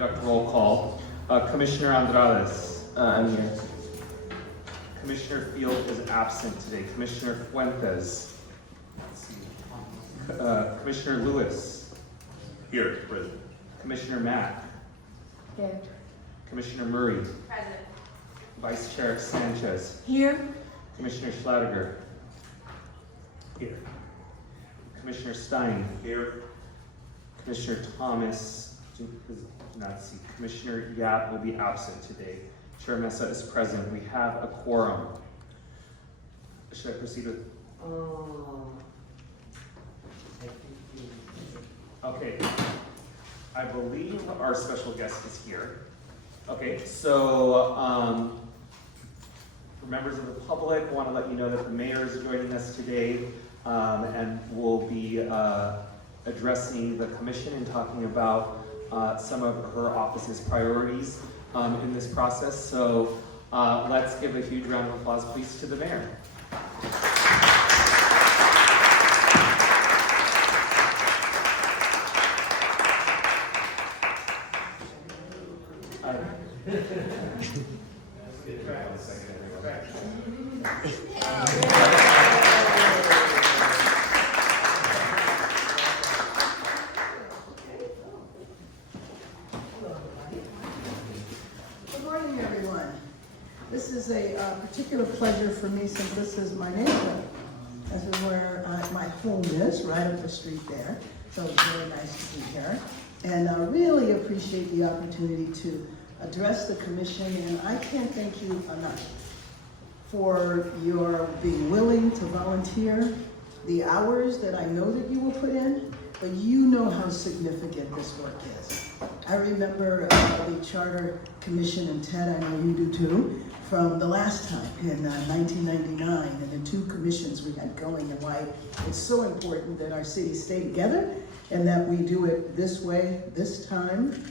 conduct roll call. Commissioner Andrades. I'm here. Commissioner Field is absent today. Commissioner Fuentes. Let's see. Commissioner Lewis. Here, present. Commissioner Mack. Here. Commissioner Murray. Present. Vice Chair Sanchez. Here. Commissioner Schladiger. Here. Commissioner Stein. Here. Commissioner Thomas does not see. Commissioner Yap will be absent today. Chair Mesa is present. We have a quorum. Should I proceed with? Okay. I believe our special guest is here. Okay, so for members of the public, I want to let you know that the mayor is joining us today and will be addressing the commission and talking about some of her office's priorities in this process. So let's give a huge round of applause, please, to the mayor. Good morning, everyone. This is a particular pleasure for me since this is my neighborhood. This is where my home is, right up the street there. So it's very nice to be here. And I really appreciate the opportunity to address the commission, and I can't thank you enough for your being willing to volunteer, the hours that I know that you will put in, but you know how significant this work is. I remember the Charter Commission, and Ted, I know you do too, from the last time in 1999, and the two commissions we had going, and why it's so important that our city stay together and that we do it this way, this time.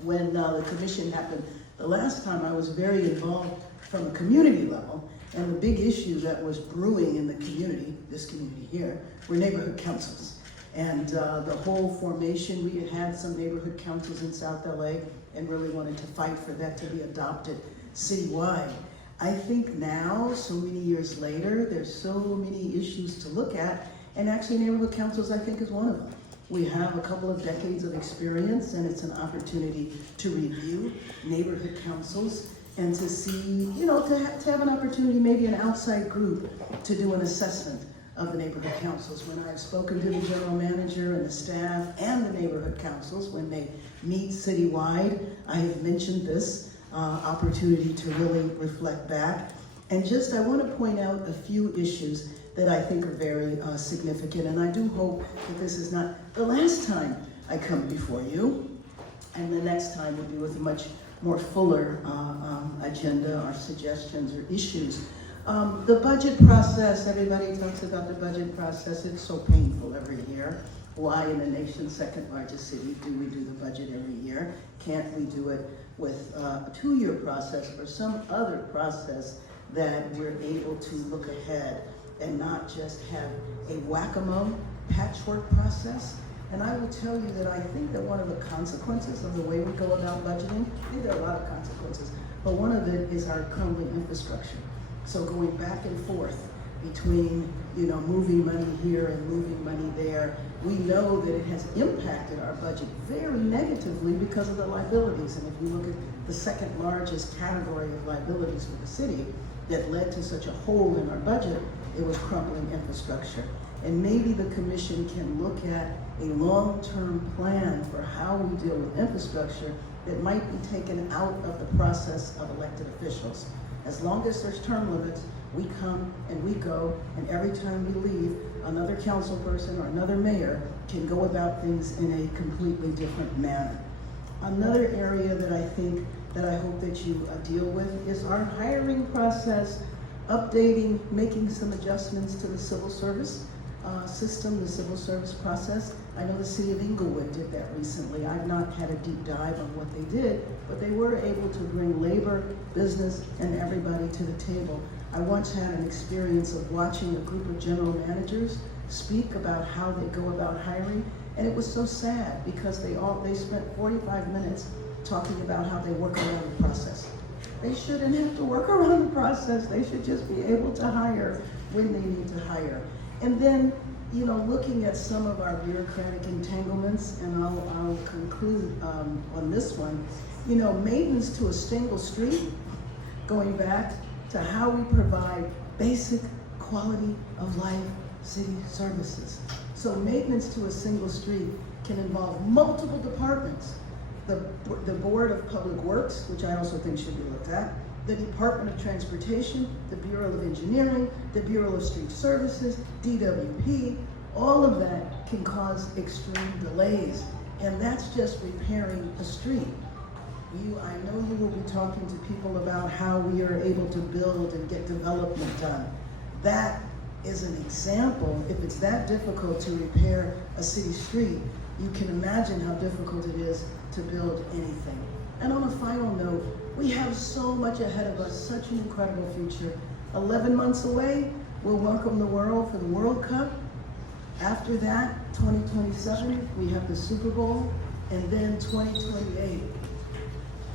When the commission happened the last time, I was very involved from a community level, and the big issue that was brewing in the community, this community here, were neighborhood councils. And the whole formation, we had some neighborhood councils in South LA and really wanted to fight for that to be adopted citywide. I think now, so many years later, there's so many issues to look at, and actually neighborhood councils, I think, is one of them. We have a couple of decades of experience, and it's an opportunity to review neighborhood councils and to see, you know, to have an opportunity, maybe an outside group, to do an assessment of the neighborhood councils. When I've spoken to the general manager and the staff and the neighborhood councils, when they meet citywide, I have mentioned this opportunity to really reflect back. And just, I want to point out a few issues that I think are very significant, and I do hope that this is not the last time I come before you, and the next time will be with a much more fuller agenda or suggestions or issues. The budget process, everybody talks about the budget process. It's so painful every year. Why in the nation's second largest city do we do the budget every year? Can't we do it with a 2-year process or some other process that we're able to look ahead and not just have a whack-a-mole patchwork process? And I will tell you that I think that one of the consequences of the way we go about budgeting, I think there are a lot of consequences, but one of it is our crumbling infrastructure. So going back and forth between, you know, moving money here and moving money there, we know that it has impacted our budget very negatively because of the liabilities. And if you look at the second largest category of liabilities for the city that led to such a hole in our budget, it was crumbling infrastructure. And maybe the commission can look at a long-term plan for how we deal with infrastructure that might be taken out of the process of elected officials. As long as there's term limits, we come and we go, and every time we leave, another council person or another mayor can go about things in a completely different manner. Another area that I think that I hope that you deal with is our hiring process, updating, making some adjustments to the civil service system, the civil service process. I know the city of Inglewood did that recently. I've not had a deep dive on what they did, but they were able to bring labor, business, and everybody to the table. I once had an experience of watching a group of general managers speak about how they go about hiring, and it was so sad because they spent 45 minutes talking about how they work around the process. They shouldn't have to work around the process. They should just be able to hire when they need to hire. And then, you know, looking at some of our bureaucratic entanglements, and I'll conclude on this one, you know, maintenance to a single street, going back to how we provide basic quality of life city services. So maintenance to a single street can involve multiple departments. The Board of Public Works, which I also think should be looked at, the Department of Transportation, the Bureau of Engineering, the Bureau of Street Services, DWP, all of that can cause extreme delays. And that's just repairing a street. I know you will be talking to people about how we are able to build and get development done. That is an example. If it's that difficult to repair a city street, you can imagine how difficult it is to build anything. And on a final note, we have so much ahead of us, such an incredible future. 11 months away, we'll welcome the world for the World Cup. After that, 2027, we have the Super Bowl, and then 2028,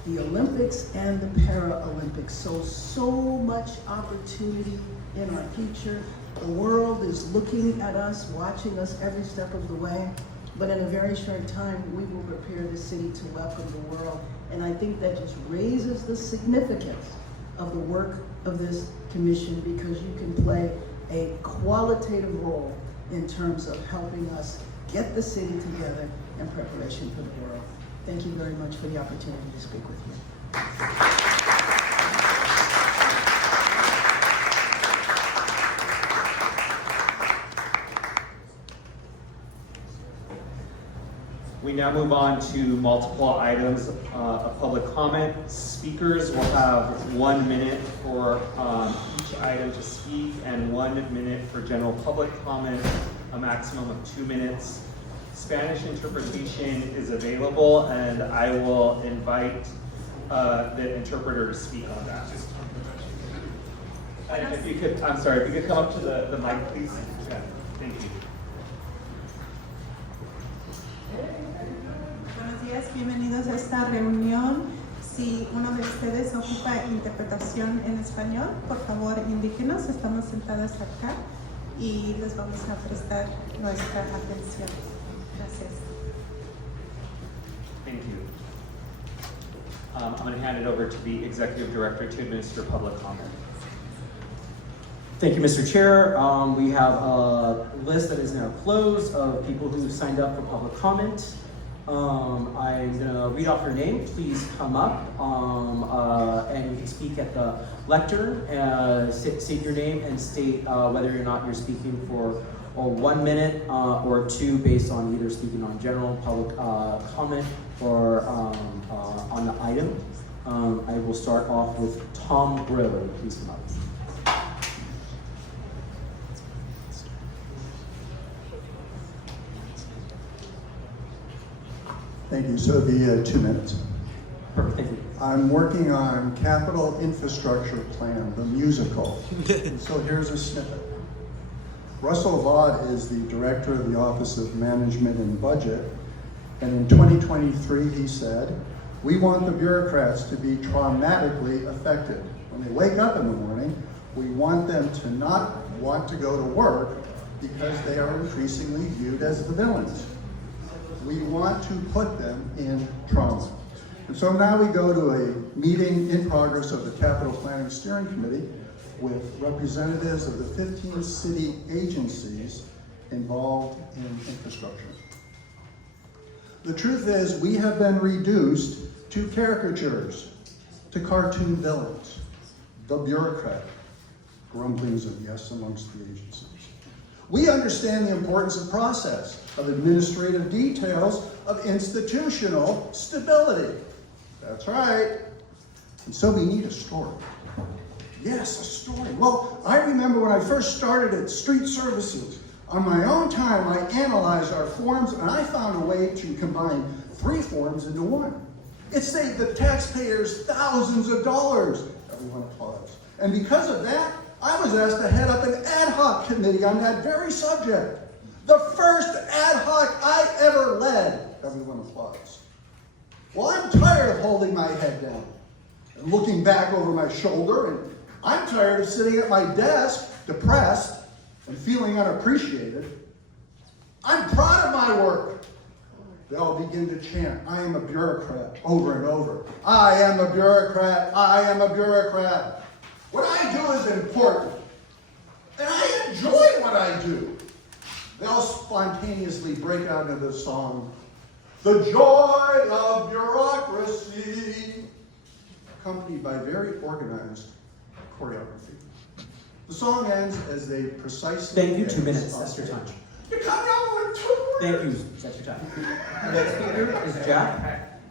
the Olympics and the Paralympics. So much opportunity in our future. The world is looking at us, watching us every step of the way. But in a very short time, we will prepare the city to welcome the world. And I think that just raises the significance of the work of this commission, because you can play a qualitative role in terms of helping us get the city together in preparation for the world. Thank you very much for the opportunity to speak with you. We now move on to multiple items of public comment. Speakers will have 1 minute for each item to speak and 1 minute for general public comment, a maximum of 2 minutes. Spanish interpretation is available, and I will invite the interpreter to speak on that. And if you could, I'm sorry, if you could come up to the mic, please. Yeah, thank you. Buenos días, bienvenidos a esta reunión. Si uno de ustedes ocupa interpretación en español, por favor indíquenos. Estamos sentados acá y les vamos a prestar nuestra atención. Gracias. Thank you. I'm going to hand it over to the Executive Director to administer public comment. Thank you, Mr. Chair. We have a list that is now closed of people who signed up for public comment. I'm going to read off your name. Please come up and you can speak at the lectern. State your name and state whether or not you're speaking for 1 minute or 2 based on either speaking on general public comment or on the item. I will start off with Tom Grillo. Please come up. Thank you. So it'll be 2 minutes. Perfect, thank you. I'm working on Capital Infrastructure Plan, the musical. So here's a snippet. Russell Vaught is the director of the Office of Management and Budget. And in 2023, he said, "We want the bureaucrats to be traumatically affected. When they wake up in the morning, we want them to not want to go to work because they are increasingly viewed as the villains. We want to put them in trauma." And so now we go to a meeting in progress of the Capital Planning Steering Committee with representatives of the 15 city agencies involved in infrastructure. The truth is, we have been reduced to caricatures, to cartoon villains, the bureaucrat, grumblings of yes amongst the agencies. We understand the importance of process, of administrative details, of institutional stability. That's right. And so we need a story. Yes, a story. Well, I remember when I first started at Street Services. On my own time, I analyzed our forms, and I found a way to combine 3 forms into 1. It saved the taxpayers thousands of dollars. Everyone applauds. And because of that, I was asked to head up an ad hoc committee on that very subject. The first ad hoc I ever led. Everyone applauds. Well, I'm tired of holding my head down and looking back over my shoulder, and I'm tired of sitting at my desk, depressed and feeling unappreciated. I'm proud of my work. They all begin to chant, I am a bureaucrat, over and over. I am a bureaucrat, I am a bureaucrat. What I do is important, and I enjoy what I do. They all spontaneously break out into the song, The Joy of Bureaucracy, accompanied by very organized choreography. The song ends as they precisely... Thank you, 2 end minutes, on that's your stage. time. You're coming over with 2 words. Thank you, that's your time. Next speaker is Jack.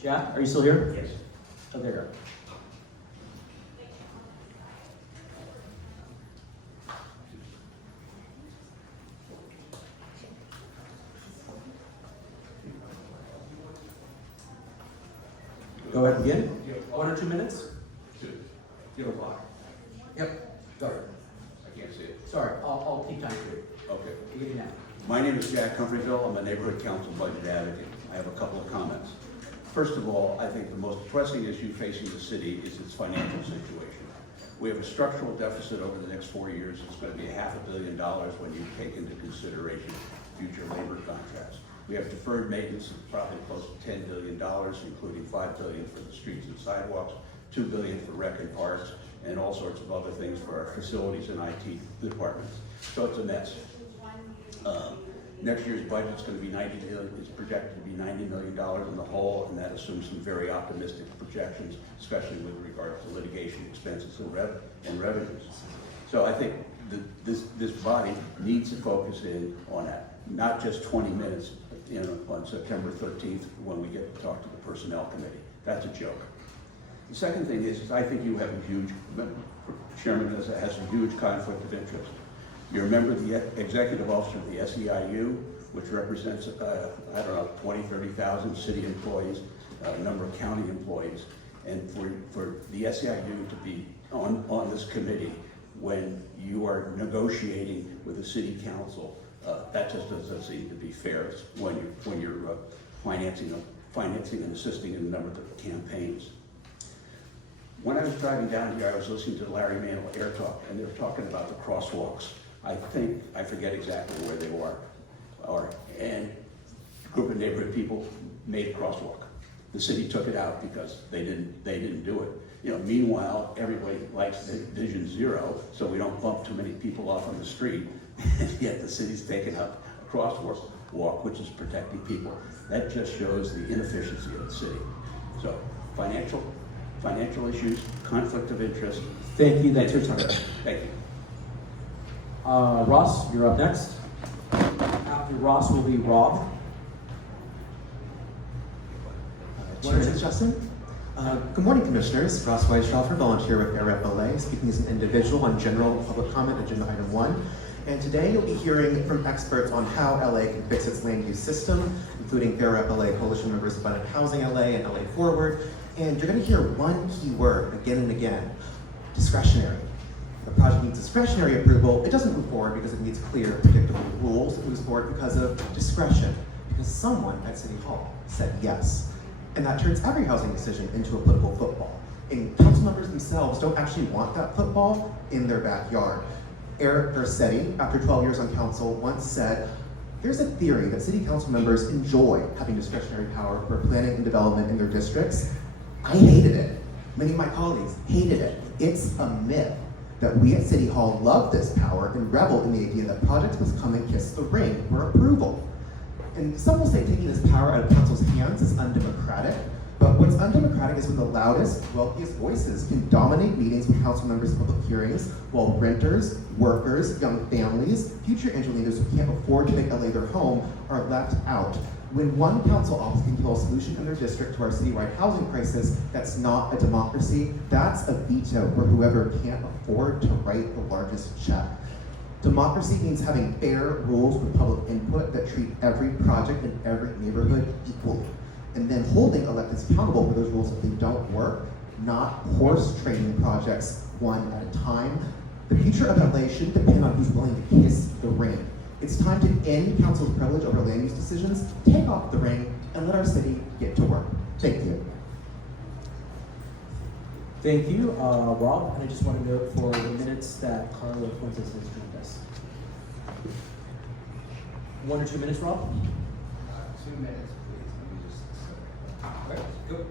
Jack, are you still here? Yes. Oh, there you are. Go ahead and begin. 1 or 2 minutes? Two. You have a clock. Yep, go ahead. I can't see it. Sorry, I'll keep time for you. Okay. Begin now. My name is Jack Comfortville. I'm a neighborhood council budget advocate. I have a couple of comments. First of all, I think the most pressing issue facing the city is its financial situation. We have a structural deficit over the next 4 years. It's going to be $500 million when you take into consideration future labor contracts. We have deferred maintenance of probably close to $10 billion, including $5 billion for the streets and sidewalks, $2 billion for rec and parks, and all sorts of other things for our facilities and IT departments. So it's a mess. Next year's budget's going to be is projected to be $90 million in the hole, and that assumes some very optimistic projections, especially with regard to litigation expenses and revenues. So I think this body needs to focus in on that, not just 20 minutes on September 13th when we get to talk to the Personnel Committee. That's a joke. The second thing is I think you have a huge, Chairman has a huge conflict of interest. You're a member of the executive officer of the SEIU, which represents, 20, 30,000 city employees, a number of county employees. And for the SEIU to be on this committee when you are negotiating with the city council, that just doesn't seem to be fair when you're financing and assisting in a number of campaigns. When I was driving down here, I was listening to Larry Mantle Air Talk, and they were talking about the crosswalks. I forget exactly where they were, and a group of neighborhood people made a crosswalk. The city took it out because they didn't do it. Meanwhile, everybody likes Vision Zero, so we don't bump too many people off on the street, and yet the city's taken up a crosswalk, which is protecting people. That just shows the inefficiency of the city. So, financial issues, conflict of interest. Thank you, that's your time. Thank you. Ross, you're up next. After Ross will be Rob. Chairman Justin. Good morning, Commissioners. Ross Weisschaffer, volunteer with AirRepLA, speaking as an individual on general public comment, agenda item 1. And today you'll be hearing from experts on how LA can fix its land use system, including AirRepLA coalition members Abundant Housing LA and LA Forward. And you're going to hear one key word again and again: discretionary. The project needs discretionary approval. It doesn't move forward because it needs clear, predictable rules. It moves forward because of discretion, because someone at City Hall said yes. And that turns every housing decision into a political football. And council members themselves don't actually want that football in their backyard. Eric Garcetti, after 12 years on council, once said, there's a theory that city council members enjoy having discretionary power for planning and development in their districts. I hated it. Many of my colleagues hated it. It's a myth that we at City Hall love this power and revel in the idea that projects must come and kiss the ring for approval. And some will say taking this power out of council's hands is undemocratic, but what's undemocratic is when the loudest, wealthiest voices can dominate meetings with council members' public hearings, while renters, workers, young families, future Angelinos who can't afford to make LA their home are left out. When one council office can kill a solution in their district to our citywide housing crisis, that's not a democracy, that's a veto for whoever can't afford to write the largest check. Democracy means having fair rules with public input that treat every project in every neighborhood equally, and then holding electeds accountable for those rules if they don't work, not horse trading projects one at a time. The future of LA shouldn't depend on who's willing to kiss the ring. It's time to end council's privilege over land use decisions, take off the ring, and let our city get to work. Thank you. Thank you, Rob, and I just want to note for the minutes that Carla Fuentes has joined us. 1 or 2 minutes, Rob? 2 minutes, please. Let me just. All right, go.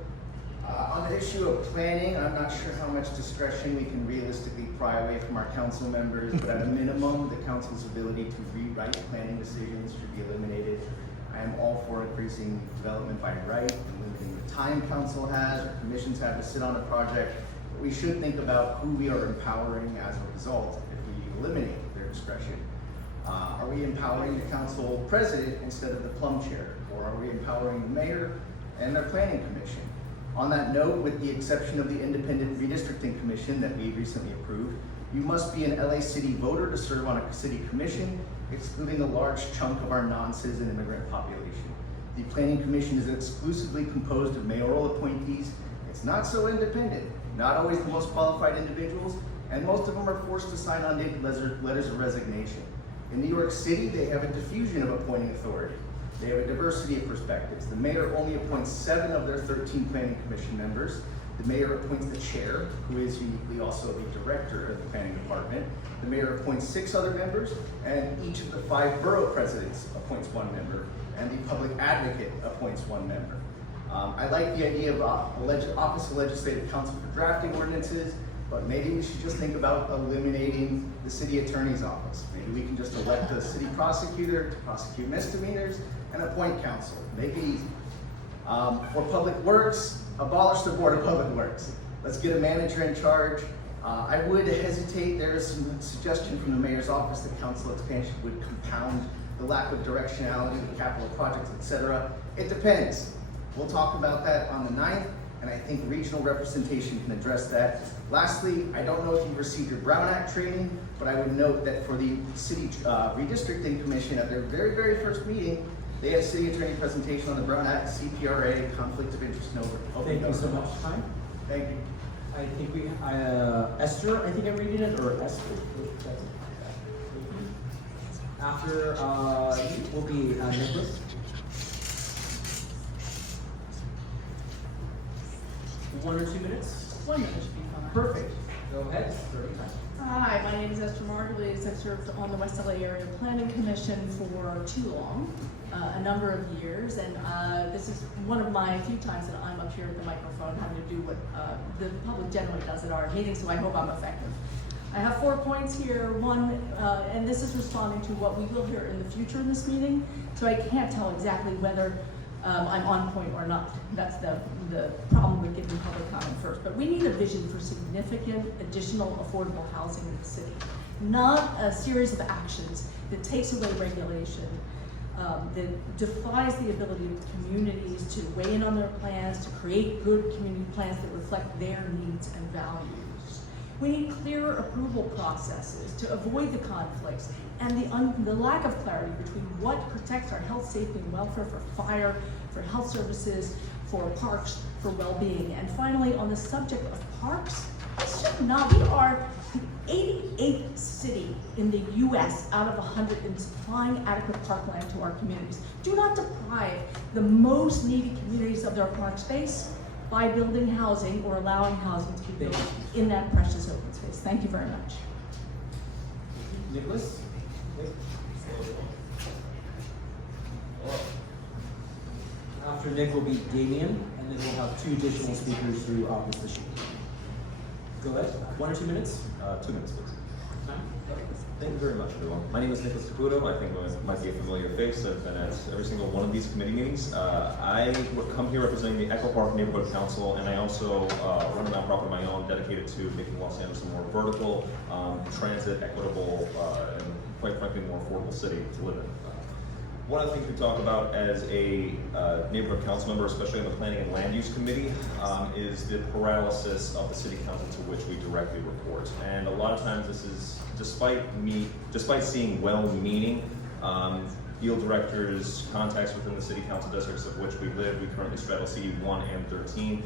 On the issue of planning, I'm not sure how much discretion we can realistically pry away from our council members, but at a minimum, the council's ability to rewrite planning decisions should be eliminated. I am all for increasing development by right and limiting the time council has or commissions have to sit on a project. But we should think about who we are empowering as a result if we eliminate their discretion. Are we empowering the council president instead of the plum chair? Or are we empowering the mayor and their planning commission? On that note, with the exception of the independent redistricting commission that we recently approved, you must be an LA City voter to serve on a city commission, excluding a large chunk of our non-citizen immigrant population. The planning commission is exclusively composed of mayoral appointees. It's not so independent, not always the most qualified individuals, and most of them are forced to sign undated letters of resignation. In New York City, they have a diffusion of appointing authority. They have a diversity of perspectives. The mayor only appoints 7 of their 13 planning commission members. The mayor appoints the chair, who is uniquely also the director of the planning department. The mayor appoints 6 other members, and each of the 5 borough presidents appoints 1 member, and the public advocate appoints 1 member. I like the idea of Office of Legislative Counsel for drafting ordinances, but maybe we should just think about eliminating the city attorney's office. Maybe we can just elect a city prosecutor to prosecute misdemeanors and appoint counsel. Make it easy. For public works, abolish the Board of Public Works. Let's get a manager in charge. I would hesitate. There is some suggestion from the mayor's office that council expansion would compound the lack of directionality of capital projects, etc. It depends. We'll talk about that on the 9th, and I think regional representation can address that. Lastly, I don't know if you've received your Brown Act training, but I would note that for the City Redistricting Commission, at their very, very first meeting, they had a city attorney presentation on the Brown Act, CPRA, conflict of interest, and over. Thank you so much, time. Thank you. I think we, Esther, I think I'm reading it, or Esther. After you will be Nicholas. 1 or 2 minutes? 1 minute should be fine. Perfect. Go ahead. 30 times. Hi, my name is Esther Margulies. I've served on the West LA Area Planning Commission for too long, a number of years, and this is one of my few times that I'm up here at the microphone having to do what the public generally does at our meetings, so I hope I'm effective. I have 4 points here. One, and this is responding to what we will hear in the future in this meeting, so I can't tell exactly whether I'm on point or not. That's the problem with giving public comment first. But we need a vision for significant additional affordable housing in the city, not a series of actions that takes away regulation, that defies the ability of communities to weigh in on their plans, to create good community plans that reflect their needs and values. We need clearer approval processes to avoid the conflicts and the lack of clarity between what protects our health, safety, and welfare for fire, for health services, for parks, for well-being. And finally, on the subject of parks, this should not, we are the 88th city in the US out of 100 in supplying adequate parkland to our communities. Do not deprive the most needy communities of their park space by building housing or allowing housing to be built in that precious open space. Thank you very much. Nicholas? After Nick will be Damien, and then we'll have 2 additional speakers through opposition. Go ahead. 1 or 2 minutes? 2 minutes, please. Thank you very much, everyone. My name is Nicholas Caputo. I think I might be a familiar face. I've been at every single one of these committee meetings. I come here representing the Echo Park Neighborhood Council, and I also run a nonprofit of my own dedicated to making Los Angeles a more vertical, transit, equitable, and quite frankly, more affordable city to live in. One of the things we talk about as a neighborhood council member, especially on the Planning and Land Use Committee, is the paralysis of the city council to which we directly report. And a lot of times this is, despite seeing well-meaning field directors, contacts within the city council districts of which we live, we currently straddle CD1 and 13.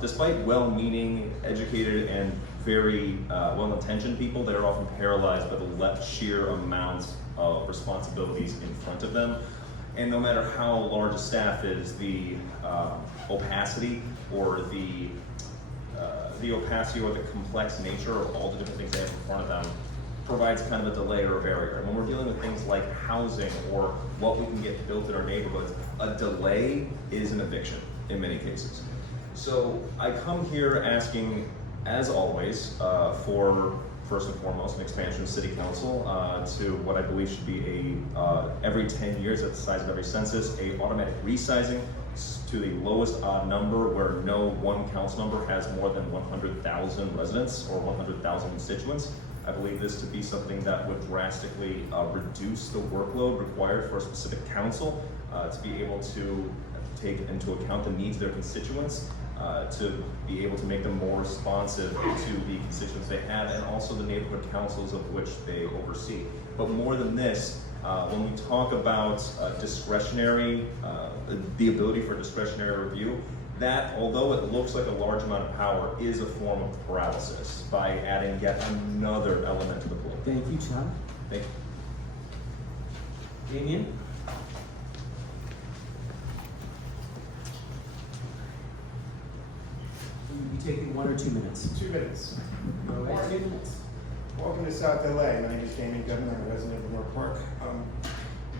Despite well-meaning, educated, and very well-intentioned people, they are often paralyzed by the sheer amount of responsibilities in front of them. And no matter how large a staff is, the opacity or the complex nature of all the different things they have in front of them provides kind of a delay or a barrier. And when we're dealing with things like housing or what we can get built in our neighborhoods, a delay is an eviction in many cases. So I come here asking, as always, for first and foremost an expansion of city council to what I believe should be every 10 years at the size of every census, a automatic resizing to the lowest odd number where no one council member has more than 100,000 residents or 100,000 constituents. I believe this to be something that would drastically reduce the workload required for a specific council to be able to take into account the needs of their constituents, to be able to make them more responsive to the constituents they have and also the neighborhood councils of which they oversee. But more than this, when we talk about discretionary, the ability for discretionary review, that, although it looks like a large amount of power, is a form of paralysis by adding yet another element to the pool. Thank you, John. Thank you. Damien? You'll be taking 1 or 2 minutes. 2 minutes. All right, 2 minutes. Welcome to South LA. My name is Damien Goodman. I'm a resident of North Park.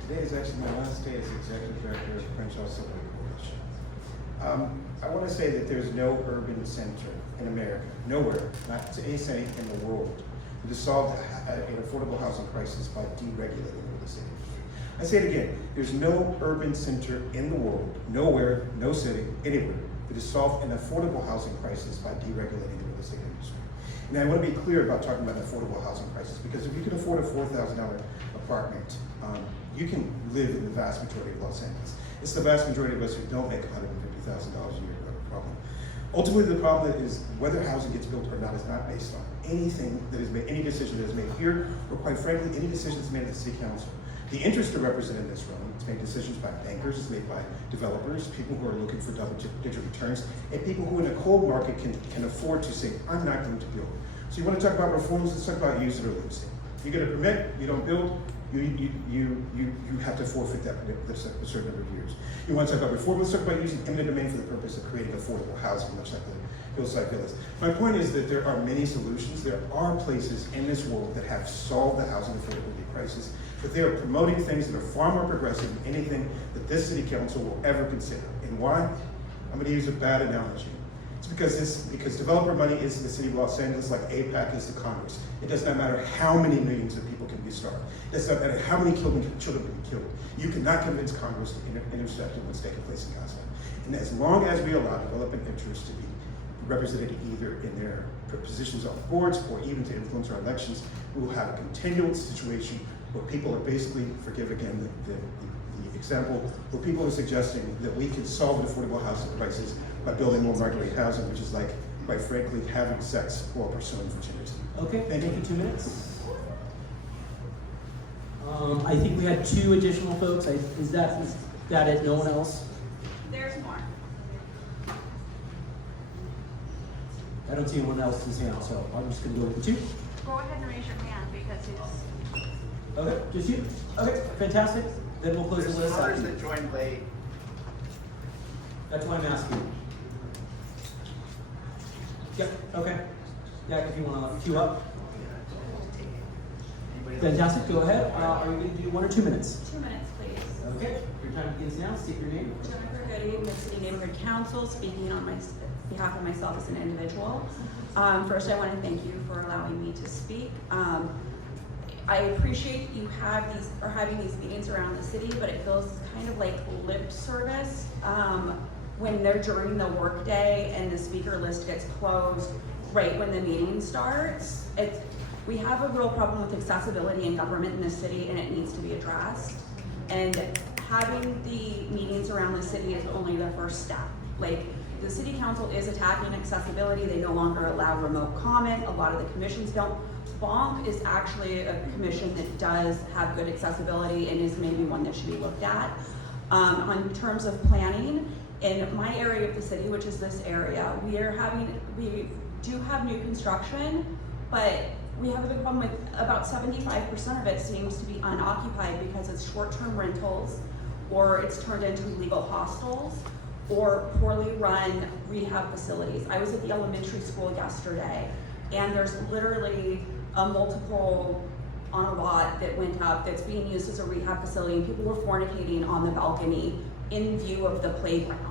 Today is actually my last day as executive director of the Crenshaw Subway Corporation. I want to say that there's no urban center in America, nowhere, not to any city in the world, to solve an affordable housing crisis by deregulating the real estate industry. I say it again, there's no urban center in the world, nowhere, no city, anywhere, that solve an affordable housing crisis by deregulating the real estate industry. And I want to be clear about talking about an affordable housing crisis, because if you can afford a $4,000 apartment, you can live in the vast majority of Los Angeles. It's the vast majority of us who don't make $150,000 a year who have a problem. Ultimately, the problem is whether housing gets built or not is not based on anything that is made, any decision that is made here, or quite frankly, any decisions made at the city council. The interests are represented in this room. It's made decisions by bankers, it's made by developers, people who are looking for double-digit returns, and people who in a cold market can afford to say, I'm not going to build. So you want to talk about reforms, let's talk about use it or lose it. You get a permit, you don't build, you have to forfeit that a certain number of years. You want to talk about reform, let's talk about using eminent domain for the purpose of creating affordable housing, much like the hillside villas. My point is that there are many solutions. There are places in this world that have solved the housing affordability crisis, but they are promoting things that are far more progressive than anything that this city council will ever consider. And why? I'm going to use a bad analogy. It's because developer money is in the city of Los Angeles like AIPAC is to Congress. It does not matter how many millions of people can be starved. It does not matter how many children can be killed. You cannot convince Congress to intercept what's taking place in Gaza. And as long as we allow development interests to be represented either in their positions on boards or even to influence our elections, we will have a continual situation where people are basically, forgive again the example, where people are suggesting that we can solve an affordable housing crisis by building more market rate housing, which is like, quite frankly, having sex or pursuing virginity. Okay, thank you. 2 minutes. I think we had 2 additional folks. Is that it? No one else? There's more. I don't see anyone else's hand, so I'm just going to go with the 2. Go ahead and raise your hand because it's... Okay, just you? Okay, fantastic. Then we'll close the list. Others that joined late. That's why I'm asking. Yep, okay. Yeah, if you want to queue up. Fantastic, go ahead. Are you going to do 1 or 2 minutes? 2 minutes, please. Okay, your time begins now. State your name. Jennifer Goody, with City Neighborhood Council, speaking on behalf of myself as an individual. First, I want to thank you for allowing me to speak. I appreciate you having these meetings around the city, but it feels kind of like lip service when they're during the workday and the speaker list gets closed right when the meeting starts. We have a real problem with accessibility in government in the city, and it needs to be addressed. And having the meetings around the city is only the first step. Like, the city council is attacking accessibility. They no longer allow remote comment. A lot of the commissions don't. Bonk is actually a commission that does have good accessibility and is maybe one that should be looked at. On terms of planning, in my area of the city, which is this area, we do have new construction, but we have a big problem with about 75% of it seems to be unoccupied because it's short-term rentals, or it's turned into illegal hostels, or poorly run rehab facilities. I was at the elementary school yesterday, and there's literally a multiple on a lot that went up that's being used as a rehab facility, and people were fornicating on the balcony in view of the playground.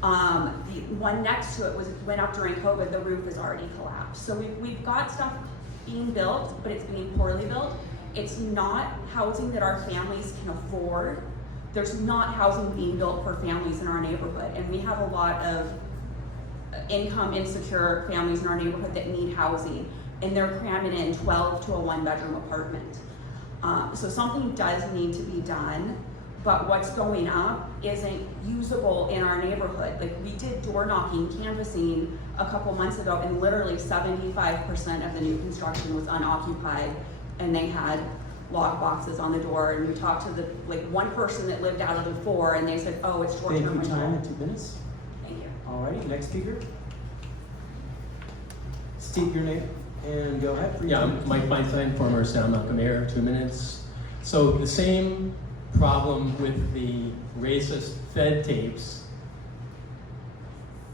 The one next to it went up during COVID, the roof is already collapsed. So we've got stuff being built, but it's being poorly built. It's not housing that our families can afford. There's not housing being built for families in our neighborhood, and we have a lot of income insecure families in our neighborhood that need housing, and they're cramming in 12 to a 1-bedroom apartment. So something does need to be done, but what's going up isn't usable in our neighborhood. Like, we did door knocking, canvassing a couple months ago, and literally 75% of the new construction was unoccupied, and they had lock boxes on the door. And we talked to the one person that lived out of the 4, and they said, oh, it's short-term Thank you, rental. time in 2 minutes. Thank you. Alrighty, next speaker. State your name and go ahead. Yeah, I'm Mike Feinstein, former Sound Malcolm Mayor, 2 minutes. So the same problem with the racist Fed tapes,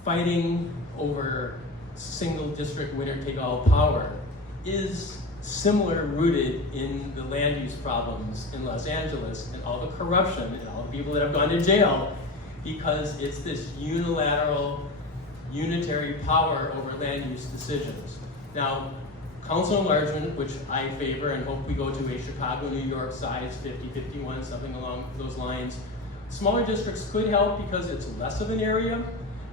fighting over single district winner take all power is similar rooted in the land use problems in Los Angeles and all the corruption and all the people that have gone to jail, because it's this unilateral, unitary power over land use decisions. Now, council enlargement, which I favor and hope we go to a Chicago, New York size 50-51, something along those lines. Smaller districts could help because it's less of an area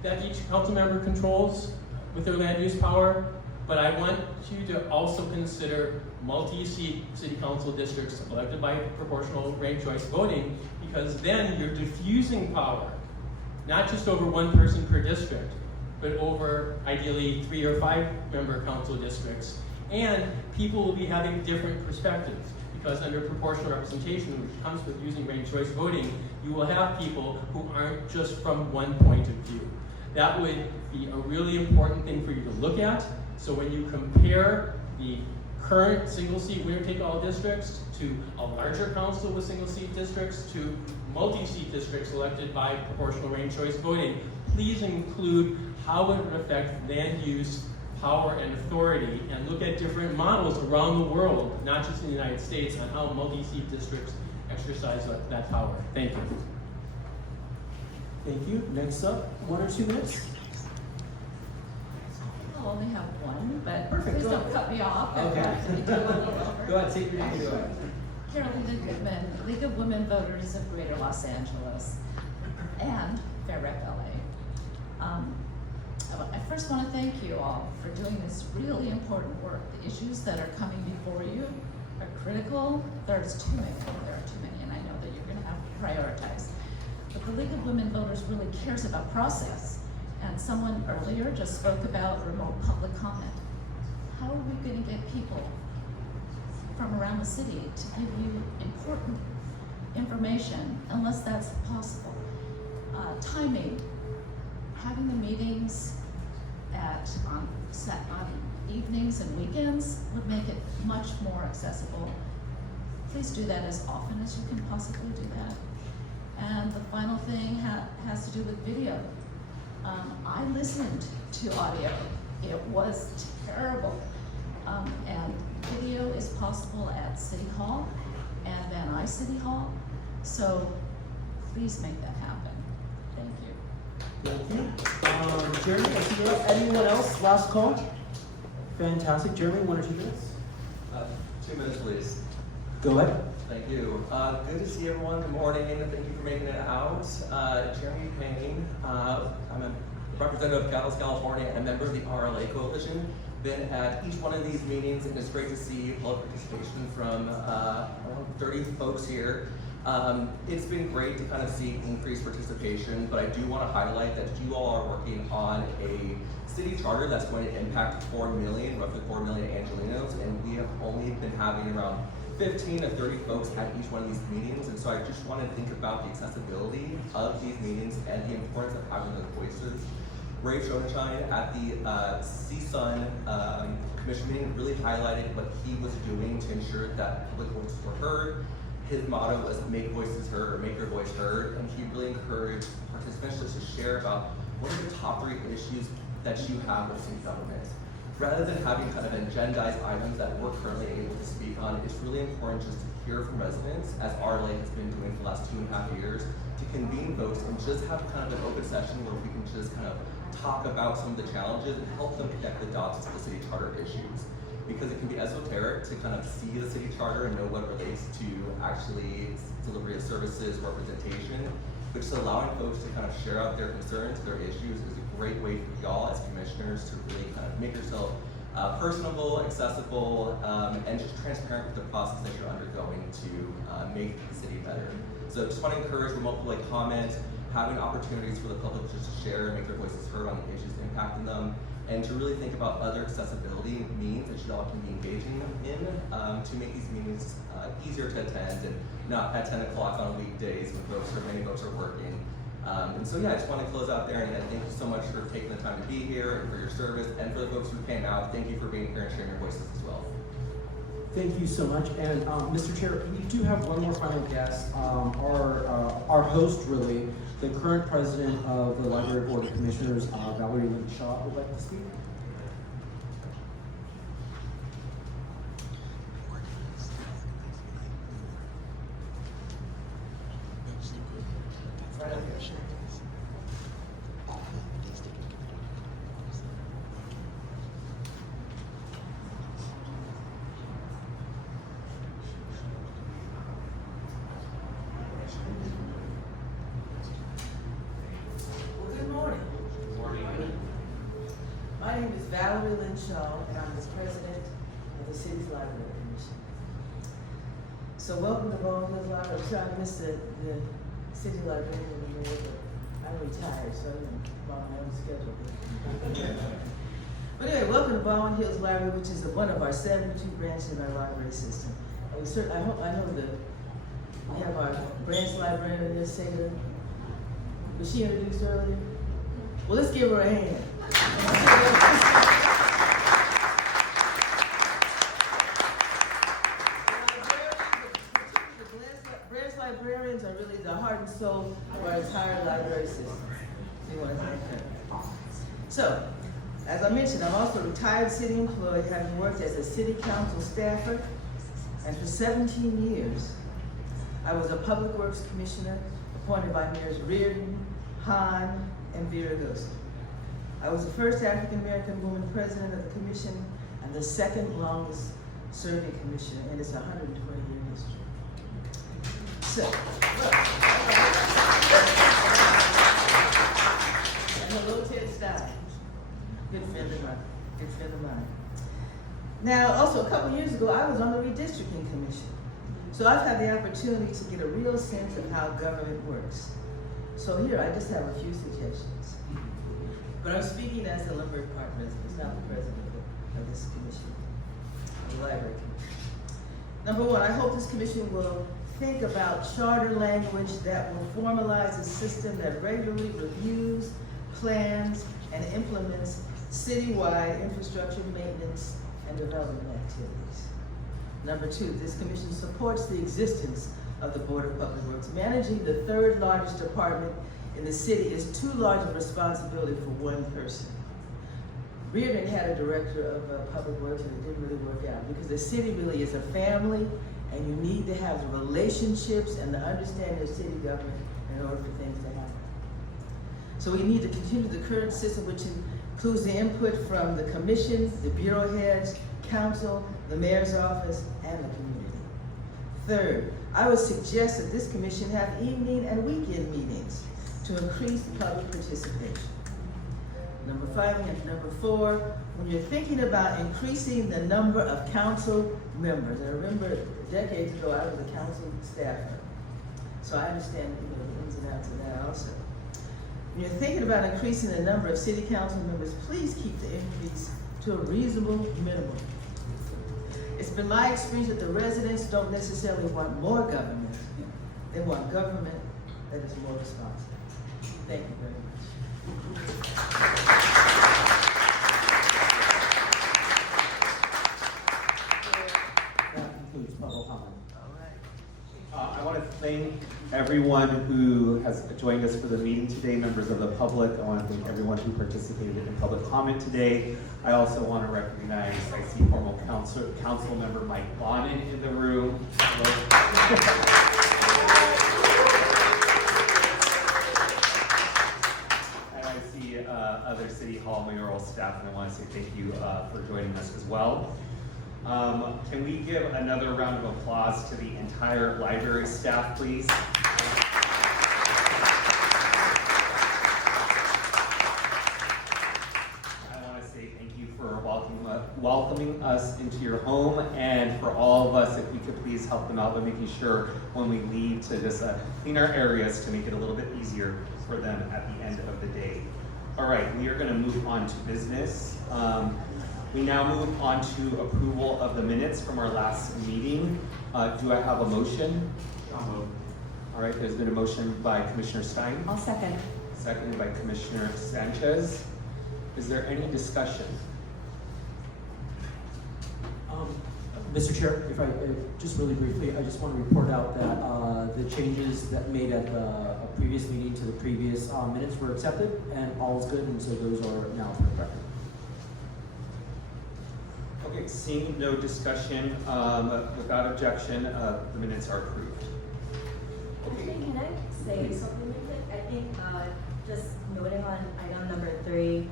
that each council member controls with their land use power, but I want you to also consider multi-seat city council districts elected by proportional ranked choice voting, because then you're diffusing power, not just over one person per district, but over ideally 3 or 5 member council districts. And people will be having different perspectives, because under proportional representation, which comes with using ranked choice voting, you will have people who aren't just from one point of view. That would be a really important thing for you to look at. So when you compare the current single-seat winner-take-all districts to a larger council with single-seat districts to multi-seat districts elected by proportional ranked choice voting, please include how it would affect land use, power, and authority, and look at different models around the world, not just in the United States, on how multi-seat districts exercise that power. Thank you. Thank you. Next up, 1 or 2 minutes. I'll only have one, but Perfect. please Go don't ahead. cut me off. Okay. We do a little over. Go ahead, take your name. Go ahead. Carolina Goodman, League of Women Voters of Greater Los Angeles and Fair Rep LA. I first want to thank you all for doing this really important work. The issues that are coming before you are critical. There's too many, and I know that you're going to have to prioritize. But the League of Women Voters really cares about process. And someone earlier just spoke about remote public comment. How are we going to get people from around the city to give you important information unless that's possible? Timing, having the meetings on evenings and weekends would make it much more accessible. Please do that as often as you can possibly do that. And the final thing has to do with video. I listened to audio. It was terrible. And video is possible at City Hall and Van Nuys City Hall. So please make that happen. Thank you. Thank you. Jeremy, I see you're up. Anyone else? Last call? Fantastic. Jeremy, 1 or 2 minutes? 2 minutes, please. Go ahead. Thank you. Good to see everyone. Good morning. Thank you for making it out. Jeremy Payne. I'm a representative of Dallas, California, and a member of the RLA Coalition. Been at each one of these meetings, and it's great to see public participation from around 30 folks here. It's been great to kind of see increased participation, but I do want to highlight that you all are working on a city charter that's going to impact 4 million, roughly 4 million Angelinos, and we have only been having around 15 to 30 folks at each one of these meetings, and so I just want to think about the accessibility of these meetings and the importance of having those voices. Ray Schonenschein at the CSUN commission meeting really highlighted what he was doing to ensure that public voices were heard. His motto was make voices heard or make your voice heard, and he really encouraged participants just to share about what are the top 3 issues that you have with city government. Rather than having kind of agendized items that we're currently able to speak on, it's really important just to hear from residents, as RLA has been doing for the last 2.5 years, to convene folks and just have kind of an open session where we can just kind of talk about some of the challenges and help them connect the dots to the city charter issues. Because it can be esoteric to kind of see the city charter and know what relates to actually delivery of services, representation, but just allowing folks to kind of share out their concerns, their issues is a great way for y'all as commissioners to really kind of make yourself personable, accessible, and just transparent with the process that you're undergoing to make the city better. So just want to encourage remotely comment, having opportunities for the public just to share and make their voices heard on the issues impacting them, and to really think about other accessibility means that you all can be engaging in to make these meetings easier to attend and not at 10 o'clock on weekdays when many folks are working. And so yeah, I just want to close out there and thank you so much for taking the time to be here and for your service, and for the folks who came out, thank you for being here and sharing your voices as well. Thank you so much. And Mr. Chair, we do have one more final guest. Our host, really, the current president of the Library Board of Commissioners, Valerie Lynn Shaw, would like to speak. My name is Valerie Lynn Shaw, and I'm the president of the city's library commission. So welcome to Baldwin Hills Library. I'm sorry I missed the city librarian in the middle, but I'm retired, so I'm on my own schedule. But anyway, welcome to Baldwin Hills Library, which is one of our 72 branches in our library system. And I know we have our branch librarian here, Sarah. Was she introduced earlier? Well, let's give her a hand. Branch librarians are really the heart and soul of our entire library system. So we want to thank them. So, as I mentioned, I'm also a retired city employee, having worked as a city council staffer, and for 17 years, I was a public works commissioner appointed by Mayors Reardon, Hahn, and Viragosa. I was the first African-American woman president of the commission and the second longest serving commissioner in its 120-year history. So, and hello, Ted Stein, good friend of mine. Now, also a couple years ago, I was on the redistricting commission. So I've had the opportunity to get a real sense of how government works. So here, I just have a few suggestions. But I'm speaking as a Lumberg Park resident, not the president of this commission, of the library commission. Number one, I hope this commission will think about charter language that will formalize a system that regularly reviews, plans, and implements citywide infrastructure maintenance and development activities. Number two, this commission supports the existence of the Board of Public Works. Managing the third largest department in the city is too large a responsibility for one person. Reardon had a director of public works and it didn't really work out because the city really is a family and you need to have the relationships and the understanding of city government in order for things to happen. So we need to continue the current system, which includes the input from the commission, the bureau heads, council, the mayor's office, and the community. Third, I would suggest that this commission have evening and weekend meetings to increase public participation. Number 5 and number 4, when you're thinking about increasing the number of council members, and I remember decades ago I was a council staffer, so I understand the ins and outs of that also. When you're thinking about increasing the number of city council members, please keep the increase to a reasonable minimum. It's been my experience that the residents don't necessarily want more government. They want government that is more responsible. Thank you very much. everyone who has joined us for the meeting today, members of the public. I want to thank everyone who participated in public comment today. I also want to recognize, I see former council member Mike Bonin in the room. And I see other City Hall mayoral staff, and I want to say thank you for joining us as well. Can we give another round of applause to the entire library staff, please? I want to say thank you for welcoming us into your home, and for all of us, if we could please help them out by making sure when we leave to just clean our areas to make it a little bit easier for them at the end of the day. All right, we are going to move on to business. We now move on to approval of the minutes from our last meeting. Do I have a motion? All right, there's been a motion by Commissioner Stein. I'll second. Seconded by Commissioner Sanchez. Is there any discussion? Mr. Chair, if I, just really briefly, I just want to report out that the changes that made at the previous meeting to the previous minutes were accepted, and all is good, and so those are now for the record. Okay, seeing no discussion, without objection, the minutes are approved. Okay. Can I say something real quick? I think just noting on item number 3,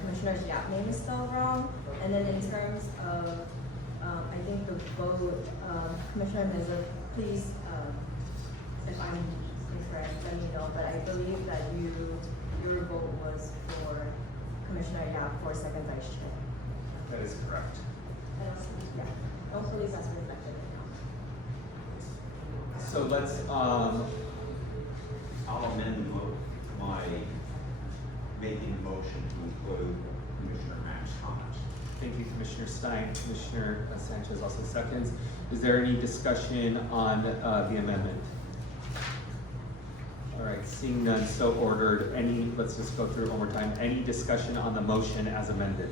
Commissioner Yap's name is spelled wrong. And then in terms of, I think the vote, Commissioner Meza, please, if I'm incorrect, let me know. But I believe that your vote was for Commissioner Yap for second vice chair. That is correct. Yeah. Hopefully that's reflected now. So let's, I'll amend my making a motion to include Commissioner Mack's comments. thank you, Commissioner Stein. Commissioner Sanchez also seconds. Is there any discussion on the amendment? All right, seeing none, so ordered. Let's just go through it one more time. Any discussion on the motion as amended?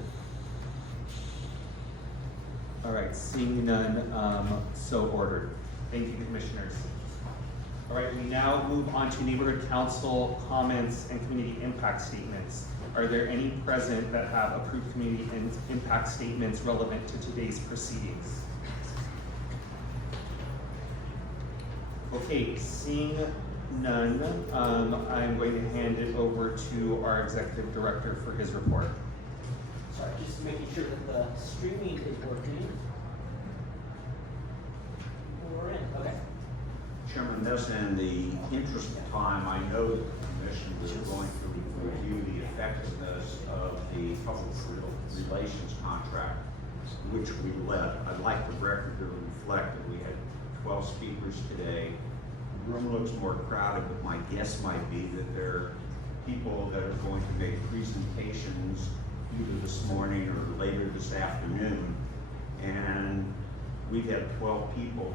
All right, seeing none, so ordered. Thank you, Commissioners. All right, we now move on to Neighborhood Council comments and community impact statements. Are there any present that have approved community impact statements relevant to today's proceedings? Okay, seeing none, I'm going to hand it over to our Executive Director for his report. Sorry, just making sure that the streaming is working. We're in, okay. Chairman, this in the interest of time, I know that the commission is going to review the effectiveness of the public relations contract, which we led. I'd like the record to reflect that we had 12 speakers today. The room looks more crowded, but my guess might be that there are people that are going to make presentations either this morning or later this afternoon. And we had 12 people,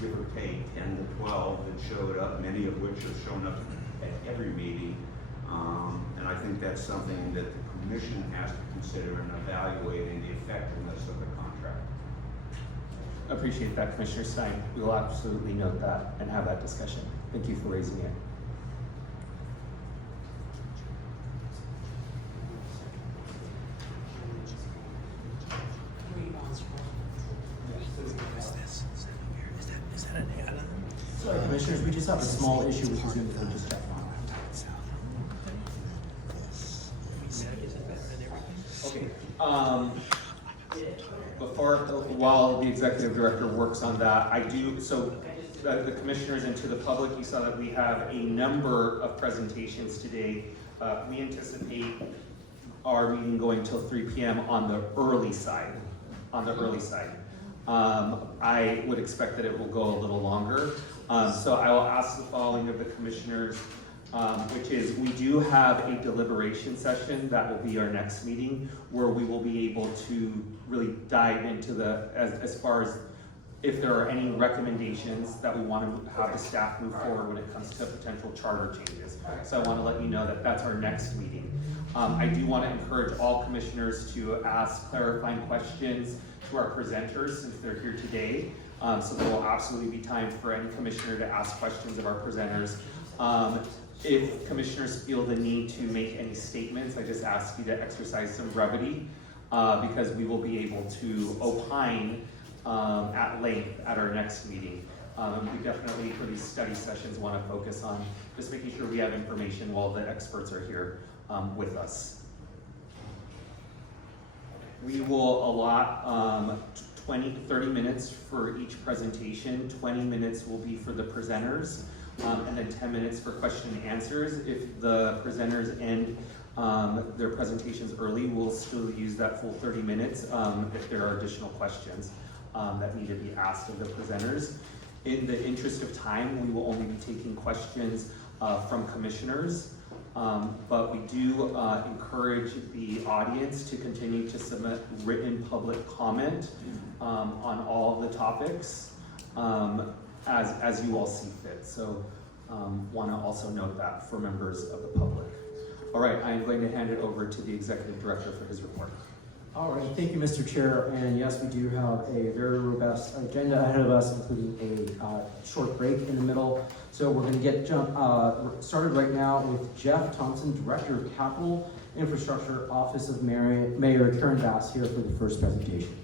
give or take 10 to 12, that showed up, many of which have shown up at every meeting. And I think that's something that the commission has to consider in evaluating the effectiveness of the contract. Appreciate that, Commissioner Stein. We will absolutely note that and have that discussion. Thank you for raising it. Sorry, Commissioners, we just have a small issue with the Zoom that we just checked on. Okay. While the Executive Director works on that, the Commissioners and to the public, you saw that we have a number of presentations today. We anticipate our meeting going till 3 p.m. on the early side. I would expect that it will go a little longer. So I will ask the following of the Commissioners, which is we do have a deliberation session that will be our next meeting, where we will be able to really dive into as far as if there are any recommendations that we want to have the staff move forward when it comes to potential charter changes. So I want to let you know that that's our next meeting. I do want to encourage all commissioners to ask clarifying questions to our presenters since they're here today. So there will absolutely be time for any commissioner to ask questions of our presenters. If commissioners feel the need to make any statements, I just ask you to exercise some brevity, because we will be able to opine at length at our next meeting. We definitely, for these study sessions, want to focus on just making sure we have information while the experts are here with us. We will allot 30 minutes for each presentation. 20 minutes will be for the presenters, and then 10 minutes for question and answers. If the presenters end their presentations early, we'll still use that full 30 minutes if there are additional questions that need to be asked of the presenters. In the interest of time, we will only be taking questions from commissioners, but we do encourage the audience to continue to submit written public comment on all of the topics as you all see fit. So want to also note that for members of the public. All right, I am going to hand it over to the Executive Director for his report. All right, thank you, Mr. Chair. And yes, we do have a very robust agenda ahead of us, including a short break in the middle. So we're going to get started right now with Geoff Thompson, Director of Capital Infrastructure, Office of Mayor Karen Bass, here for the first presentation.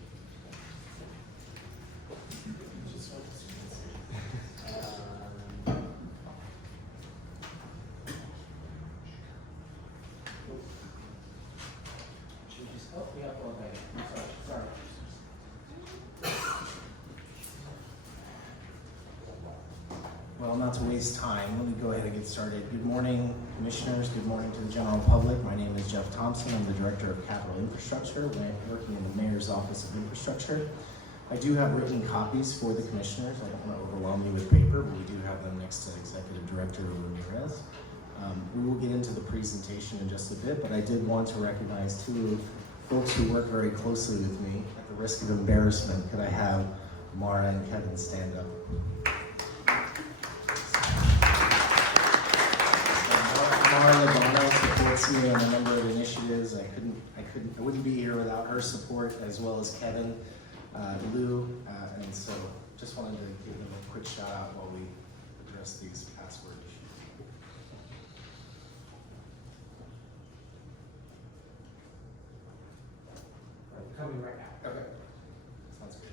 Well, not to waste time, let me go ahead and get started. Good morning, commissioners. Good morning to the general public. My name is Geoff Thompson. I'm the Director of Capital Infrastructure, working in the Mayor's Office of Infrastructure. I do have written copies for the commissioners. I don't want to overwhelm you with paper, but we do have them next to Executive Director Ramirez. We will get into the presentation in just a bit, but I did want to recognize two folks who work very closely with me. At the risk of embarrassment, could I have Mara and Kevin stand up? Mara supports me on a number of initiatives. I wouldn't be here without her support, as well as Kevin, Lou, and so just wanted to give them a quick shout out while we address these password issues. Coming right now. Okay. Sounds good.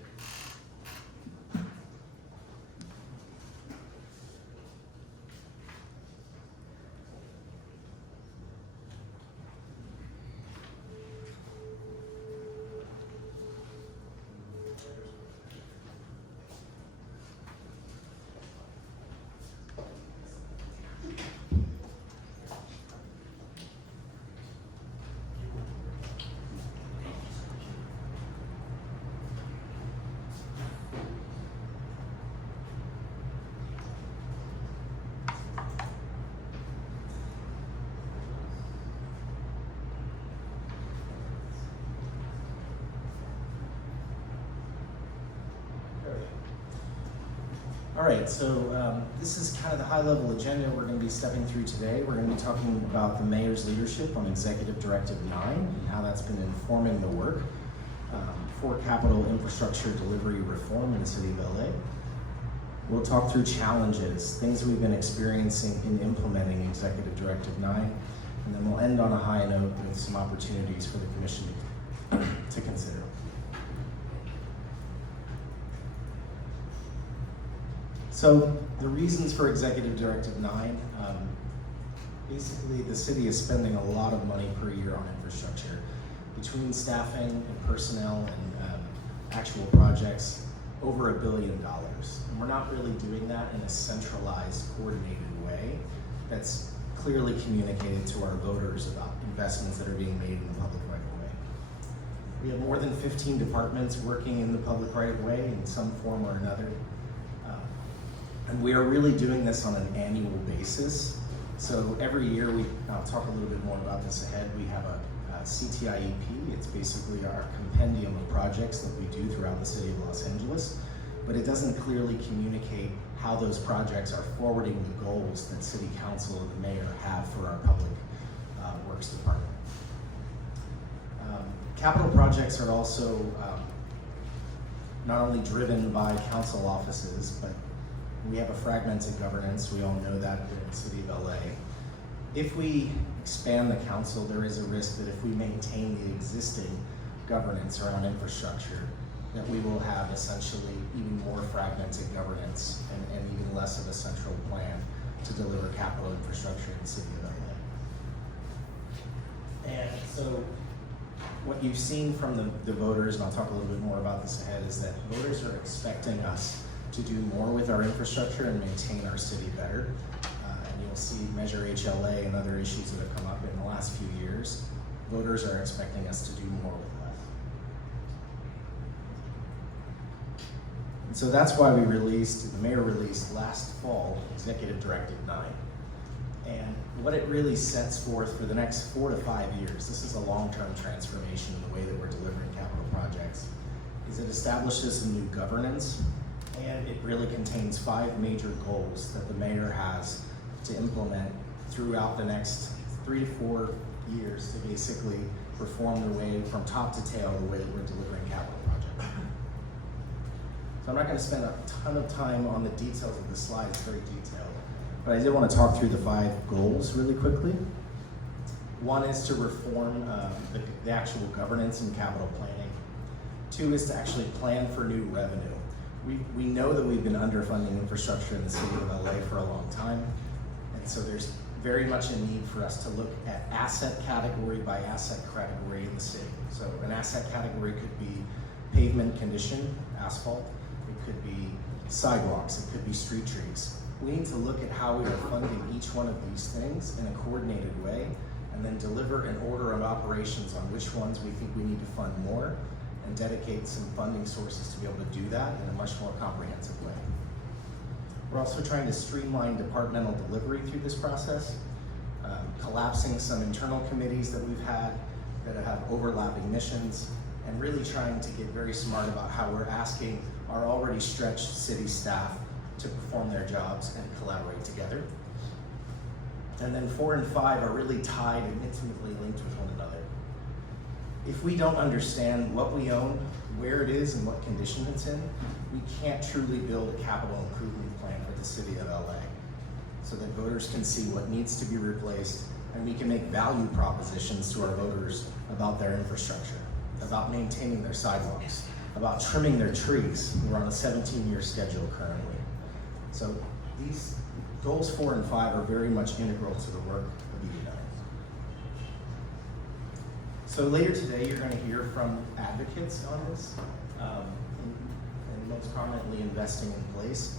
All right, so this is kind of the high-level agenda we're going to be stepping through today. We're going to be talking about the mayor's leadership on Executive Directive 9 and how that's been informing the work for capital infrastructure delivery reform in the city of LA. We'll talk through challenges, things we've been experiencing in implementing Executive Directive 9, and then we'll end on a high note with some opportunities for the commission to consider. So the reasons for Executive Directive 9, basically the city is spending a lot of money per year on infrastructure. Between staffing and personnel and actual projects, over $1 billion. And we're not really doing that in a centralized, coordinated way that's clearly communicated to our voters about investments that are being made in the public right-of-way. We have more than 15 departments working in the public right-of-way in some form or another. And we are really doing this on an annual basis. So every year, I'll talk a little bit more about this ahead, we have a CTIEP. It's basically our compendium of projects that we do throughout the city of Los Angeles, but it doesn't clearly communicate how those projects are forwarding the goals that City Council and the Mayor have for our public works department. Capital projects are also not only driven by council offices, but we have a fragmented governance. We all know that in the city of LA. If we expand the council, there is a risk that if we maintain the existing governance around infrastructure, that we will have essentially even more fragmented governance and even less of a central plan to deliver capital infrastructure in the city of LA. And so what you've seen from the voters, and I'll talk a little bit more about this ahead, is that voters are expecting us to do more with our infrastructure and maintain our city better. And you'll see Measure HLA and other issues that have come up in the last few years. Voters are expecting us to do more with less. And so that's why the mayor released last fall, Executive Directive 9. And what it really sets forth for the next 4 to 5 years, this is a long-term transformation in the way that we're delivering capital projects, is it establishes a new governance, and it really contains 5 major goals that the mayor has to implement throughout the next 3 to 4 years to basically perform the way from top to tail the way that we're delivering capital projects. So I'm not going to spend a ton of time on the details of the slide, it's very detailed. But I did want to talk through the 5 goals really quickly. One is to reform the actual governance and capital planning. 2 is to actually plan for new revenue. We know that we've been underfunding infrastructure in the city of LA for a long time. And so there's very much a need for us to look at asset category by asset category in the city. So an asset category could be pavement condition, asphalt. It could be sidewalks. It could be street trees. We need to look at how we are funding each one of these things in a coordinated way and then deliver an order of operations on which ones we think we need to fund more and dedicate some funding sources to be able to do that in a much more comprehensive way. We're also trying to streamline departmental delivery through this process, collapsing some internal committees that we've had that have overlapping missions, and really trying to get very smart about how we're asking our already stretched city staff to perform their jobs and collaborate together. And then 4 and 5 are really tied and intimately linked with one another. If we don't understand what we own, where it is, and what condition it's in, we can't truly build a capital improvement plan for the city of LA so that voters can see what needs to be replaced and we can make value propositions to our voters about their infrastructure, about maintaining their sidewalks, about trimming their trees. We're on a 17-year schedule currently. So these goals 4 and 5 are very much integral to the work of ED9. So later today, you're going to hear from advocates on this, and most prominently investing in place.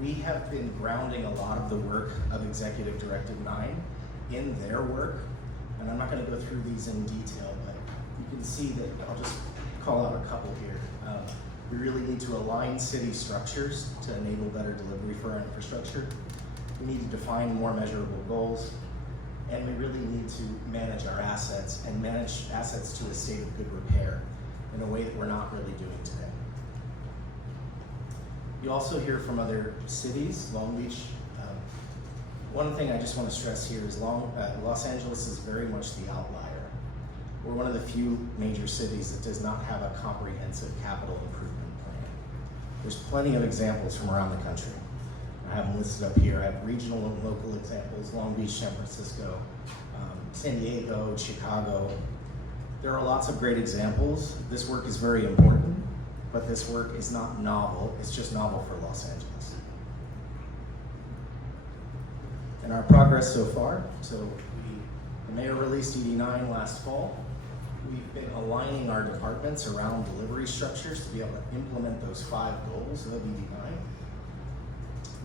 We have been grounding a lot of the work of Executive Directive 9 in their work, and I'm not going to go through these in detail, but you can see that I'll just call out a couple here. We really need to align city structures to enable better delivery for our infrastructure. We need to define more measurable goals, and we really need to manage our assets and manage assets to a state of good repair in a way that we're not really doing today. You also hear from other cities, Long Beach. One thing I just want to stress here is Los Angeles is very much the outlier. We're one of the few major cities that does not have a comprehensive capital improvement plan. There's plenty of examples from around the country. I have them listed up here. I have regional and local examples, Long Beach, San Francisco, San Diego, Chicago. There are lots of great examples. This work is very important, but this work is not novel. It's just novel for Los Angeles. And our progress so far, the mayor released ED9 last fall. We've been aligning our departments around delivery structures to be able to implement those 5 goals of ED9.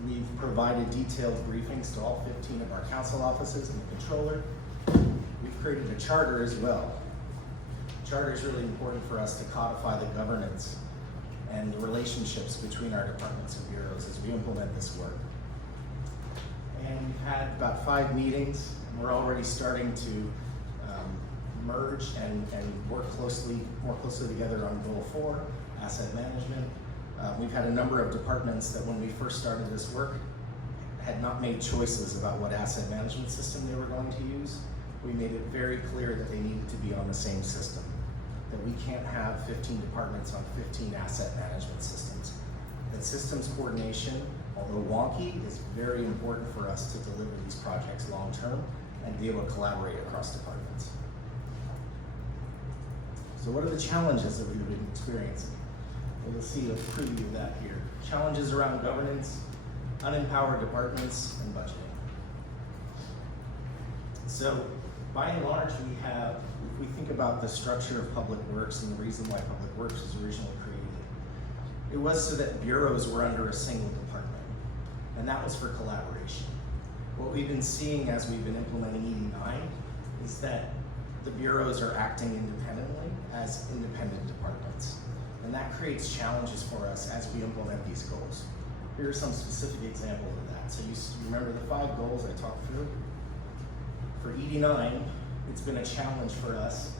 We've provided detailed briefings to all 15 of our council offices and the controller. We've created a charter as well. The charter is really important for us to codify the governance and the relationships between our departments and bureaus as we implement this work. And we've had about 5 meetings, and we're already starting to merge and work more closely together on Goal 4, asset management. We've had a number of departments that when we first started this work had not made choices about what asset management system they were going to use. We made it very clear that they needed to be on the same system. that we can't have 15 departments on 15 asset management systems. That systems coordination, although wonky, is very important for us to deliver these projects long-term and be able to collaborate across departments. So what are the challenges that we've been experiencing? Well, you'll see a preview of that here. Challenges around governance, unempowered departments, and budgeting. So by and large, we have, if we think about the structure of public works and the reason why public works was originally created, it was so that bureaus were under a single department, and that was for collaboration. What we've been seeing as we've been implementing ED9 is that the bureaus are acting independently as independent departments, and that creates challenges for us as we implement these goals. Here are some specific examples of that. So you remember the 5 goals I talked through? For ED9, it's been a challenge for us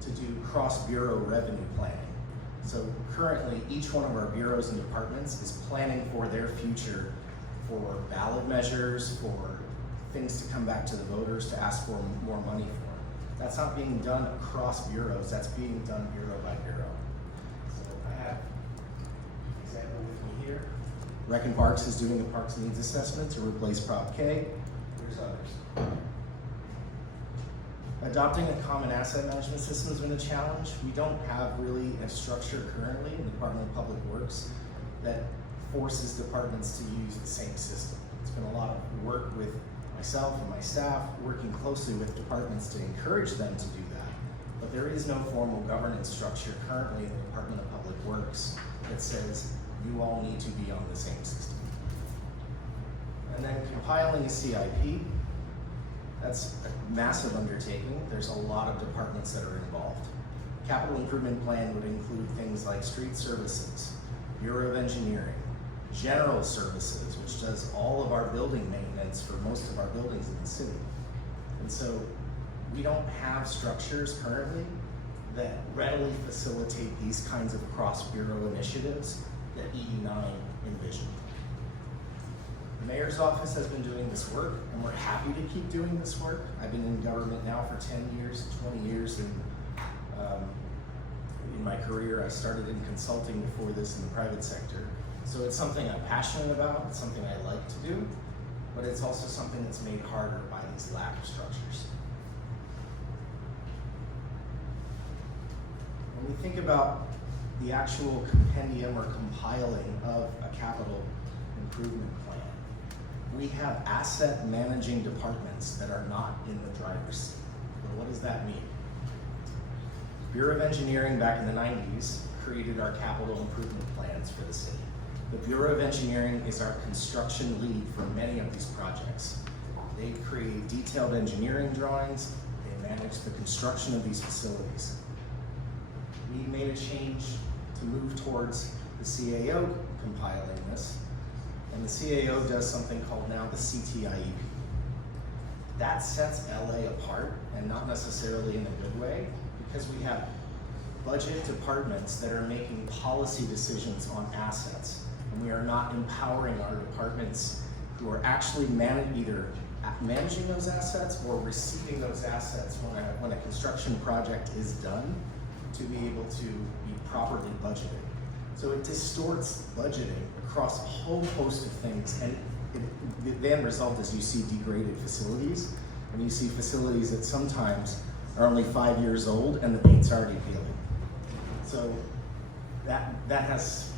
to do cross-bureau revenue planning. So currently, each one of our bureaus and departments is planning for their future for ballot measures, for things to come back to the voters to ask for more money for. That's not being done across bureaus, that's being done bureau by bureau. So I have an example with me here. Rec and Parks is doing a Parks Needs Assessment to replace Prop K. There's others. Adopting a common asset management system has been a challenge. We don't have really a structure currently in the Department of Public Works that forces departments to use the same system. It's been a lot of work with myself and my staff, working closely with departments to encourage them to do that. But there is no formal governance structure currently in the Department of Public Works that says you all need to be on the same system. And then compiling a CIP, that's a massive undertaking. There's a lot of departments that are involved. Capital improvement plan would include things like street services, Bureau of Engineering, general services, which does all of our building maintenance for most of our buildings in the city. And so we don't have structures currently that readily facilitate these kinds of cross-bureau initiatives that ED9 envisioned. The Mayor's Office has been doing this work, and we're happy to keep doing this work. I've been in government now for 10 years, 20 years in my career. I started in consulting before this in the private sector. So it's something I'm passionate about, it's something I like to do, but it's also something that's made harder by these lack of structures. When we think about the actual compendium or compiling of a capital improvement plan, we have asset managing departments that are not in the driver's seat. Well, what does that mean? Bureau of Engineering back in the 90s created our capital improvement plans for the city. The Bureau of Engineering is our construction lead for many of these projects. They create detailed engineering drawings, they manage the construction of these facilities. We made a change to move towards the CAO compiling this, and the CAO does something called now the CTIEP. That sets LA apart, and not necessarily in a good way, because we have budget departments that are making policy decisions on assets, and we are not empowering our departments who are actually either managing those assets or receiving those assets when a construction project is done to be able to be properly budgeted. So it distorts budgeting across a whole host of things, and the end result is you see degraded facilities, and you see facilities that sometimes are only 5 years old and the paint's already peeling. So that has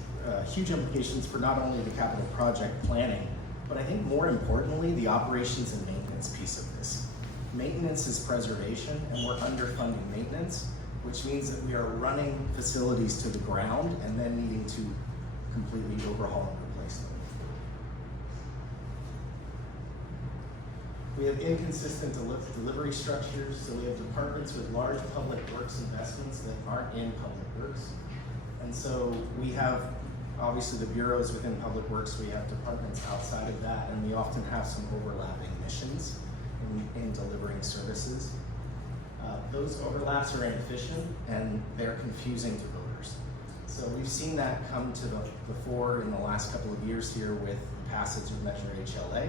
huge implications for not only the capital project planning, but I think more importantly, the operations and maintenance piece of this. Maintenance is preservation, and we're underfunding maintenance, which means that we are running facilities to the ground and then needing to completely overhaul and replace them. We have inconsistent delivery structures, so we have departments with large public works investments that aren't in public works. And so we have, obviously, the bureaus within public works, we have departments outside of that, and we often have some overlapping missions in delivering services. Those overlaps are inefficient, and they're confusing to voters. So we've seen that come to the fore in the last couple of years here with the passage of Measure HLA.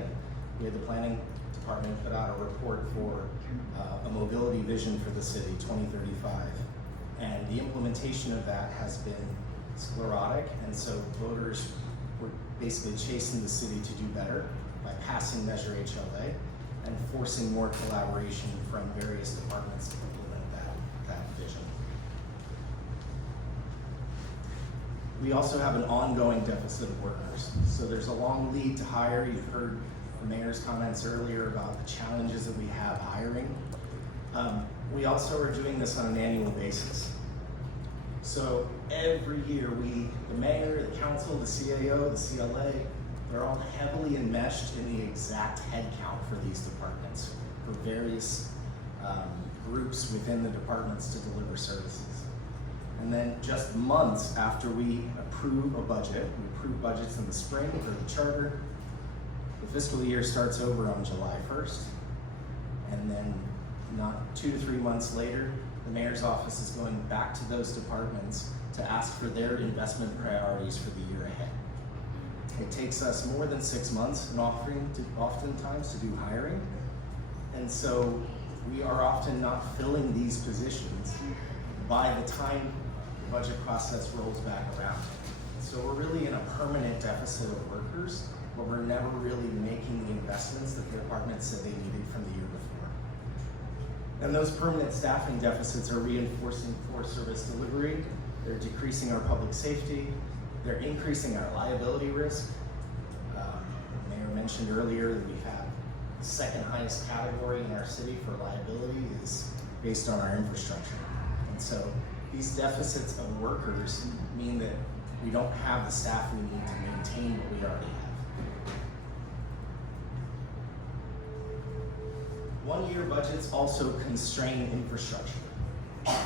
We had the planning department put out a report for a mobility vision for the city, 2035. And the implementation of that has been sclerotic, and so voters were basically chasing the city to do better by passing Measure HLA and forcing more collaboration from various departments to implement that vision. We also have an ongoing deficit of workers. So there's a long lead to hire. You've heard the mayor's comments earlier about the challenges that we have hiring. We also are doing this on an annual basis. So every year the mayor, the council, the CAO, the CLA, they're all heavily enmeshed in the exact head count for these departments, for various groups within the departments to deliver services. And then just months after we approve a budget, we approve budgets in the spring for the charter, the fiscal year starts over on July 1st. And then not 2 to 3 months later, the mayor's office is going back to those departments to ask for their investment priorities for the year ahead. It takes us more than 6 months and oftentimes to do hiring. And so we are often not filling these positions by the time the budget process rolls back around. So we're really in a permanent deficit of workers, but we're never really making the investments that the department said they needed from the year before. And those permanent staffing deficits are reinforcing poor service delivery, they're decreasing our public safety, they're increasing our liability risk. The mayor mentioned earlier that we've had the second highest category in our city for liability is based on our infrastructure. And so these deficits of workers mean that we don't have the staff we need to maintain what we already have. One-year budgets also constrain infrastructure.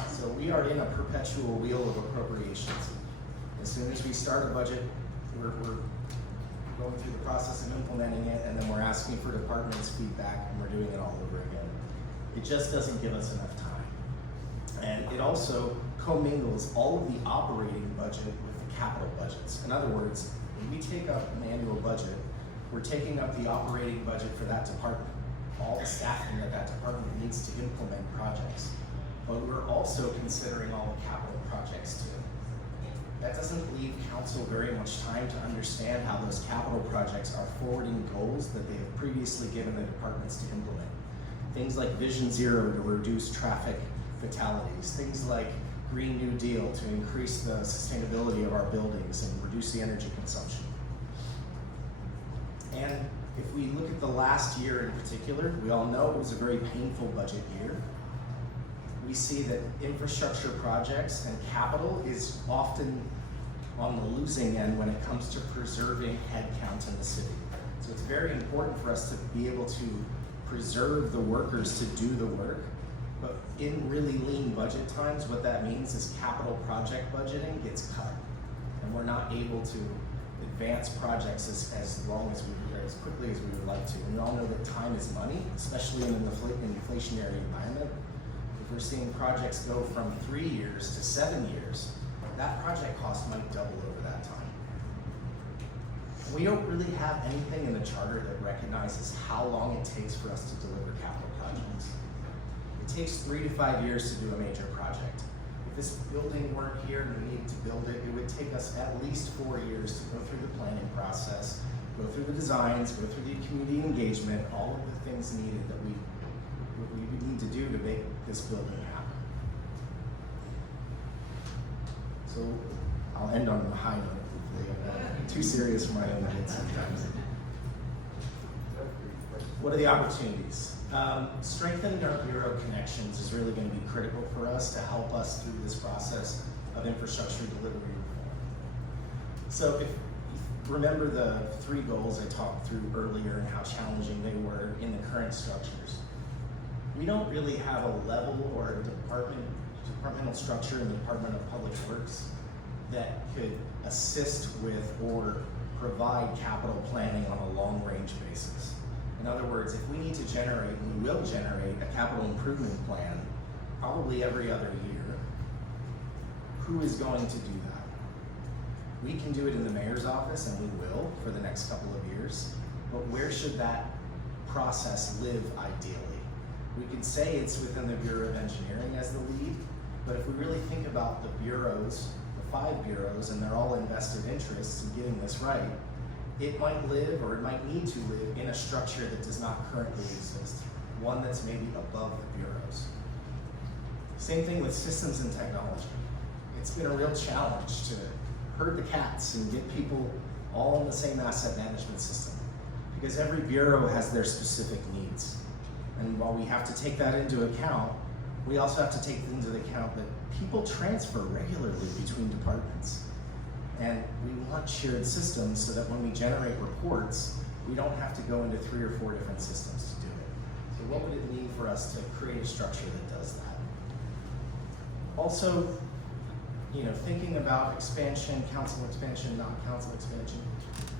So we are in a perpetual wheel of appropriations. As soon as we start a budget, we're going through the process of implementing it, and then we're asking for departments' feedback, and we're doing it all over again. It just doesn't give us enough time. And it also commingles all of the operating budget with the capital budgets. In other words, when we take up an annual budget, we're taking up the operating budget for that department, all the staffing that that department needs to implement projects. But we're also considering all the capital projects too. That doesn't leave council very much time to understand how those capital projects are forwarding goals that they have previously given the departments to implement. Things like Vision Zero to reduce traffic fatalities, things like Green New Deal to increase the sustainability of our buildings and reduce the energy consumption. And if we look at the last year in particular, we all know it was a very painful budget year. We see that infrastructure projects and capital is often on the losing end when it comes to preserving headcount in the city. So it's very important for us to be able to preserve the workers to do the work. But in really lean budget times, what that means is capital project budgeting gets cut. And we're not able to advance projects as quickly as we would like to. And we all know that time is money, especially in an inflationary environment. If we're seeing projects go from 3 years to 7 years, that project cost might double over that time. We don't really have anything in the charter that recognizes how long it takes for us to deliver capital projects. It takes 3 to 5 years to do a major project. If this building weren't here and we needed to build it, it would take us at least 4 years to go through the planning process, go through the designs, go through the community engagement, all of the things needed that we need to do to make this building happen. So I'll end on a high note. Too serious for my own good sometimes. What are the opportunities? Strengthening our bureau connections is really going to be critical for us to help us through this process of infrastructure delivery reform. So if you remember the 3 goals I talked through earlier and how challenging they were in the current structures. We don't really have a level or a departmental structure in the Department of Public Works that could assist with or provide capital planning on a long-range basis. In other words, if we need to generate, and we will generate, a capital improvement plan probably every other year, who is going to do that? We can do it in the mayor's office, and we will for the next couple of years, but where should that process live ideally? We could say it's within the Bureau of Engineering as the lead, But if we really think about the bureaus, the 5 bureaus, and they're all invested interests in getting this right, it might live or it might need to live in a structure that does not currently exist, one that's maybe above the bureaus. Same thing with systems and technology. It's been a real challenge to herd the cats and get people all in the same asset management system, because every bureau has their specific needs. And while we have to take that into account, we also have to take into account that people transfer regularly between departments. And we want shared systems so that when we generate reports, we don't have to go into 3 or 4 different systems to do it. So what would it mean for us to create a structure that does that? Also, thinking about expansion, council expansion, non-council expansion,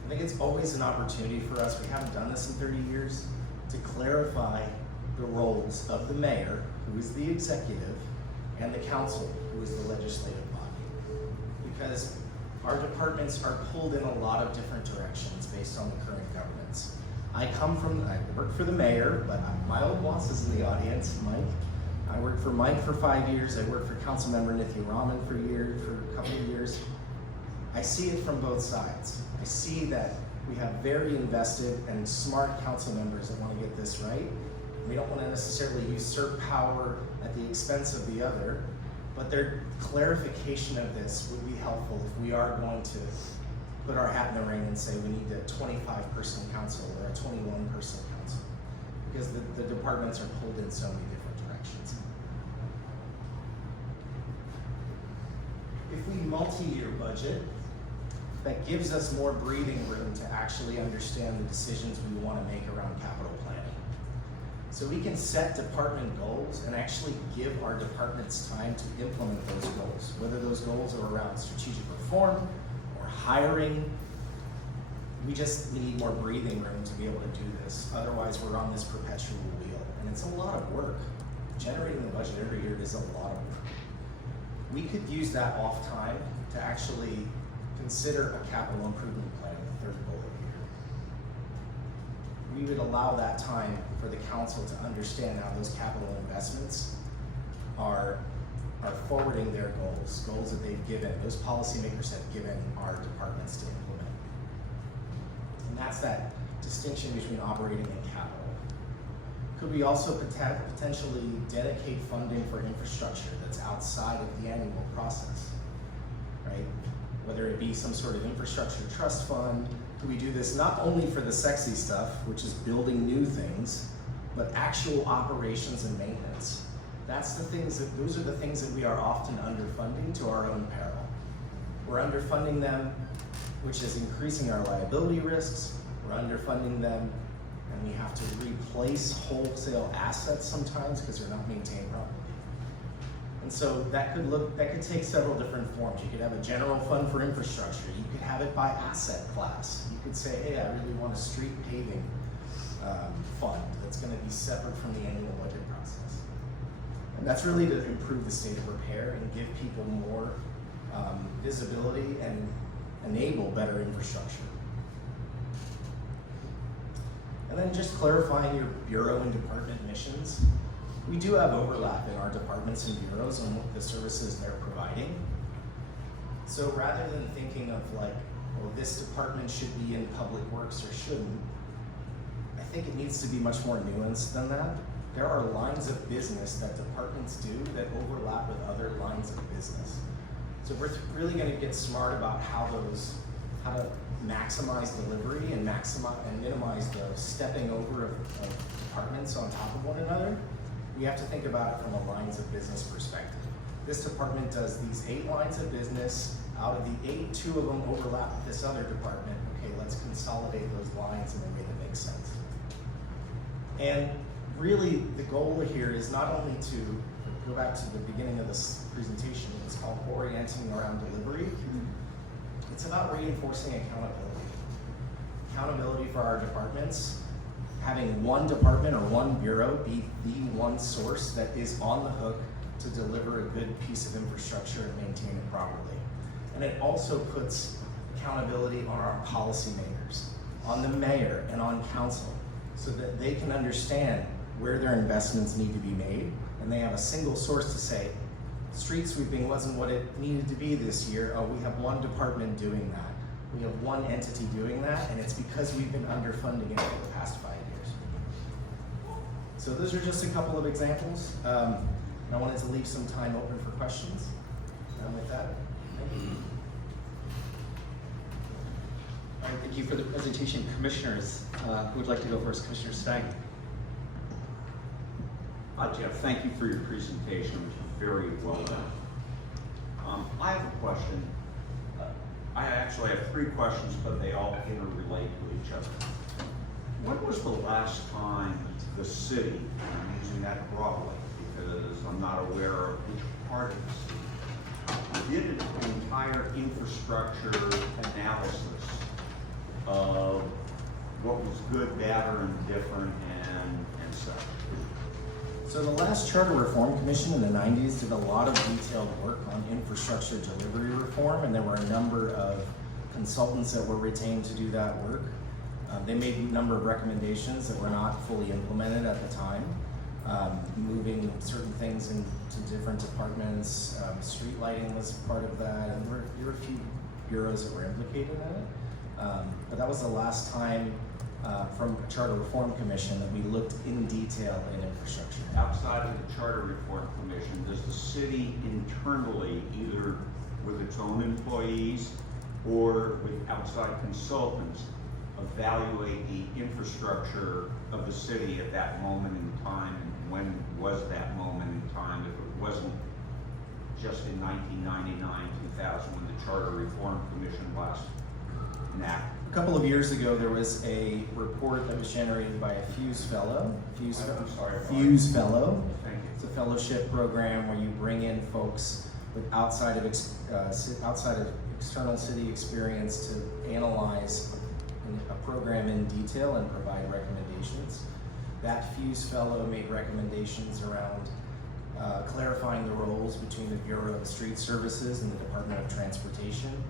I think it's always an opportunity for us, we haven't done this in 30 years, to clarify the roles of the mayor, who is the executive, and the council, who is the legislative body. Because our departments are pulled in a lot of different directions based on the current governance. I work for the mayor, but my old boss is in the audience, Mike. I worked for Mike for 5 years. I worked for Councilmember Nithya Raman for a couple of years. I see it from both sides. I see that we have very invested and smart council members that want to get this right. We don't want to necessarily usurp power at the expense of the other, but their clarification of this would be helpful if we are going to put our hat in the ring and say we need a 25-person council or a 21-person council, because the departments are pulled in so many different directions. If we multi-year budget, that gives us more breathing room to actually understand the decisions we want to make around capital planning. So we can set department goals and actually give our departments time to implement those goals, whether those goals are around strategic reform or hiring. We need more breathing room to be able to do this. Otherwise, we're on this perpetual wheel, and it's a lot of work. Generating the budget every year is a lot of work. We could use that off time to actually consider a capital improvement plan, the 3rd bullet here. We would allow that time for the council to understand how those capital investments are forwarding their goals that they've given, those policymakers have given our departments to implement. And that's that distinction between operating and capital. Could we also potentially dedicate funding for infrastructure that's outside of the annual process, right? Whether it be some sort of infrastructure trust fund. Could we do this not only for the sexy stuff, which is building new things, but actual operations and maintenance? Those are the things that we are often underfunding to our own peril. We're underfunding them, which is increasing our liability risks. We're underfunding them, and we have to replace wholesale assets sometimes because they're not maintained properly. And so that could take several different forms. You could have a general fund for infrastructure. You could have it by asset class. You could say, hey, I really want a street paving fund that's going to be separate from the annual budget process. And that's really to improve the state of repair and give people more visibility and enable better infrastructure. And then just clarifying your bureau and department missions. We do have overlap in our departments and bureaus on what the services they're providing. So rather than thinking of this department should be in public works or shouldn't, I think it needs to be much more nuanced than that. There are lines of business that departments do that overlap with other lines of business. So we're really going to get smart about how to maximize delivery and minimize the stepping over of departments on top of one another. We have to think about it from a lines of business perspective. This department does these 8 lines of business. Out of the 8, 2 of them overlap with this other department. Okay, let's consolidate those lines in a way that makes sense. And really, the goal here is not only to go back to the beginning of this presentation, it's called orienting around delivery. It's about reinforcing accountability. Accountability for our departments, having one department or one bureau be the one source that is on the hook to deliver a good piece of infrastructure and maintain it properly. And it also puts accountability on our policymakers, on the mayor and on council, so that they can understand where their investments need to be made, and they have a single source to say, street sweeping wasn't what it needed to be this year. Oh, we have one department doing that. We have one entity doing that, and it's because we've been underfunding it for the past 5 years. So those are just a couple of examples. I wanted to leave some time open for questions. And with that, thank you. All right, thank you for the presentation. Commissioners, who would like to go first? Commissioner Stang. Hi, Geoff. Thank you for your presentation, which was very well done. I have a question. I actually have 3 questions, but they all interrelate with each other. When was the last time the city, and I'm using that broadly because I'm not aware of which part of the city, did an entire infrastructure analysis of what was good, bad, or indifferent, and such? So the last Charter Reform Commission in the 90s did a lot of detailed work on infrastructure delivery reform, and there were a number of consultants that were retained to do that work. They made a number of recommendations that were not fully implemented at the time, moving certain things into different departments. Street lighting was part of that, and there were a few bureaus that were implicated in it. But that was the last time from a Charter Reform Commission that we looked in detail in infrastructure. Outside of the Charter Reform Commission, does the city internally, either with its own employees or with outside consultants, evaluate the infrastructure of the city at that moment in time? And when was that moment in time, if it wasn't just in 1999, 2000, when the Charter Reform Commission last enacted? A couple of years ago, there was a report that was generated by a Fuse Fellow. Fuse Fellow. Thank you. It's a fellowship program where you bring in folks with outside of external city experience to analyze a program in detail and provide recommendations. That Fuse Fellow made recommendations around clarifying the roles between the Bureau of Street Services and the Department of Transportation.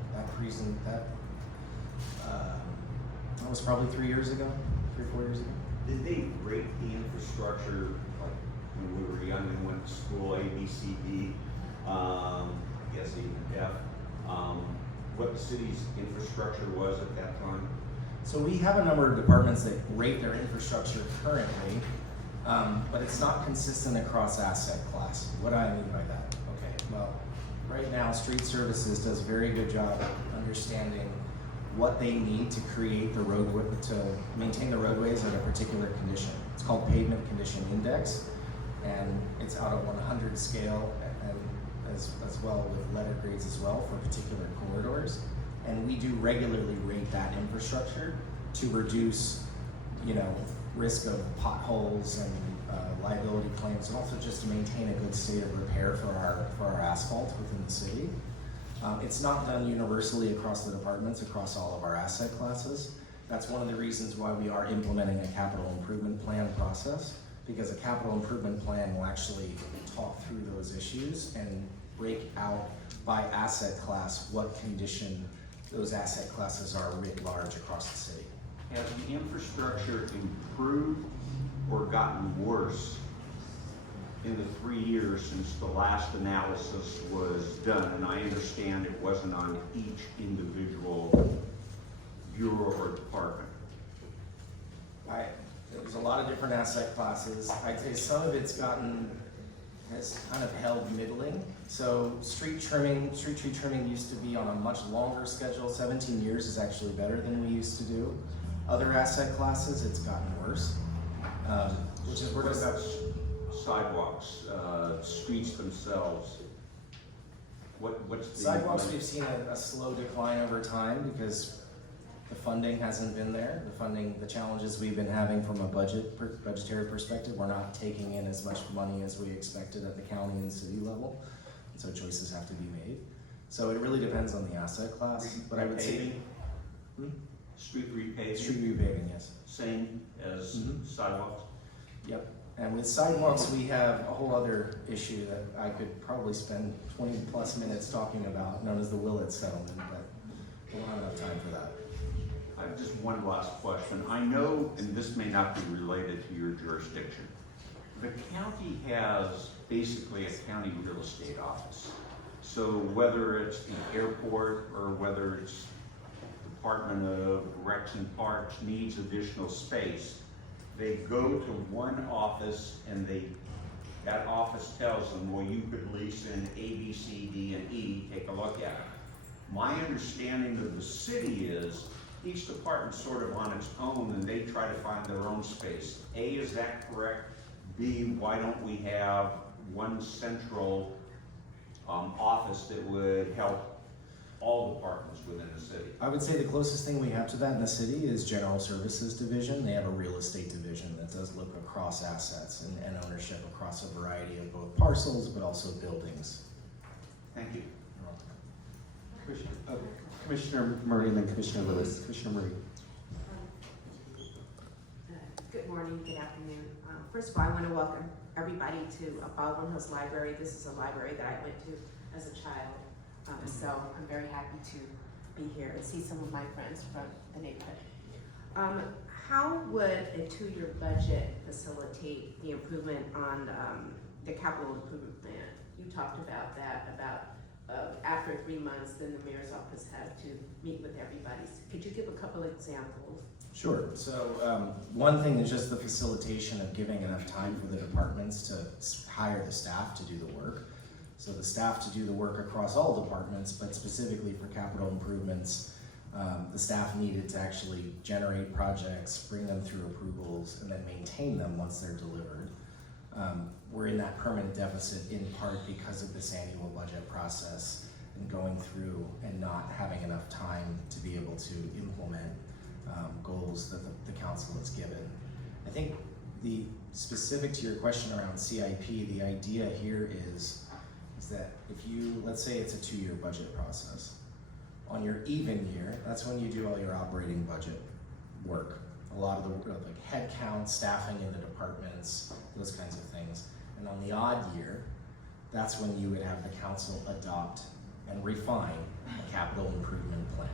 That was probably 3 years ago, 3 or 4 years ago. Did they rate the infrastructure, like when we were young and went to school, A, B, C, D, I guess even F, what the city's infrastructure was at that time? So we have a number of departments that rate their infrastructure currently, but it's not consistent across asset class. What do I mean by that? Okay, well, right now, Street Services does a very good job of understanding what they need to create the roadway, to maintain the roadways at a particular condition. It's called Pavement Condition Index, and it's out of 100 scale, and as well with letter grades as well for particular corridors. And we do regularly rate that infrastructure to reduce, risk of potholes and liability claims, and also just to maintain a good state of repair for our asphalt within the city. It's not done universally across the departments, across all of our asset classes. That's one of the reasons why we are implementing a capital improvement plan process, because a capital improvement plan will actually talk through those issues and break out by asset class what condition those asset classes are writ large across the city. Has the infrastructure improved or gotten worse in the 3 years since the last analysis was done? And I understand it wasn't on each individual bureau or department. There's a lot of different asset classes. I'd say some of it's has kind of held middling. So street tree trimming used to be on a much longer schedule. 17 years is actually better than we used to do. Other asset classes, it's gotten worse. Which is what about sidewalks, streets themselves? What's the sidewalks? We've seen a slow decline over time because the funding hasn't been there. The challenges we've been having from a budgetary perspective, we're not taking in as much money as we expected at the county and city level, and so choices have to be made. So it really depends on the asset class. But I would say street repaving. Street repaving, yes. Same as sidewalks. Yep. And with sidewalks, we have a whole other issue that I could probably spend 20 plus minutes talking about, known as the Willett settlement, but we don't have enough time for that. I have just one last question. I know, and this may not be related to your jurisdiction, the county has basically a county real estate office. So whether it's the airport or whether it's Department of Recs and Parks needs additional space, they go to one office and that office tells them, well, you could lease in A, B, C, D, and E, take a look at it. My understanding of the city is each department's sort of on its own and they try to find their own space. A, is that correct? B, why don't we have one central office that would help all departments within the city? I would say the closest thing we have to that in the city is General Services Division. They have a real estate division that does look across assets and ownership across a variety of both parcels, but also buildings. Thank you. Commissioner Murray and then Commissioner Lewis. Commissioner Murray. Good morning, good afternoon. First of all, I want to welcome everybody to Baldwin Hills Library. This is a library that I went to as a child. So I'm very happy to be here and see some of my friends from the neighborhood. How would a 2-year budget facilitate the improvement on the capital improvement plan? You talked about that, after 3 months, then the mayor's office had to meet with everybody. Could you give a couple examples? Sure. So one thing is just the facilitation of giving enough time for the departments to hire the staff to do the work. So the staff to do the work across all departments, but specifically for capital improvements, the staff needed to actually generate projects, bring them through approvals, and then maintain them once they're delivered. We're in that permanent deficit in part because of this annual budget process and going through and not having enough time to be able to implement goals that the council has given. I think the specific to your question around CIP, the idea here is that if you, let's say it's a 2-year budget process, on your even year, that's when you do all your operating budget work. A lot of the like head count, staffing in the departments, those kinds of things. And on the odd year, that's when you would have the council adopt and refine a capital improvement plan.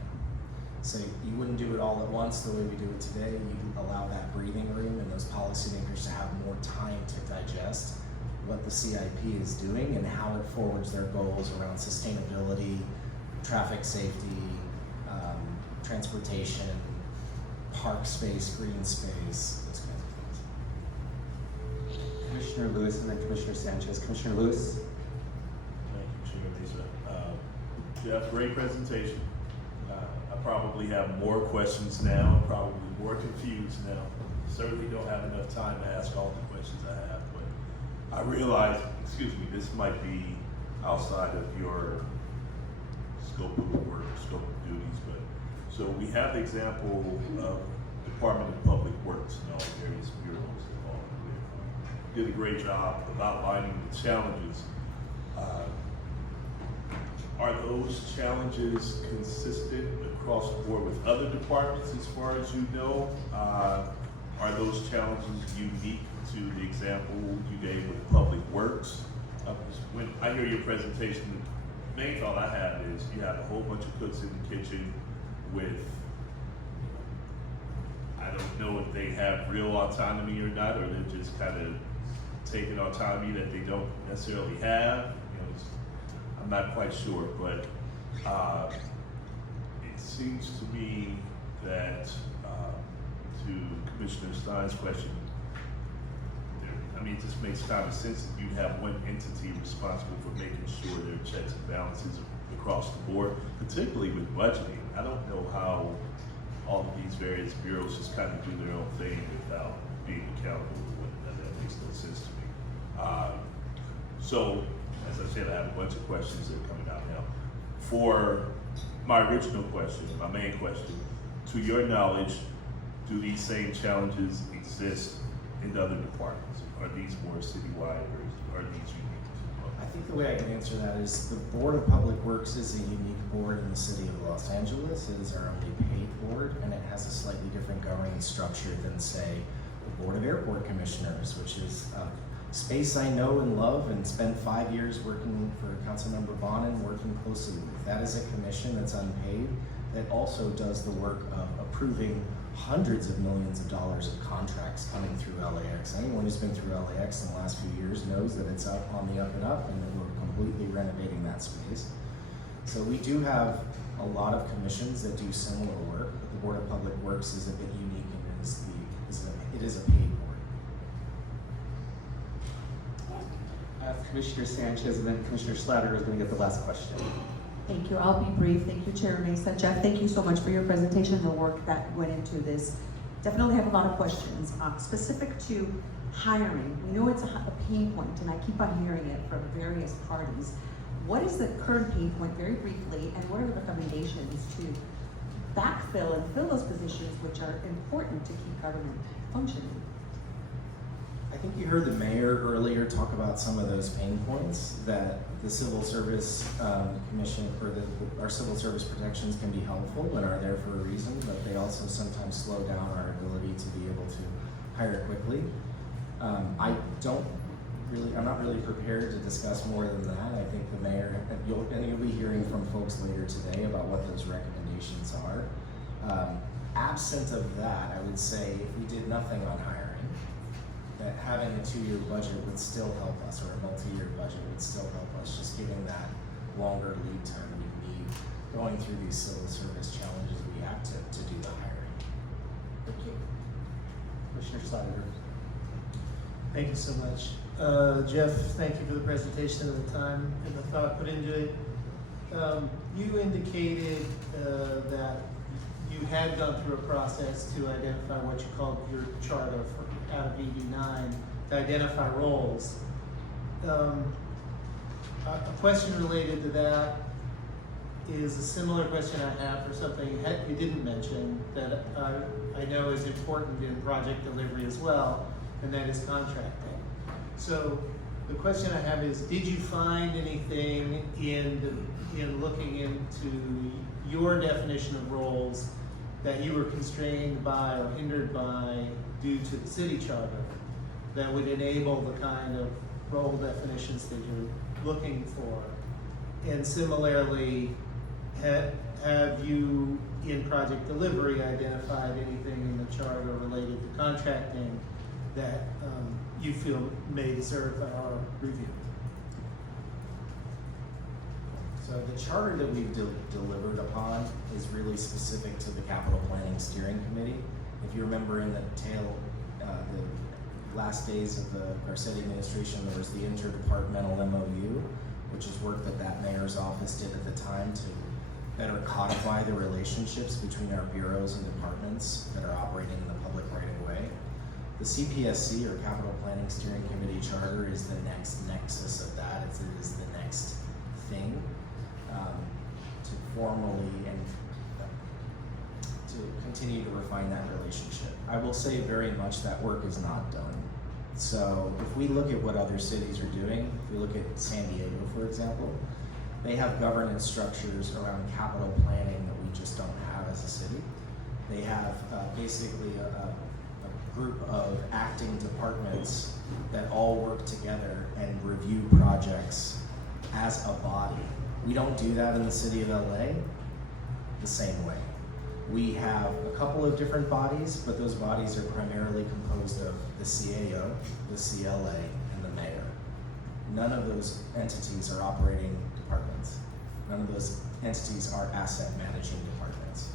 So you wouldn't do it all at once the way we do it today. You allow that breathing room and those policymakers to have more time to digest what the CIP is doing and how it forwards their goals around sustainability, traffic safety, transportation, park space, green space, those kinds of things. Commissioner Lewis and then Commissioner Sanchez. Commissioner Lewis. Thank you, Chair Lisa. Geoff, great presentation. I probably have more questions now, probably more confused now. Certainly don't have enough time to ask all the questions I have, but I realize, excuse me, this might be outside of your scope of work, scope of duties, but so we have the example of Department of Public Works and all the various bureaus involved with. Did a great job of outlining the challenges. Are those challenges consistent across the board with other departments as far as you know? Are those challenges unique to the example you gave with Public Works? When I hear your presentation, the main thought I have is you have a whole bunch of cooks in the kitchen with, I don't know if they have real autonomy or not, or they're just kind of taking autonomy that they don't necessarily have. I'm not quite sure, but it seems to me that to Commissioner Stein's question, it just makes common sense that you have one entity responsible for making sure there are checks and balances across the board, particularly with budgeting. I don't know how all of these various bureaus just kind of do their own thing without being accountable to one another. That makes no sense to me. So, as I said, I have a bunch of questions that are coming out now. For my original question, my main question, to your knowledge, do these same challenges exist in other departments? Are these more citywide or are these unique? I think the way I can answer that is the Board of Public Works is a unique board in the city of Los Angeles. It is our only paid board, and it has a slightly different governance structure than, say, the Board of Airport Commissioners, which is a space I know and love and spent 5 years working for Councilmember Bonin, working closely with. That is a commission that's unpaid that also does the work of approving hundreds of millions of dollars of contracts coming through LAX. Anyone who's been through LAX in the last few years knows that it's up on the up and up, and that we're completely renovating that space. So we do have a lot of commissions that do similar work, but the Board of Public Works is a bit unique and it is a paid board. Commissioner Sanchez and then Commissioner Slatter is going to get the last question. Thank you. I'll be brief. Thank you, Chair Mesa. Geoff, thank you so much for your presentation and the work that went into this. Definitely have a lot of questions specific to hiring. We know it's a pain point, and I keep on hearing it from various parties. What is the current pain point, very briefly, and what are the recommendations to backfill and fill those positions which are important to keep government functioning? I think you heard the mayor earlier talk about some of those pain points, that the Civil Service Commission, or our civil service protections can be helpful and are there for a reason, but they also sometimes slow down our ability to be able to hire quickly. I'm not really prepared to discuss more than that. I think the mayor, and you'll be hearing from folks later today about what those recommendations are. Absent of that, I would say if we did nothing on hiring, that having a 2-year budget would still help us, or a multi-year budget would still help us, just giving that longer lead time we need going through these civil service challenges we have to do the hiring. Thank you. Commissioner Slatter. Thank you so much. Geoff, thank you for the presentation and the time and the thought put into it. You indicated that you had gone through a process to identify what you called your charter for out of ED9 to identify roles. A question related to that is a similar question I have for something you didn't mention that I know is important in project delivery as well, and that is contracting. So the question I have is, did you find anything in looking into your definition of roles that you were constrained by or hindered by due to the city charter that would enable the kind of role definitions that you're looking for? And similarly, have you in project delivery identified anything in the charter related to contracting that you feel may deserve our review? So the charter that we've delivered upon is really specific to the Capital Planning Steering Committee. If you remember in the last days of the Garcetti administration, there was the interdepartmental MOU, which is work that mayor's office did at the time to better codify the relationships between our bureaus and departments that are operating in the public right of way. The CPSC, or Capital Planning Steering Committee Charter, is the next nexus of that. It is the next thing to formally and to continue to refine that relationship. I will say very much that work is not done. So if we look at what other cities are doing, if we look at San Diego, for example, they have governance structures around capital planning that we just don't have as a city. They have basically a group of acting departments that all work together and review projects as a body. We don't do that in the city of LA the same way. We have a couple of different bodies, but those bodies are primarily composed of the CAO, the CLA, and the mayor. None of those entities are operating departments. None of those entities are asset managing departments.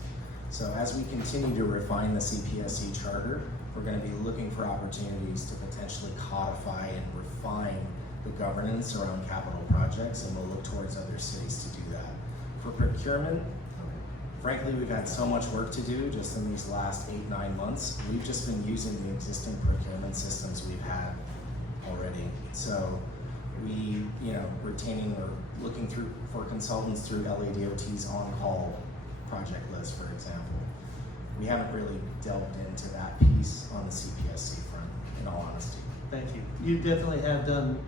So as we continue to refine the CPSC charter, we're going to be looking for opportunities to potentially codify and refine the governance around capital projects, and we'll look towards other cities to do that. For procurement, frankly, we've had so much work to do just in these last 8-9 months. We've just been using the existing procurement systems we've had already. So we, retaining or looking through for consultants through LADOT's on-call project list, for example. We haven't really delved into that piece on the CPSC front, in all honesty. Thank you. You definitely have done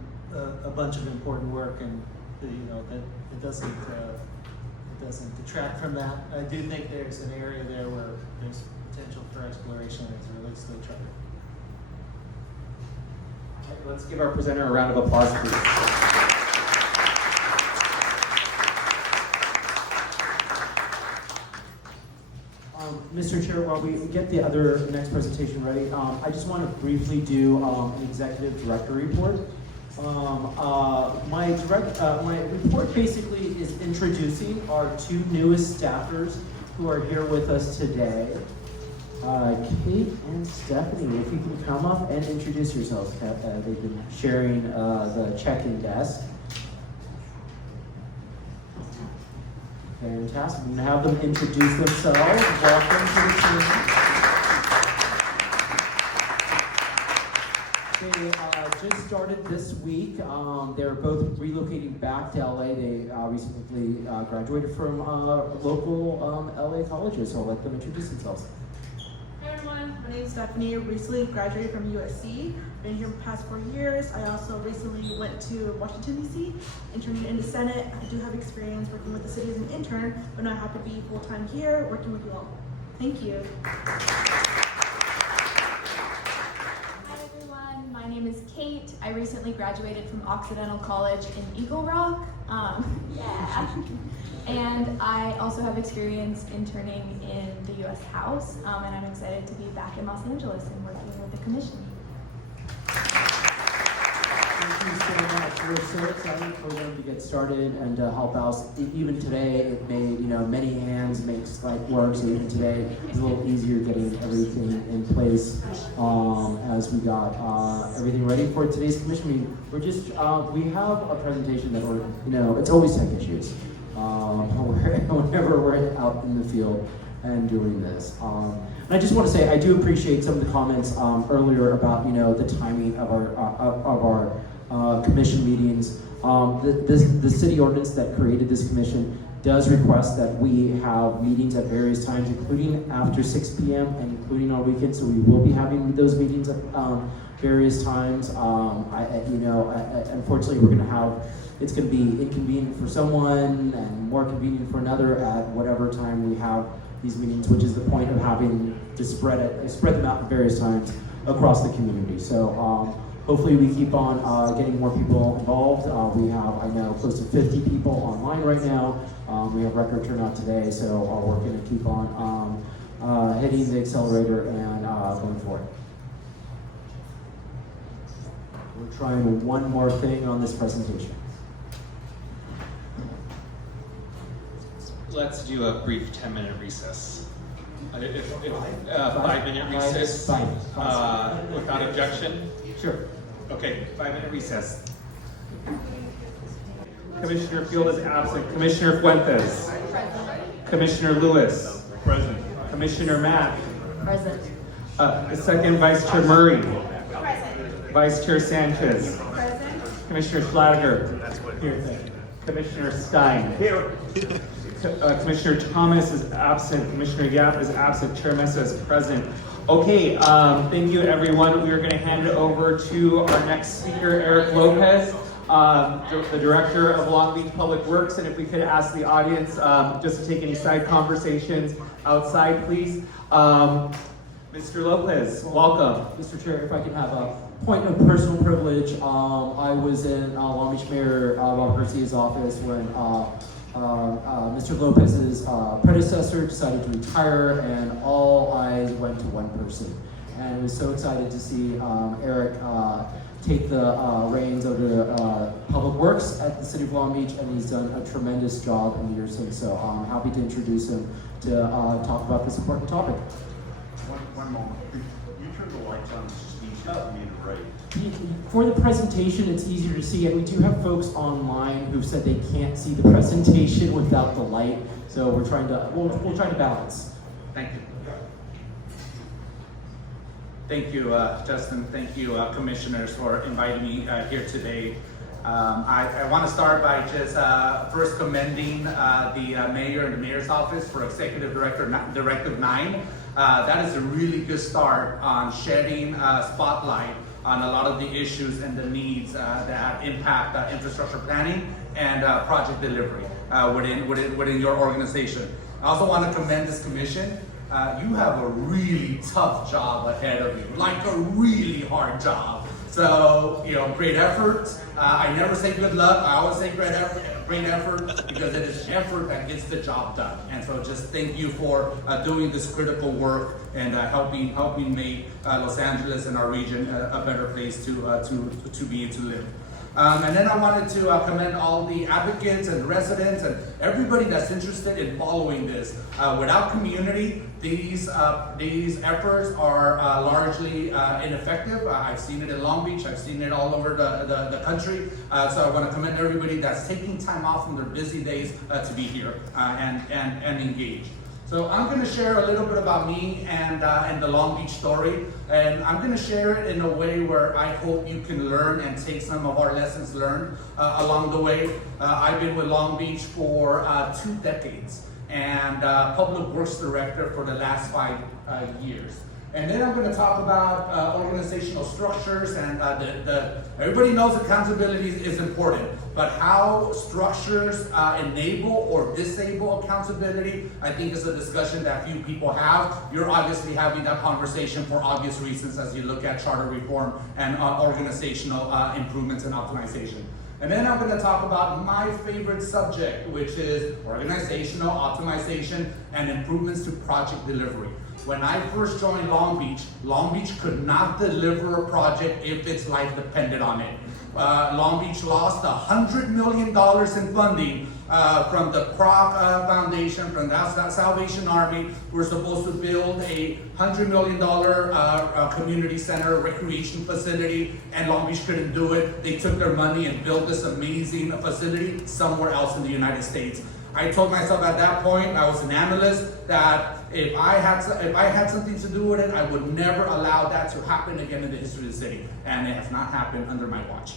a bunch of important work, and that it doesn't detract from that. I do think there's an area there where there's potential for exploration as it relates to the charter. All right, let's give our presenter a round of applause, please. Mr. Mr. Chair, while we get the next presentation ready, I just want to briefly do an executive director report. My report basically is introducing our two newest staffers who are here with us today. Kate and Stephanie, if you can come up and introduce yourselves. They've been sharing the check-in desk. Fantastic. I'm going to have them introduce themselves. Welcome to the team. They just started this week. They're both relocating back to LA. They recently graduated from local LA colleges, so I'll let them introduce themselves. Hi everyone, my name is Stephanie. Recently graduated from USC. Been here for the past 4 years. I also recently went to Washington, D.C., interning in the Senate. I do have experience working with the city as an intern, but now I have to be full-time here working with you all. Thank you. Hi everyone, my name is Kate. I recently graduated from Occidental College in Eagle Rock. Yeah. And I also have experience interning in the U.S. House, and I'm excited to be back in Los Angeles and working with the commission. Thank you so much. We're so excited for them to get started and to help out. Even today, it made, many hands makes light work. So even today, it's a little easier getting everything in place as we got everything ready for today's commission meeting. We're just, we have a presentation that we're, it's always tech issues. Whenever we're out in the field and doing this. And I just want to say, I do appreciate some of the comments earlier about, the timing of our commission meetings. The city ordinance that created this commission does request that we have meetings at various times, including after 6 p.m. and including on weekends. So we will be having those meetings at various times. Unfortunately, we're going to have. It's going to be inconvenient for someone and more convenient for another at whatever time we have these meetings, which is the point of having to spread them out at various times across the community. So hopefully we keep on getting more people involved. We have, I know, close to 50 people online right now. We have record turnout today, so we're going to keep on hitting the accelerator and going for it. We're trying one more thing on this presentation. Let's do a brief 10-minute recess. 5-minute recess without objection? Sure. Okay, 5-minute recess. Commissioner Field is absent. Commissioner Fuentes. Commissioner Lewis. Present. Commissioner Mack. Present. The second Vice Chair Murray. Present. Vice Chair Sanchez. Present. Commissioner Schlatter. Here. Commissioner Stein. Here. Commissioner Thomas is absent. Commissioner Yap is absent. Chair Mesa is present. Okay, thank you everyone. We are going to hand it over to our next speaker, Eric Lopez, the Director of Long Beach Public Works. And if we could ask the audience just to take any side conversations outside, please. Mr. Lopez, welcome. Mr. Chair, if I can have a point of personal privilege, I was in Long Beach Mayor Bob Garcia's office when Mr. Lopez's predecessor decided to retire, and all eyes went to one person. And I was so excited to see Eric take the reins of the Public Works at the City of Long Beach, and he's done a tremendous job in the years since. So I'm happy to introduce him to talk about this important topic. One moment. You turn the lights on, it's just easier for me to write. For the presentation, it's easier to see, and we do have folks online who said they can't see the presentation without the light. So we're trying to, we'll try to balance. Thank you. Thank you, Justin. Thank you, commissioners, for inviting me here today. I want to start by just first commending the mayor and the mayor's office for Executive Directive 9. That is a really good start on shedding spotlight on a lot of the issues and the needs that impact infrastructure planning and project delivery within your organization. I also want to commend this commission. You have a really tough job ahead of you, like a really hard job. So, great effort. I never say good luck. I always say great effort. great effort, because it is effort that gets the job done. And so just thank you for doing this critical work and helping make Los Angeles and our region a better place to be and to live. And then I wanted to commend all the advocates and residents and everybody that's interested in following this. Without community, these efforts are largely ineffective. I've seen it in Long Beach. I've seen it all over the country. So I want to commend everybody that's taking time off from their busy days to be here and engage. So I'm going to share a little bit about me and the Long Beach story, and I'm going to share it in a way where I hope you can learn and take some of our lessons learned along the way. I've been with Long Beach for 2 decades and Public Works Director for the last 5 years. And then I'm going to talk about organizational structures and everybody knows accountability is important, but how structures enable or disable accountability, I think is a discussion that few people have. You're obviously having that conversation for obvious reasons as you look at charter reform and organizational improvements and optimization. And then I'm going to talk about my favorite subject, which is organizational optimization and improvements to project delivery. When I first joined Long Beach could not deliver a project if its life depended on it. Long Beach lost $100 million in funding from the Kroc Foundation, from the Salvation Army. We're supposed to build a $100 million community center recreation facility, and Long Beach couldn't do it. They took their money and built this amazing facility somewhere else in the United States. I told myself at that point, I was an analyst, that if I had something to do with it, I would never allow that to happen again in the history of the city, and it has not happened under my watch.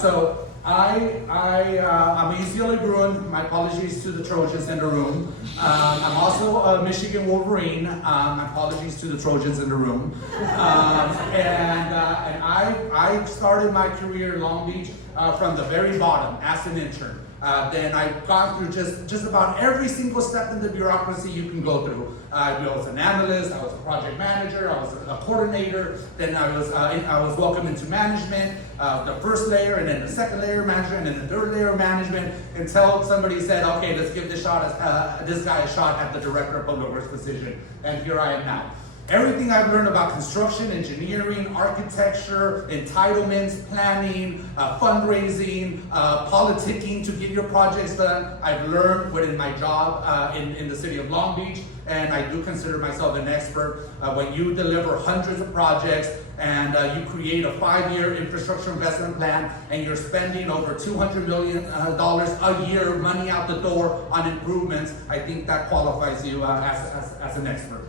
So I'm a UCLA Bruin. My apologies to the Trojans in the room. I'm also a Michigan Wolverine. My apologies to the Trojans in the room. And I started my career in Long Beach from the very bottom as an intern. Then I've gone through just about every single step in the bureaucracy you can go through. I was an analyst, I was a project manager, I was a coordinator, then I was welcomed into management, the first layer, and then the second layer of management, and then the third layer of management, until somebody said, okay, let's give this guy a shot at the director of public works position, and here I am now. Everything I've learned about construction, engineering, architecture, entitlements, planning, fundraising, politicking to get your projects done, I've learned within my job in the city of Long Beach, and I do consider myself an expert. When you deliver hundreds of projects and you create a 5-year infrastructure investment plan and you're spending over $200 million a year, money out the door on improvements, I think that qualifies you as an expert.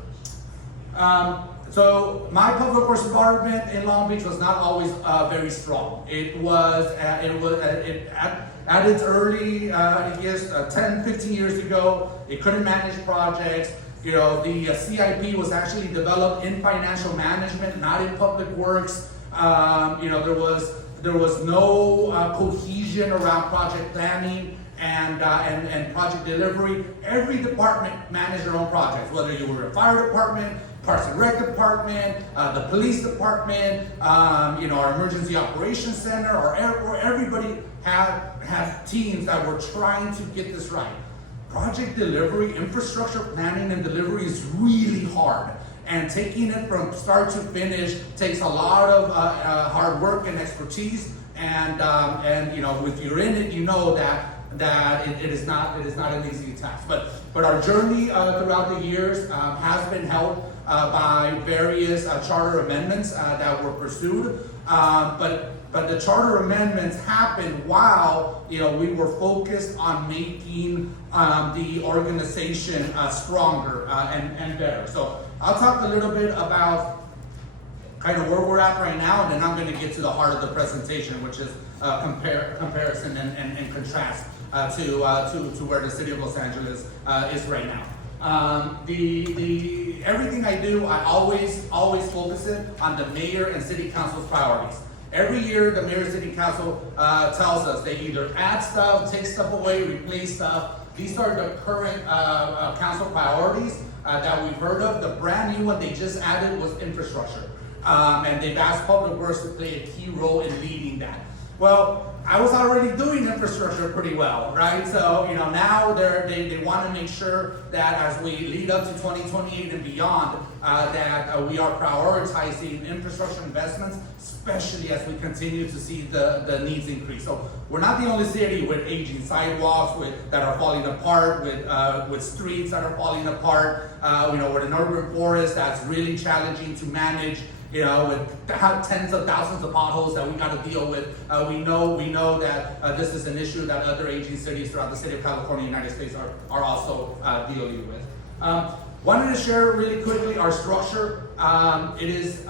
So my public works department in Long Beach was not always very strong. It was at its early years, 10, 15 years ago, it couldn't manage projects. You know, the CIP was actually developed in financial management, not in public works. You know, there was no cohesion around project planning and project delivery. Every department managed their own projects, whether you were a fire department, Parks and Rec department, the police department, you know, our emergency operations center, or everybody had teams that were trying to get this right. Project delivery, infrastructure planning and delivery is really hard. And taking it from start to finish takes a lot of hard work and expertise. And you know, if you're in it, you know that it is not an easy task. But our journey throughout the years has been helped by various charter amendments that were pursued. But the charter amendments happened while, you know, we were focused on making the organization stronger and better. So I'll talk a little bit about kind of where we're at right now, and then I'm going to get to the heart of the presentation, which is comparison and contrast to where the city of Los Angeles is right now. Everything I do, I always focus it on the mayor and city council's priorities. Every year, the mayor and city council tells us they either add stuff, take stuff away, replace stuff. These are the current council priorities that we've heard of. The brand new one they just added was infrastructure. And they've asked Public Works to play a key role in leading that. Well, I was already doing infrastructure pretty well, right? So, now they want to make sure that as we lead up to 2028 and beyond, that we are prioritizing infrastructure investments, especially as we continue to see the needs increase. So we're not the only city with aging sidewalks that are falling apart, with streets that are falling apart. We're an urban forest that's really challenging to manage. With tens of thousands of potholes that we got to deal with. We know that this is an issue that other aging cities throughout the state of California, United States are also dealing with. Wanted to share really quickly our structure. It is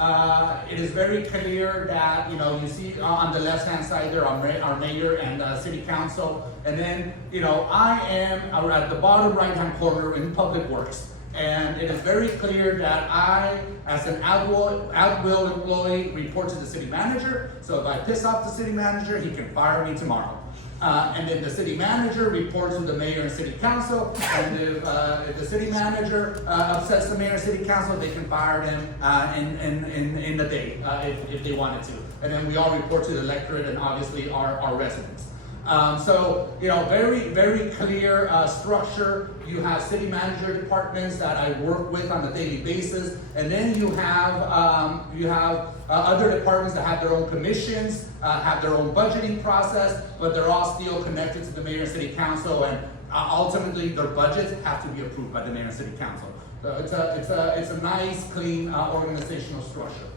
very clear that, you see on the left-hand side there our mayor and city council. And then, I am at the bottom right-hand corner in public works. And it is very clear that I, as an at-will employee, report to the city manager. So if I piss off the city manager, he can fire me tomorrow. And then the city manager reports to the mayor and city council. And if the city manager upsets the mayor and city council, they can fire him in a day if they wanted to. And then we all report to the electorate and obviously our residents. Very, very clear structure. You have city manager departments that I work with on a daily basis, and then you have other departments that have their own commissions, have their own budgeting process, but they're all still connected to the mayor and city council, and ultimately their budgets have to be approved by the mayor and city council. So it's a nice, clean organizational structure.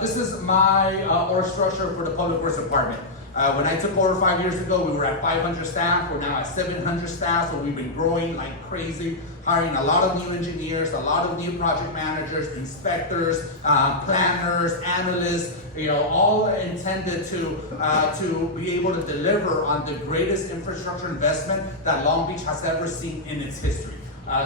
This is my org structure for the Public Works Department. When I took over 5 years ago, we were at 500 staff. We're now at 700 staff, so we've been growing like crazy, hiring a lot of new engineers, a lot of new project managers, inspectors, planners, analysts, all intended to be able to deliver on the greatest infrastructure investment that Long Beach has ever seen in its history.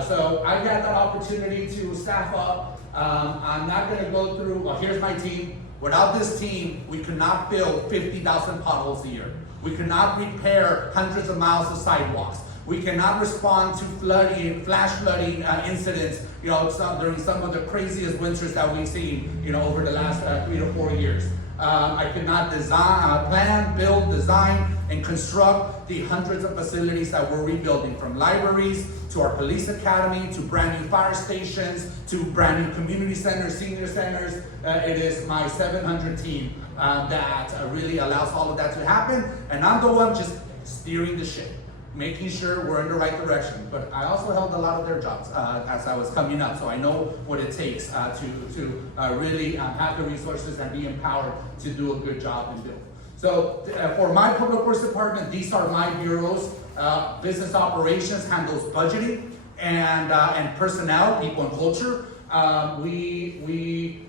So I got that opportunity to staff up. I'm not going to go through, here's my team. Without this team, we could not fill 50,000 potholes a year. We could not repair hundreds of miles of sidewalks. We cannot respond to flash flooding incidents, during some of the craziest winters that we've seen, over the last 3 to 4 years. I could not plan, build, design, and construct the hundreds of facilities that we're rebuilding, from libraries to our police academy, to brand new fire stations, to brand new community centers, senior centers. It is my 700 team that really allows all of that to happen. And I'm the one just steering the ship, making sure we're in the right direction. But I also held a lot of their jobs as I was coming up, so I know what it takes to really have the resources and be empowered to do a good job and build. So for my Public Works Department, these are my bureaus. Business operations handles budgeting and personnel, people and culture. We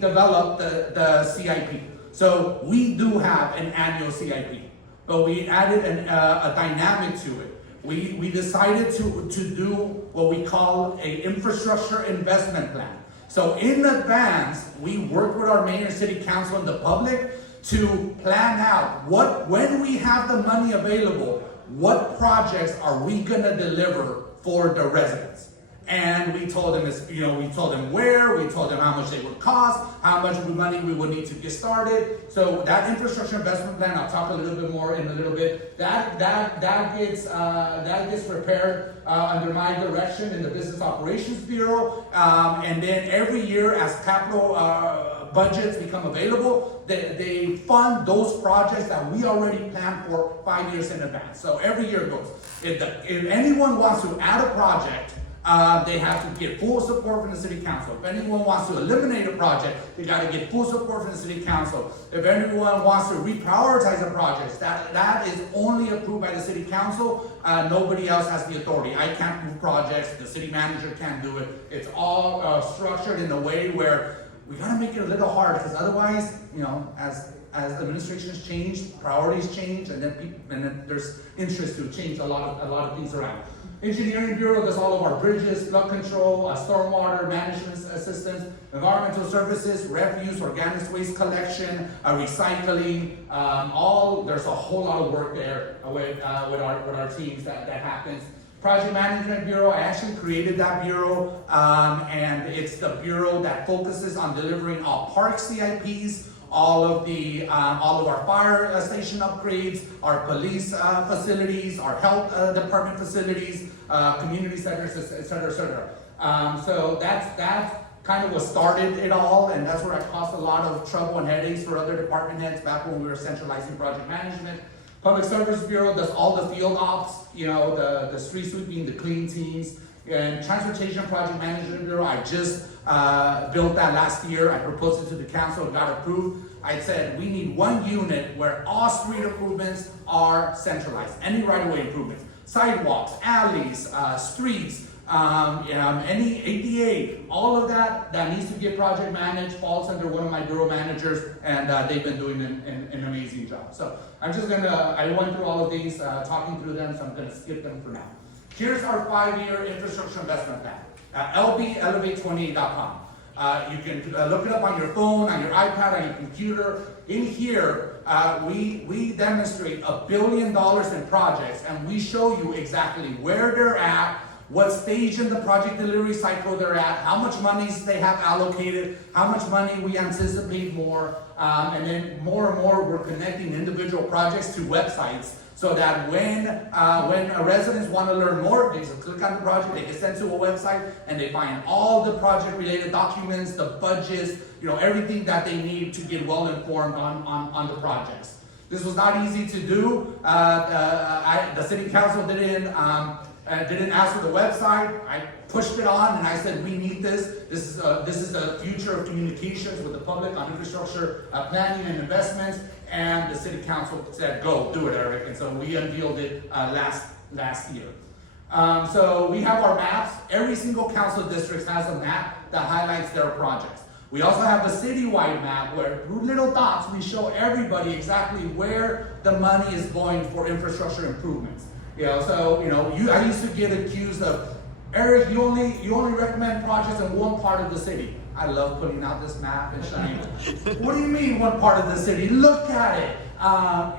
develop the CIP. So we do have an annual CIP. But we added a dynamic to it. We decided to do what we call an infrastructure investment plan. So in advance, we work with our mayor, city council, and the public to plan out when we have the money available, what projects are we gonna deliver for the residents. And we told them, we told them where, we told them how much they would cost, how much money we would need to get started. So that infrastructure investment plan, I'll talk a little bit more in a little bit. That gets prepared under my direction in the Business Operations Bureau. And then every year, as capital budgets become available, they fund those projects that we already planned for 5 years in advance. So every year goes. If anyone wants to add a project, they have to get full support from the city council. If anyone wants to eliminate a project, they got to get full support from the city council. If anyone wants to reprioritize a project, that is only approved by the city council. Nobody else has the authority. I can't move projects. The city manager can't do it. It's all structured in a way where we got to make it a little hard, because otherwise, as administrations change, priorities change, and then there's interest to change a lot of things around. Engineering Bureau does all of our bridges, flood control, stormwater management assistance, environmental services, refuse, organic waste collection, recycling, there's a whole lot of work there with our teams that happens. Project Management Bureau, I actually created that bureau, and it's the bureau that focuses on delivering all park CIPs, all of our fire station upgrades, our police facilities, our health department facilities, community centers, et cetera, et cetera. So that's kind of what started it all, and that's where it caused a lot of trouble and headaches for other department heads back when we were centralizing project management. Public Service Bureau does all the field ops, you know, the street sweeping, the clean teams, and Transportation Project Management Bureau, I just built that last year. I proposed it to the council, got approved. I said we need one unit where all street improvements are centralized, any right-of-way improvements, sidewalks, alleys, streets, any ADA, all of that needs to get project managed falls under one of my bureau managers, and they've been doing an amazing job. So I went through all of these, talking through them, so I'm gonna skip them for now. Here's our 5-year infrastructure investment plan, lbelevate28.com. You can look it up on your phone, on your iPad, on your computer. In here, we demonstrate $1 billion in projects, and we show you exactly where they're at, what stage in the project delivery cycle they're at, how much monies they have allocated, how much money we anticipate more, and then more and more we're connecting individual projects to websites so that when residents want to learn more, they just click on the project, they get sent to a website, and they find all the project-related documents, the budgets, everything that they need to get well informed on the projects. This was not easy to do. The city council didn't ask for the website. I pushed it on and I said, we need this. This is the future of communications with the public on infrastructure planning and investments. And the city council said, go, do it, Eric. And so we unveiled it last year. So we have our maps. Every single council district has a map that highlights their projects. We also have a citywide map where through little dots we show everybody exactly where the money is going for infrastructure improvements. I used to get accused of, Eric, you only recommend projects in one part of the city. I love putting out this map and showing you. What do you mean one part of the city? Look at it.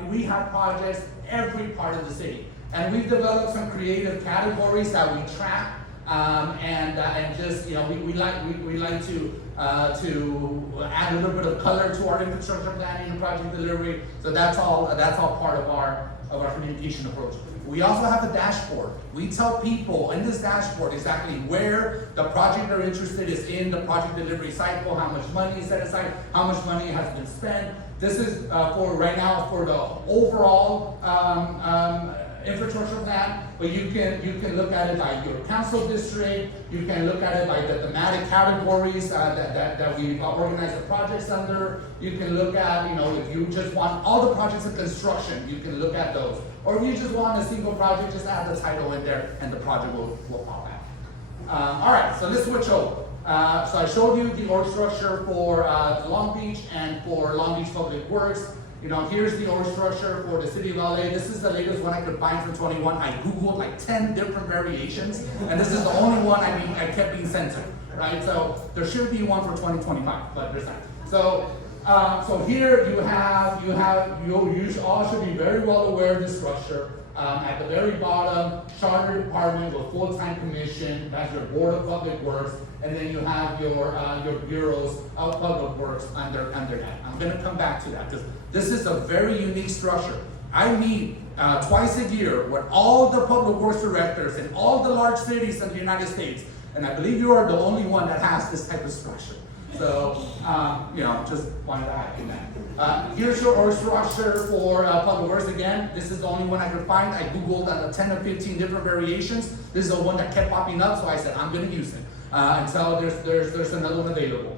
We have projects every part of the city. And we've developed some creative categories that we track. And just, we like to add a little bit of color to our infrastructure planning and project delivery. So that's all part of our communication approach. We also have a dashboard. We tell people in this dashboard exactly where the project they're interested is in the project delivery cycle, how much money is set aside, how much money has been spent. This is for right now for the overall infrastructure plan, but you can look at it by your council district. You can look at it by the thematic categories that we organize the projects under. You can look at, if you just want all the projects in construction, you can look at those. Or if you just want a single project, just add the title in there and the project will pop out. All right, so let's switch over. So I showed you the org structure for Long Beach and for Long Beach Public Works. Here's the org structure for the city of LA. This is the latest one I could find for 21. I Googled like 10 different variations, and this is the only one I kept being censored, right? So there should be one for 2025, but there's not. So here you all should be very well aware of this structure. At the very bottom, charter department with full-time commission, that's your board of public works, and then you have your bureaus of public works under that. I'm gonna come back to that because this is a very unique structure. I meet twice a year with all the public works directors in all the large cities in the United States, and I believe you are the only one that has this type of structure. So, just wanted to add in that. Here's your org structure for public works. Again, this is the only one I could find. I Googled 10 or 15 different variations. This is the one that kept popping up, so I said, I'm gonna use it. And so there's another one available.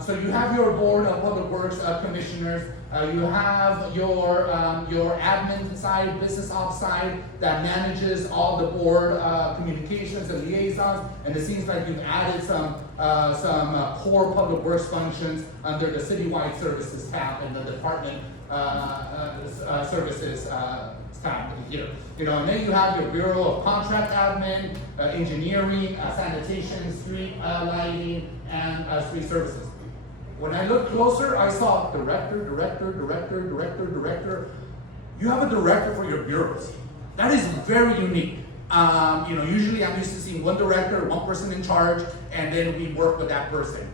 So you have your board of public works commissioners. You have your admin side, business ops side that manages all the board communications and liaisons. And it seems like you've added some core public works functions under the citywide services tab and the department services tab here. And then you have your bureau of contract admin, engineering, sanitation, street lighting, and street services. When I looked closer, I saw director. You have a director for your bureaus. That is very unique. Usually I'm used to seeing one director, one person in charge, and then we work with that person.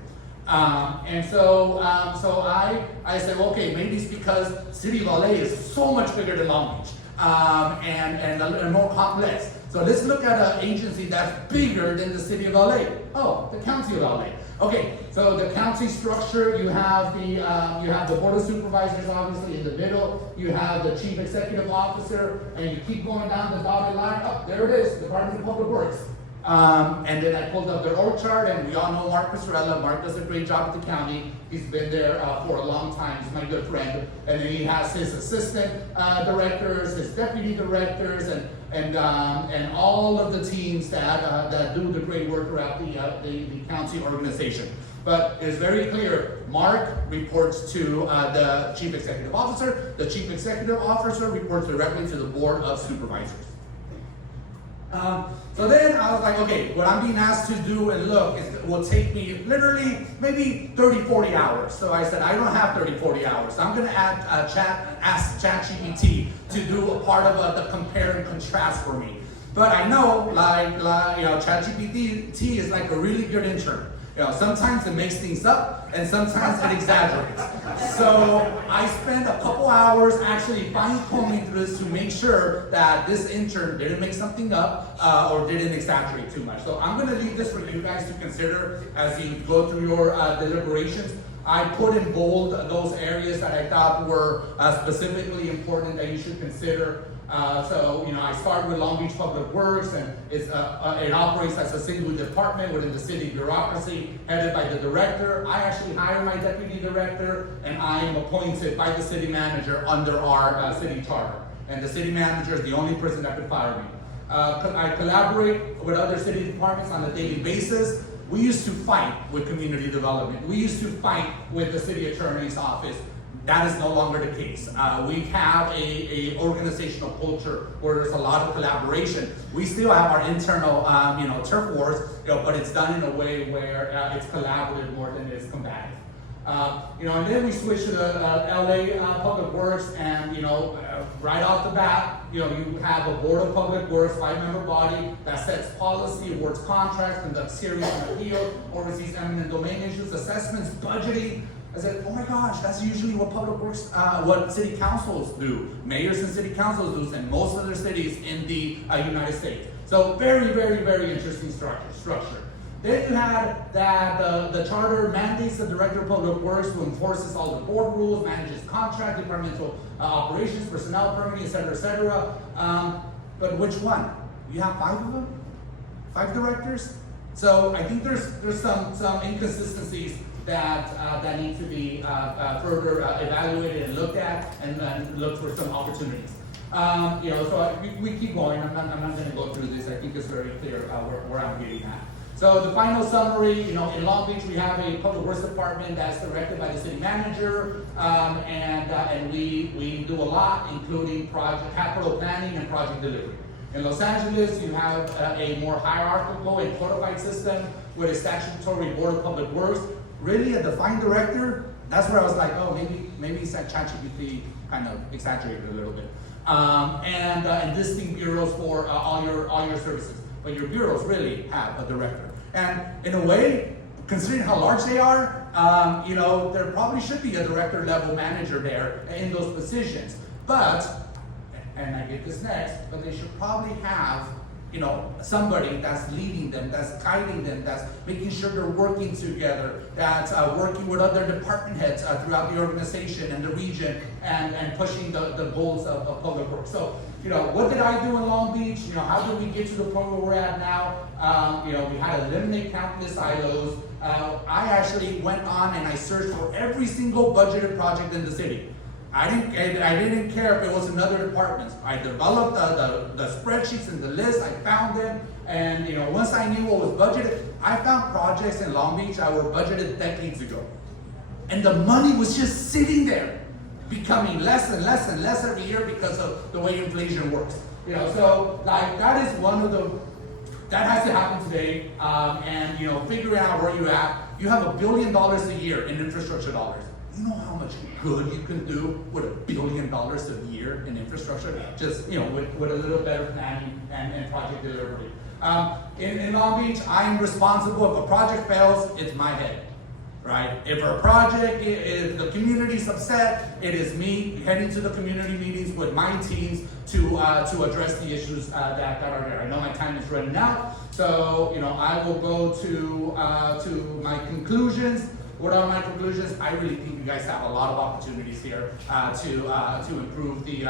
And so I said, well, okay, maybe it's because City of LA is so much bigger than Long Beach, and more complex. So let's look at an agency that's bigger than the City of LA. Oh, the County of LA. Okay, so the county structure, you have the Board of Supervisors obviously in the middle, you have the Chief Executive Officer, and you keep going down the dotted line, oh, there it is, Department of Public Works. And then I pulled up their org chart, and we all know Mark Passerella. Mark does a great job at the county. He's been there for a long time. He's my good friend. And then he has his assistant directors, his deputy directors, and all of the teams that do the great work throughout the county organization. But it's very clear, Mark reports to the Chief Executive Officer. The Chief Executive Officer reports directly to the Board of Supervisors. So then I was like, okay, what I'm being asked to do and look will take me literally maybe 30, 40 hours. So I said, I don't have 30, 40 hours. So I'm going to ask ChatGPT to do a part of the compare and contrast for me. But I know, ChatGPT is like a really good intern. Sometimes it makes things up, and sometimes it exaggerates. So I spent a couple hours actually fine-combing through this to make sure that this intern didn't make something up or didn't exaggerate too much. So I'm going to leave this for you guys to consider as you go through your deliberations. I put in bold those areas that I thought were specifically important that you should consider. I started with Long Beach Public Works, and it operates as a single department within the city bureaucracy, headed by the director. I actually hire my deputy director, and I am appointed by the city manager under our city charter. And the city manager is the only person that could fire me. I collaborate with other city departments on a daily basis. We used to fight with community development. We used to fight with the city attorney's office. That is no longer the case. We have a organizational culture where there's a lot of collaboration. We still have our internal, turf wars, but it's done in a way where it's collaborative more than it's combative. And then we switch to the LA Public Works, and right off the bat, you have a Board of Public Works, 5-member body that sets policy, awards contracts, conducts hearings and appeals, oversees eminent domain issues, assessments, budgeting. I said, oh my gosh, that's usually what public works, what city councils do. Mayors and city councils do, and most other cities in the United States. So very, very, very interesting structure. Then you had that the charter mandates the Director of Public Works who enforces all the board rules, manages contract, departmental operations, personnel permitting, et cetera, but which one? You have 5 of them? 5 directors? So I think there's some inconsistencies that need to be further evaluated and looked at, and look for some opportunities. So we keep going. I'm not going to go through this. I think it's very clear where I'm getting at. So the final summary, in Long Beach we have a public works department that's directed by the city manager, and we do a lot, including project capital planning and project delivery. In Los Angeles, you have a more hierarchical and codified system with a statutory Board of Public Works. Really, a defined director, that's where I was like, oh, maybe ChatGPT kind of exaggerated a little bit. And distinct bureaus for all your services. But your bureaus really have a director. And in a way, considering how large they are, there probably should be a director level manager there in those positions. But, and I get this next, but they should probably have somebody that's leading them, that's guiding them, that's making sure they're working together, that's working with other department heads throughout the organization and the region, and pushing the goals of public work. So, what did I do in Long Beach? How did we get to the point where we're at now? We had to eliminate countless silos. I actually went on and I searched for every single budgeted project in the city. I didn't care if it was another department. I developed the spreadsheets and the list. I found them, and once I knew what was budgeted, I found projects in Long Beach that were budgeted decades ago, and the money was just sitting there, becoming less and less and less every year because of the way inflation works. So that is one of that has to happen today, and figuring out where you're at. You have $1 billion a year in infrastructure dollars. You know how much good you can do with $1 billion a year in infrastructure, just with a little better planning and project delivery. In Long Beach, I'm responsible. If a project fails, it's my head, right? If a project, if the community's upset, it is me heading to the community meetings with my teams to address the issues that are there. I know my time is running out, so I will go to my conclusions. What are my conclusions? I really think you guys have a lot of opportunities here to improve the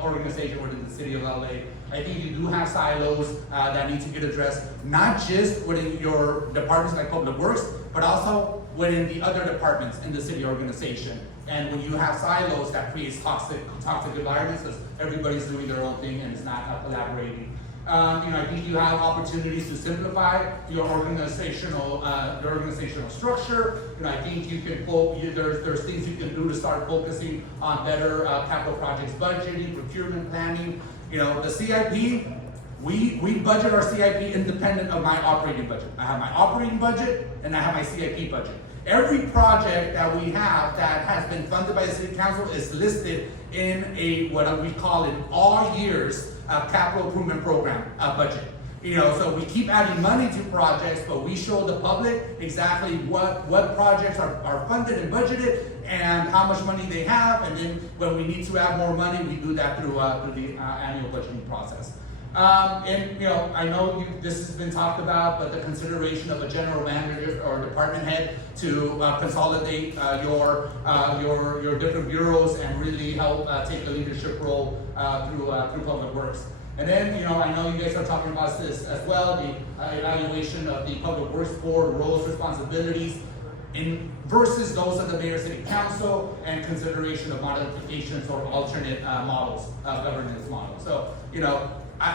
organization within the city of LA. I think you do have silos that need to get addressed, not just within your departments like Public Works, but also within the other departments in the city organization. And when you have silos, that creates toxic environments because everybody's doing their own thing and it's not collaborating. I think you have opportunities to simplify your organizational structure. I think you can there's things you can do to start focusing on better capital projects budgeting, procurement planning. The CIP, we budget our CIP independent of my operating budget. I have my operating budget and I have my CIP budget. Every project that we have that has been funded by the City Council is listed in what we call an all years capital improvement program budget. So we keep adding money to projects, but we show the public exactly what projects are funded and budgeted and how much money they have, and then when we need to add more money, we do that through the annual budgeting process. I know this has been talked about, but the consideration of a general manager or department head to consolidate your different bureaus and really help take a leadership role through Public Works. And then, I know you guys are talking about this as well, the evaluation of the Public Works Board roles, responsibilities, versus those of the Mayor City Council, and consideration of modifications or alternate models, governance models. So,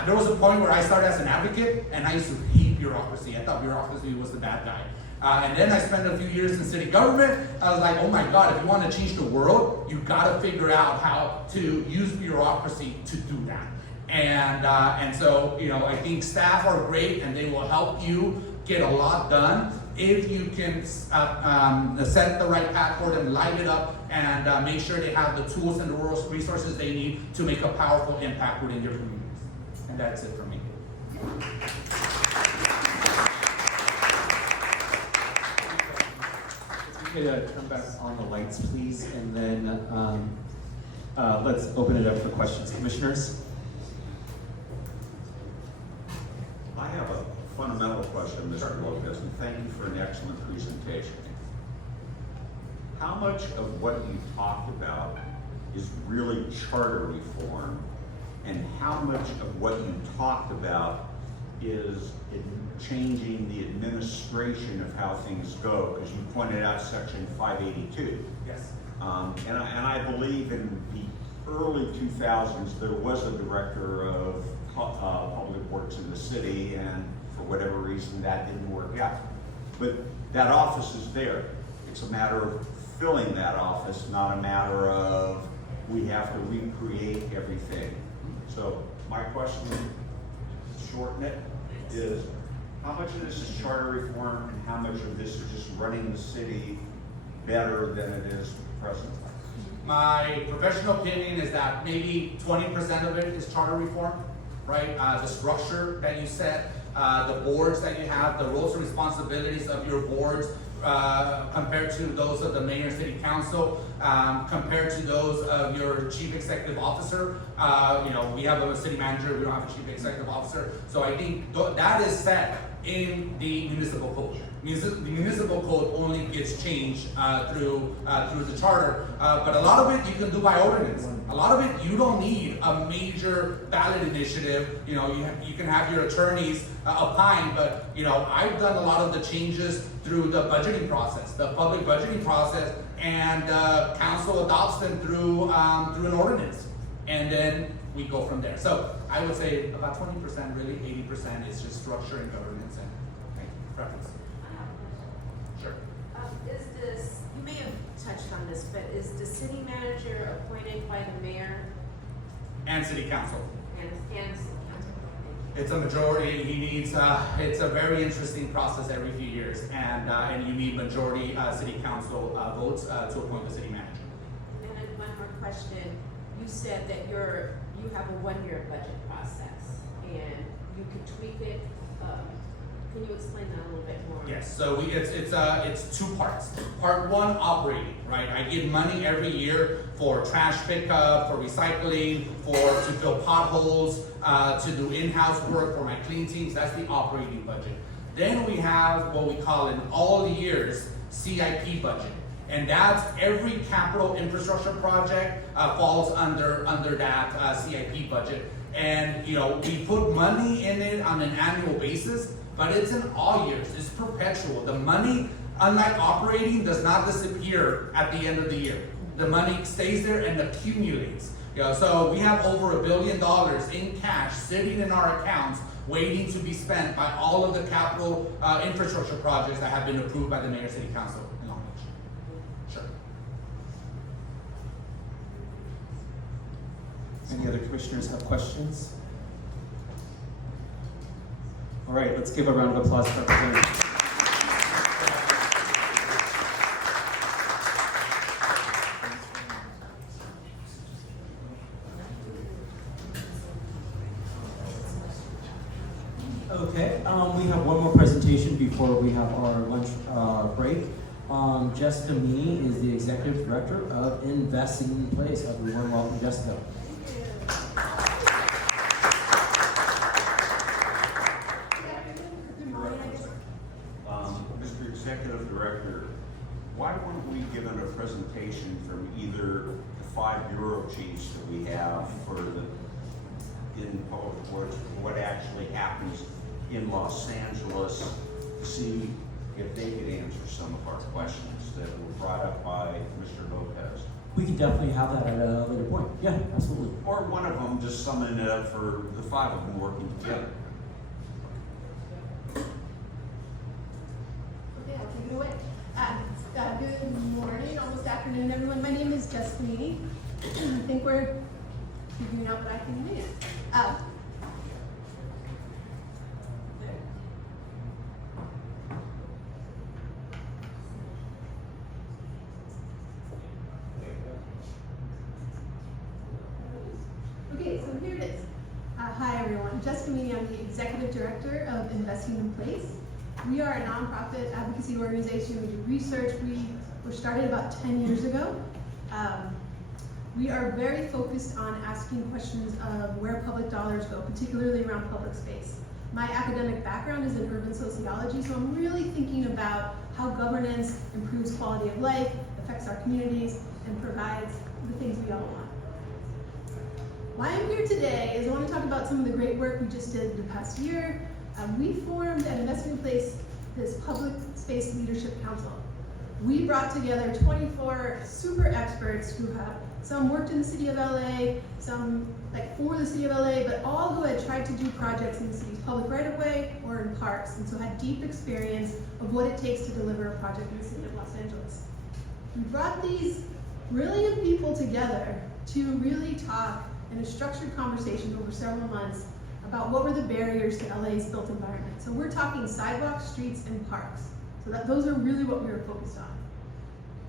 there was a point where I started as an advocate, and I used to hate bureaucracy. I thought bureaucracy was the bad guy. And then I spent a few years in city government. I was like, oh my God, if you want to change the world, you got to figure out how to use bureaucracy to do that. And so, I think staff are great, and they will help you get a lot done if you can set the right path forward and light it up and make sure they have the tools and the resources they need to make a powerful impact within your communities. And that's it for me. We could turn back on the lights, please, and then let's open it up for questions. Commissioners? I have a fundamental question, Mr. Lopez, and thank you for an excellent presentation. How much of what you talked about is really charter reform, and how much of what you talked about is changing the administration of how things go? Because you pointed out Section 582. Yes. And I believe in the early 2000s there was a director of public works in the city, and for whatever reason that didn't work out. But that office is there. It's a matter of filling that office, not a matter of we have to recreate everything. So my question, to shorten it, is how much of this is charter reform and how much of this is just running the city better than it is presently? My professional opinion is that maybe 20% of it is charter reform, right? The structure that you set, the boards that you have, the roles and responsibilities of your boards, compared to those of the mayor and city council, compared to those of your chief executive officer. We have a city manager, we don't have a chief executive officer. So I think that is set in the municipal code. The municipal code only gets changed through the charter, but a lot of it you can do by ordinance. A lot of it you don't need a major ballot initiative. You can have your attorneys opine, but I've done a lot of the changes through the budgeting process, the public budgeting process, and council adopts them through an ordinance, and then we go from there. So I would say about 20%, really 80% is just structure and governance and preference. Sure. You may have touched on this, but is the city manager appointed by the mayor? And city council. And city council? It's a majority. He needs. It's a very interesting process every few years, and you need majority city council votes to appoint the city manager. And then one more question. You said that you have a one-year budget process, and you could tweak it Can you explain that a little bit more? Yes, so it's 2 parts. Part 1, operating, right? I give money every year for trash pickup, for recycling, to fill potholes, to do in-house work for my clean teams. That's the operating budget. Then we have what we call an all years CIP budget. And that's every capital infrastructure project falls under that CIP budget. And we put money in it on an annual basis, but it's in all years. It's perpetual. The money, unlike operating, does not disappear at the end of the year. The money stays there and accumulates. So we have over $1 billion in cash sitting in our accounts, waiting to be spent by all of the capital infrastructure projects that have been approved by the Mayor City Council in Long Beach. Sure. Any other commissioners have questions? All right, let's give a round of applause for Representative. Okay, we have one more presentation before we have our lunch break. Jessica Meaney is the Executive Director of Investing in Place. Everyone welcome Jessica. Mr. Executive Director, why weren't we given a presentation from either the 5 bureau chiefs that we have in public works, what actually happens in Los Angeles, to see if they could answer some of our questions that were brought up by Mr. Lopez? We can definitely have that at a later point. Yeah, absolutely. Or one of them just summing it up for the 5 of them working together. Okay, I'll take it away. Good morning, almost afternoon, everyone. My name is Jessica Meaney. I think we're figuring out what I can do. Okay, so here it is. Hi everyone, Jessica Meaney, I'm the Executive Director of Investing in Place. We are a nonprofit advocacy organization. We do research. We were started about 10 years ago. We are very focused on asking questions of where public dollars go, particularly around public space. My academic background is in urban sociology, so I'm really thinking about how governance improves quality of life, affects our communities, and provides the things we all want. Why I'm here today is I want to talk about some of the great work we just did the past year. We formed at Investing in Place this Public Space Leadership Council. We brought together 24 super experts who have, some worked in the city of LA, some for the city of LA, but all who had tried to do projects in the city's public right-of-way or in parks, and so had deep experience of what it takes to deliver a project in the city of Los Angeles. We brought these brilliant people together to really talk in a structured conversation over several months about what were the barriers to LA's built environment. So we're talking sidewalks, streets, and parks. So those are really what we were focused on.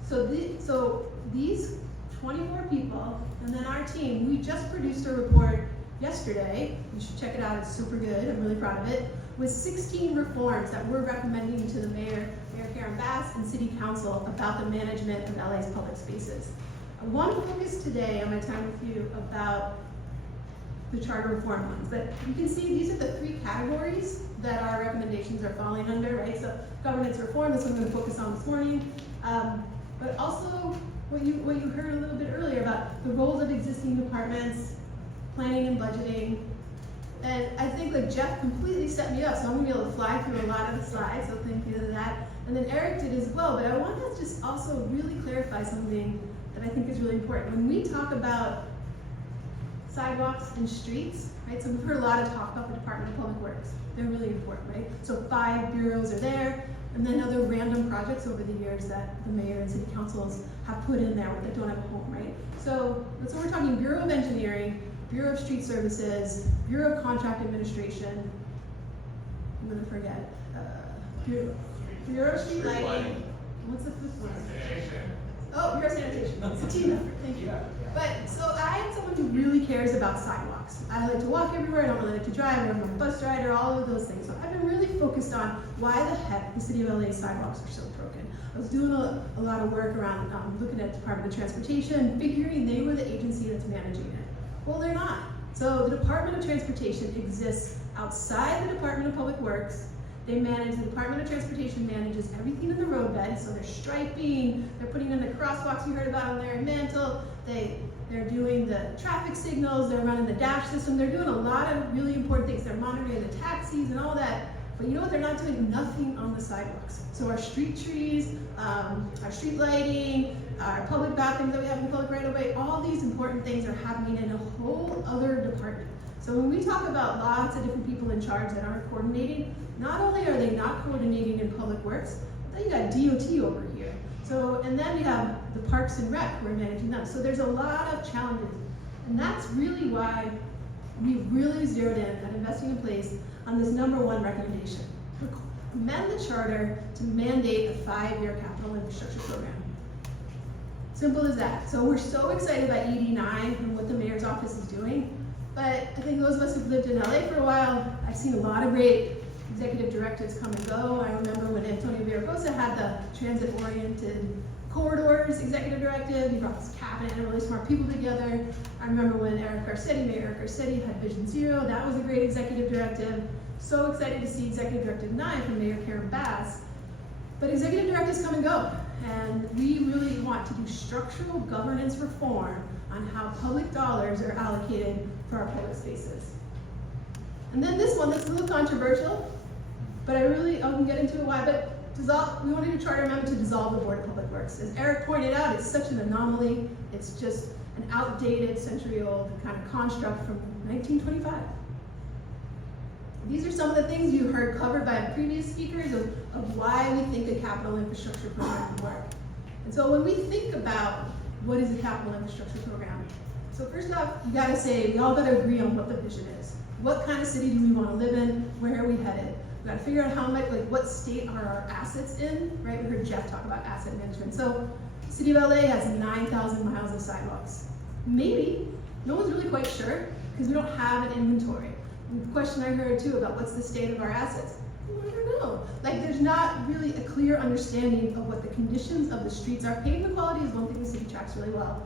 So these 24 people, and then our team, we just produced a report yesterday. You should check it out, it's super good, I'm really proud of it, with 16 reforms that we're recommending to the Mayor Karen Bass, and City Council about the management of LA's public spaces. I want to focus today on my time with you about the charter reform ones. But you can see these are the 3 categories that our recommendations are falling under, right? So governance reform, that's what I'm going to focus on this morning. But also what you heard a little bit earlier about the roles of existing departments, planning and budgeting. And I think Geoff completely set me up, so I'm going to be able to fly through a lot of the slides, so thank you to that. And then Eric did as well, but I want to just also really clarify something that I think is really important. When we talk about sidewalks and streets, right? So we've heard a lot of talk about the Department of Public Works. They're really important, right? So 5 bureaus are there, and then other random projects over the years that the mayor and city councils have put in there that don't have a home, right? So that's what we're talking: Bureau of Engineering, Bureau of Street Services, Bureau of Contract Administration. I'm gonna forget. Bureau of Street Lighting. What's the 5th one? Oh, Bureau of Sanitation. It's a team effort. Thank you. But so I am someone who really cares about sidewalks. sidewalks. I like to walk everywhere, I don't really like to drive, I'm a bus rider, all of those things. So I've been really focused on why the heck the city of LA sidewalks are so broken. I was doing a lot of work around looking at Department of Transportation, figuring they were the agency that's managing it. Well, they're not. So the Department of Transportation exists outside the Department of Public Works. The Department of Transportation manages everything in the roadbed, so they're striping, they're putting in the crosswalks you heard about on Larry Mantle, they're doing the traffic signals, they're running the dash system, they're doing a lot of really important things. They're monitoring the taxis and all that, but you know what, they're not doing nothing on the sidewalks. So our street trees, our street lighting, our public bathrooms that we have in the public right of way, all these important things are happening in a whole other department. So when we talk about lots of different people in charge that aren't coordinating, not only are they not coordinating in public works, but then you got DOT over here. So, and then we have the Parks and Rec, we're managing them. So there's a lot of challenges. And that's really why we've really zeroed in at Investing in Place on this #1 recommendation. Amend the charter to mandate a 5-year capital infrastructure program. Simple as that. So we're so excited about ED9 and what the mayor's office is doing. But I think those of us who've lived in LA for a while, I've seen a lot of great executive directives come and go. I remember when Antonio Villaraigosa had the transit-oriented corridors executive directive. He brought his cabinet and really smart people together. I remember when Mayor Eric Garcetti had Vision Zero. That was a great executive directive. So excited to see Executive Directive 9 from Mayor Karen Bass. But executive directives come and go. And we really want to do structural governance reform on how public dollars are allocated for our public spaces. And then this one, that's a little controversial, but I can get into it why, but we wanted a charter amendment to dissolve the Board of Public Works. As Eric pointed out, it's such an anomaly. It's just an outdated, century-old kind of construct from 1925. These are some of the things you heard covered by previous speakers of why we think a capital infrastructure program would work. And so when we think about what is a capital infrastructure program, so first off, you gotta say, we all gotta agree on what the vision is. What kind of city do we wanna live in? Where are we headed? We gotta figure out how much, what state are our assets in, right? We heard Geoff talk about asset management. So the city of LA has 9,000 miles of sidewalks. Maybe, no one's really quite sure, because we don't have an inventory. And the question I heard too about what's the state of our assets. I don't know. Like there's not really a clear understanding of what the conditions of the streets are. Pavement quality is one thing the city tracks really well.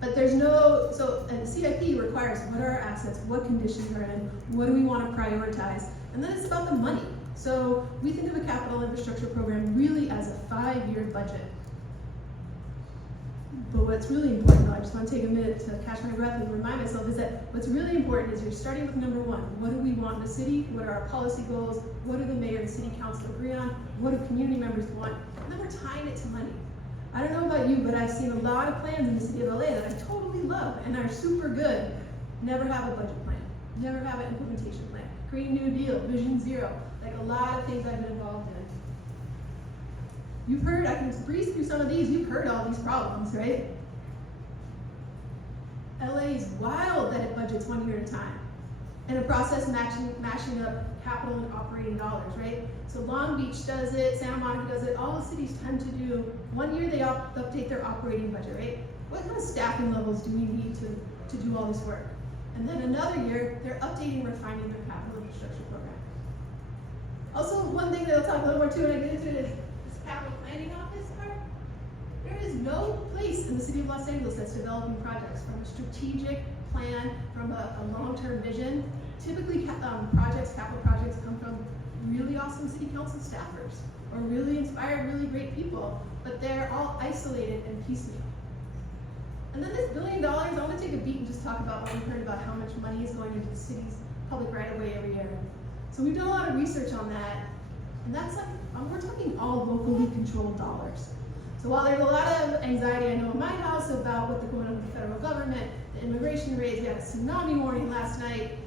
But there's no, and the CIP requires what are our assets, what conditions are in, what do we want to prioritize, and then it's about the money. So we think of a capital infrastructure program really as a 5-year budget. But what's really important, though, I just want to take a minute to catch my breath and remind myself, is that what's really important is you're starting with #1. What do we want in the city? What are our policy goals? What do the mayor and city council agree on? What do community members want? And then we're tying it to money. I don't know about you, but I've seen a lot of plans in the city of LA that I totally love and are super good. Never have a budget plan. Never have an implementation plan. Green New Deal, Vision Zero, like a lot of things I've been involved in. You've heard, I can breeze through some of these, you've heard all these problems, right? LA is wild that it budgets 1 year at a time. And a process mashing up capital and operating dollars, right? So Long Beach does it, Santa Monica does it, all the cities tend to do, 1 year they update their operating budget, right? What kind of staffing levels do we need to do all this work? And then another year, they're updating and refining their capital infrastructure program. Also, one thing that I'll talk a little more to when I get into it is this capital planning office part. There is no place in the city of Los Angeles that's developing projects from a strategic plan, from a long-term vision. Typically, capital projects come from really awesome city council staffers or really inspired, really great people, but they're all isolated and piecemeal. And then this $1 billion, I want to take a beat and just talk about what we heard about how much money is going into the city's public right-of-way every year. So we've done a lot of research on that, and that's like, we're talking all locally controlled dollars. So while there's a lot of anxiety, I know in my house about what's going on with the federal government, the immigration raids, we had a tsunami warning last night,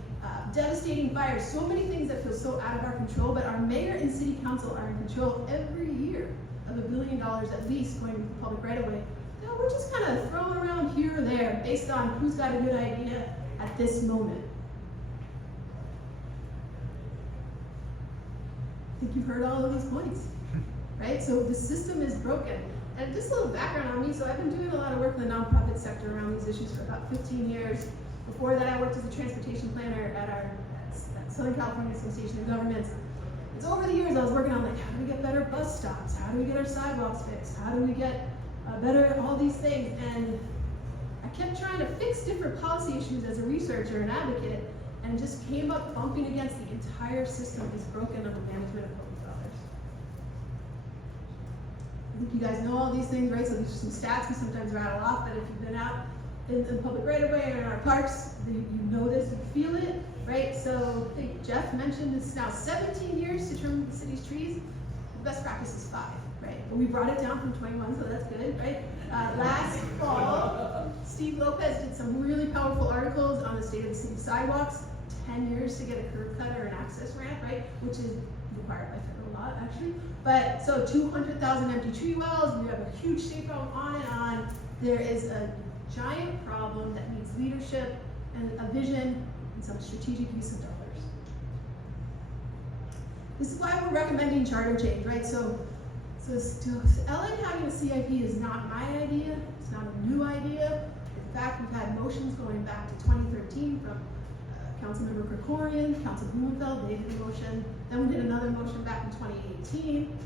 devastating fires, so many things that feel so out of our control, but our mayor and city council are in control every year of $1 billion at least going to the public right-of-way. Now we're just kind of throwing around here or there based on who's got a good idea at this moment. I think you've heard all of these points, right? So the system is broken. And just a little background on me, so I've been doing a lot of work in the nonprofit sector around these issues for about 15 years. Before that, I worked as a transportation planner at our Southern California Association of Governments. It's over the years I was working on like, how do we get better bus stops? How do we get our sidewalks fixed? How do we get better, all these things? And I kept trying to fix different policy issues as a researcher and advocate, and just came up bumping against the entire system is broken on the management of public dollars. I think you guys know all these things, right? So these are some stats we sometimes rattle off, but if you've been out in the public right of way or in our parks, you know this, you feel it, right? So I think Geoff mentioned it's now 17 years to trim the city's trees. The best practice is 5, right? But we brought it down from 21, so that's good, right? Last fall, Steve Lopez did some really powerful articles on the state of the city sidewalks. 10 years to get a curb cut or an access ramp, right? Which is required by federal law, actually. But so 200,000 empty tree wells, we have a huge state problem, on and on. There is a giant problem that needs leadership and a vision and some strategic use of dollars. This is why we're recommending charter change, right? So LA having a CIP is not my idea. It's not a new idea. In fact, we've had motions going back to 2013 from Councilmember Krikorian, Council Blumenfeld, they did a motion. Then we did another motion back in 2018.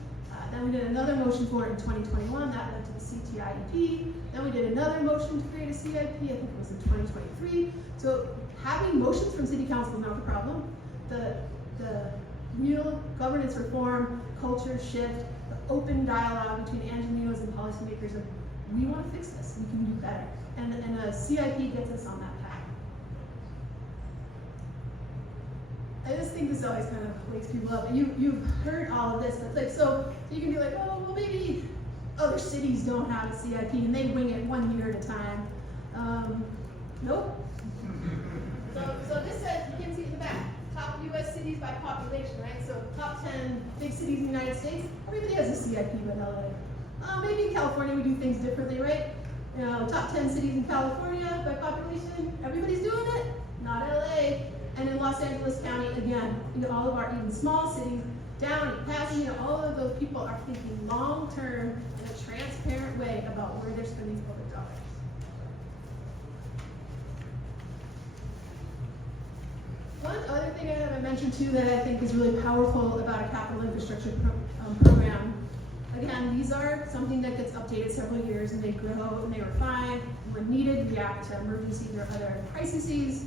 Then we did another motion for it in 2021. That led to the CTIEP. Then we did another motion to create a CIP. I think it was in 2023. So having motions from City Council is not the problem. The real governance reform, culture shift, the open dialogue between Angelinos and policymakers of, we want to fix this. We can do better. And a CIP gets us on that path. I just think this always kind of wakes people up. You've heard all of this, but like, so you can be like, oh, well, maybe other cities don't have a CIP and they wing it 1 year at a time. Nope. So this says, you can see in the back, top US cities by population, right? So top 10 big cities in the United States, everybody has a CIP but LA. Maybe in California we do things differently, right? You know, top 10 cities in California by population, everybody's doing it, not LA. And in Los Angeles County, again, all of our even small cities, Downey, Pasadena, all of those people are thinking long-term in a transparent way about where they're spending public dollars. One other thing I haven't mentioned too that I think is really powerful about a capital infrastructure program, again, these are something that gets updated several years and they grow and they refine, and when needed, react to emergencies or other crises.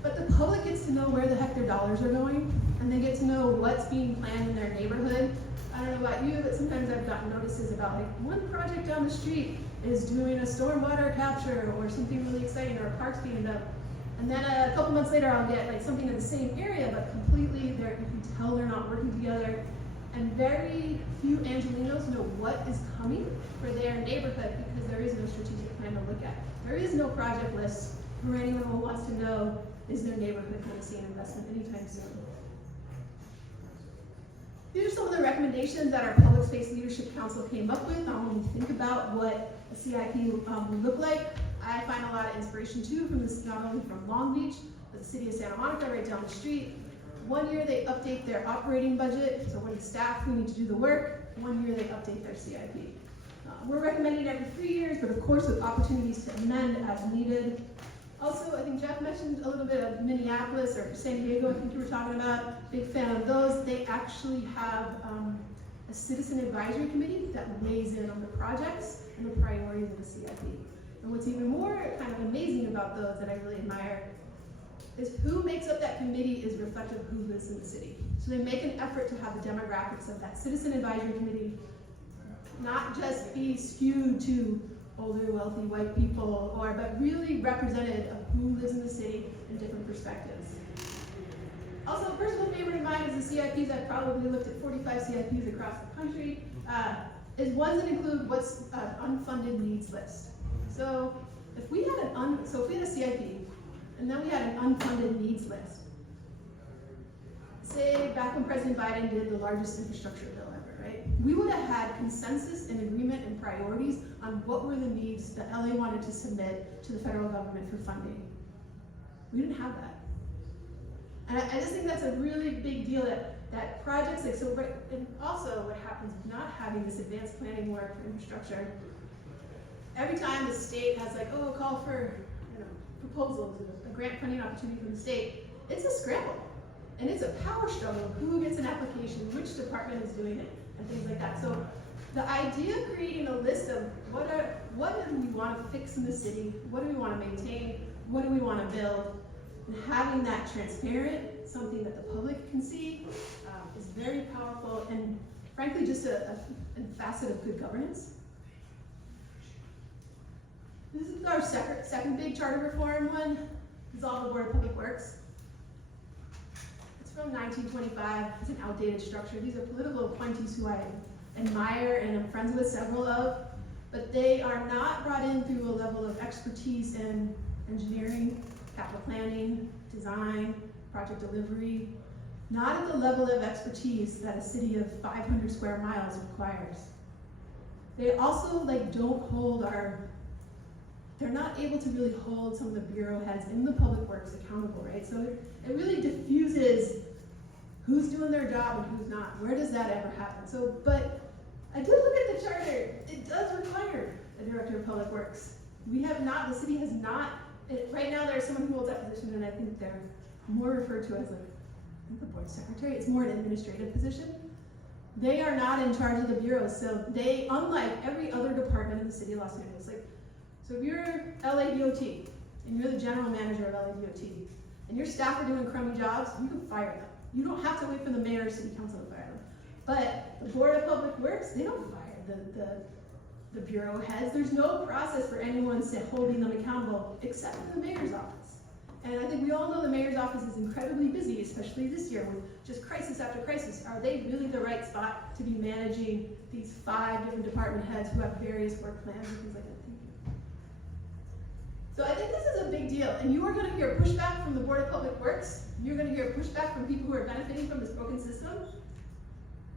But the public gets to know where the heck their dollars are going, and they get to know what's being planned in their neighborhood. I don't know about you, but sometimes I've gotten notices about like one project down the street is doing a stormwater capture or something really exciting, or a park's being done. And then a couple months later, I'll get like something in the same area, but completely, you can tell they're not working together. And very few Angelinos know what is coming for their neighborhood because there is no strategic plan to look at. There is no project list for anyone who wants to know, is their neighborhood going to see an investment anytime soon? These are some of the recommendations that our Public Space Leadership Council came up with on when we think about what a CIP would look like. I find a lot of inspiration too from this, not only from Long Beach, but the city of Santa Monica right down the street. 1 year they update their operating budget, so when the staff who need to do the work, 1 year they update their CIP. We're recommending every 3 years, but of course with opportunities to amend as needed. Also, I think Geoff mentioned a little bit of Minneapolis or San Diego, I think you were talking about. Big fan of those. They actually have a citizen advisory committee that weighs in on the projects and the priorities of the CIP. And what's even more kind of amazing about those that I really admire is who makes up that committee is reflective of who lives in the city. So they make an effort to have the demographics of that citizen advisory committee not just be skewed to older, wealthy white people, but really representative of who lives in the city and different perspectives. Also, a personal favorite of mine is the CIPs. I've probably looked at 45 CIPs across the country, is ones that include what's an unfunded needs list. So if we had a CIP, and then we had an unfunded needs list, say back when President Biden did the largest infrastructure bill ever, right? We would have had consensus and agreement and priorities on what were the needs that LA wanted to submit to the federal government for funding. We didn't have that. And I just think that's a really big deal that projects like, so, and also what happens with not having this advanced planning work for infrastructure, every time the state has like, oh, call for proposals, a grant funding opportunity from the state, it's a scramble. And it's a power struggle of who gets an application, which department is doing it, and things like that. So the idea of creating a list of what do we want to fix in the city, what do we want to maintain, what do we want to build, and having that transparent, something that the public can see, is very powerful and frankly just a facet of good governance. This is our second big charter reform one. This is all the Board of Public Works. It's from 1925. It's an outdated structure. These are political appointees who I admire and am friends with several of, but they are not brought in through a level of expertise in engineering, capital planning, design, project delivery, not at the level of expertise that a city of 500 square miles requires. They also don't hold they're not able to really hold some of the bureau heads in the public works accountable, right? So it really diffuses who's doing their job and who's not. Where does that ever happen? So, but I did look at the charter. It does require a director of public works. We have not, the city has not, right now there's someone who holds that position and I think they're more referred to as the board secretary. It's more an administrative position. They are not in charge of the bureaus. So they, unlike every other department in the city of Los Angeles, so if you're LADOT and you're the general manager of LADOT and your staff are doing crummy jobs, you can fire them. You don't have to wait for the mayor or city council to fire them. But the Board of Public Works, they don't fire the bureau heads. There's no process for anyone holding them accountable except in the mayor's office. And I think we all know the mayor's office is incredibly busy, especially this year with just crisis after crisis. Are they really the right spot to be managing these 5 different department heads who have various work plans and things like that? So I think this is a big deal, and you are going to hear pushback from the Board of Public Works. You're going to hear pushback from people who are benefiting from this broken system.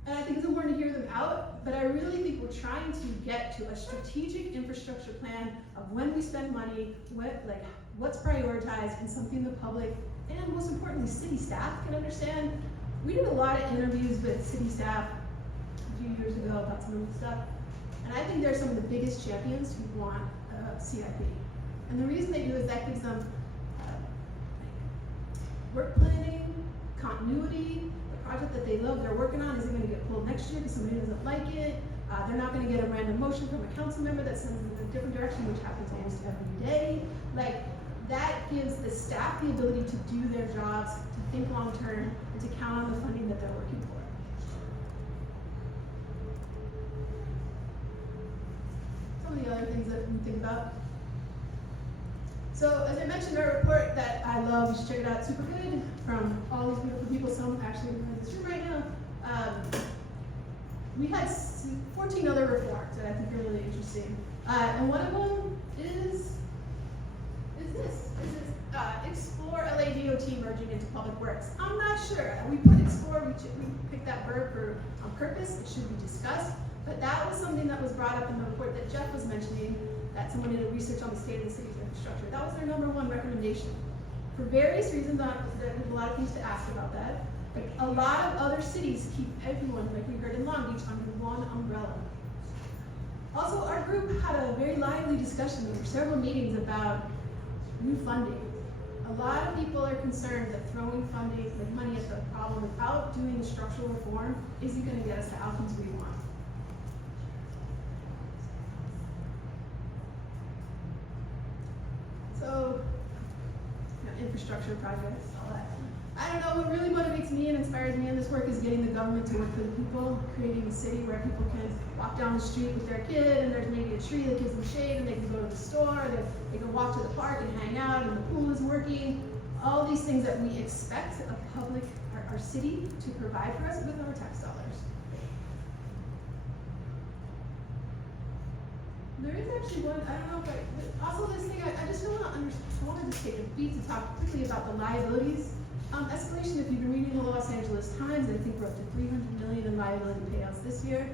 And I think it's important to hear them out, but I really think we're trying to get to a strategic infrastructure plan of when we spend money, what's prioritized, and something the public, and most importantly, city staff can understand. We did a lot of interviews with city staff a few years ago about some of this stuff, and I think they're some of the biggest champions who want CIP. And the reason they do is that gives them work planning, continuity. The project that they love, they're working on, isn't going to get pulled next year because somebody doesn't like it. They're not going to get a random motion from a council member that sends them in a different direction, which happens almost every day. That gives the staff the ability to do their jobs, to think long term, and to count on the funding that they're working for. Some of the other things that we think about. So as I mentioned, our report that I love, you should check it out, super good, from all these beautiful people, some actually in this room right now. We had 14 other reports that I think are really interesting. And one of them is this. Explore LADOT merging into public works. I'm not sure. We put explore, we picked that verb on purpose. It should be discussed. But that was something that was brought up in the report that Geoff was mentioning, that someone did a research on the state of the city's infrastructure. That was their #1 recommendation. For various reasons, there's a lot of things to ask about that. But a lot of other cities keep everyone, like we heard in Long Beach, under one umbrella. Also, our group had a very lively discussion over several meetings about new funding. A lot of people are concerned that throwing funding, money at the problem without doing the structural reform isn't going to get us the outcomes we want. So, infrastructure projects, all that. I don't know, what really motivates me and inspires me in this work is getting the government to work for the people, creating a city where people can walk down the street with their kid and there's maybe a tree that gives them shade and they can go to the store, they can walk to the park and hang out and the pool is working. All these things that we expect our city to provide for us with our tax dollars. There is actually one, I don't know if also this thing, I just don't want to just take a beat to talk quickly about the liabilities. Escalation, if you've been reading the Los Angeles Times, I think we're up to $300 million in liability payouts this year.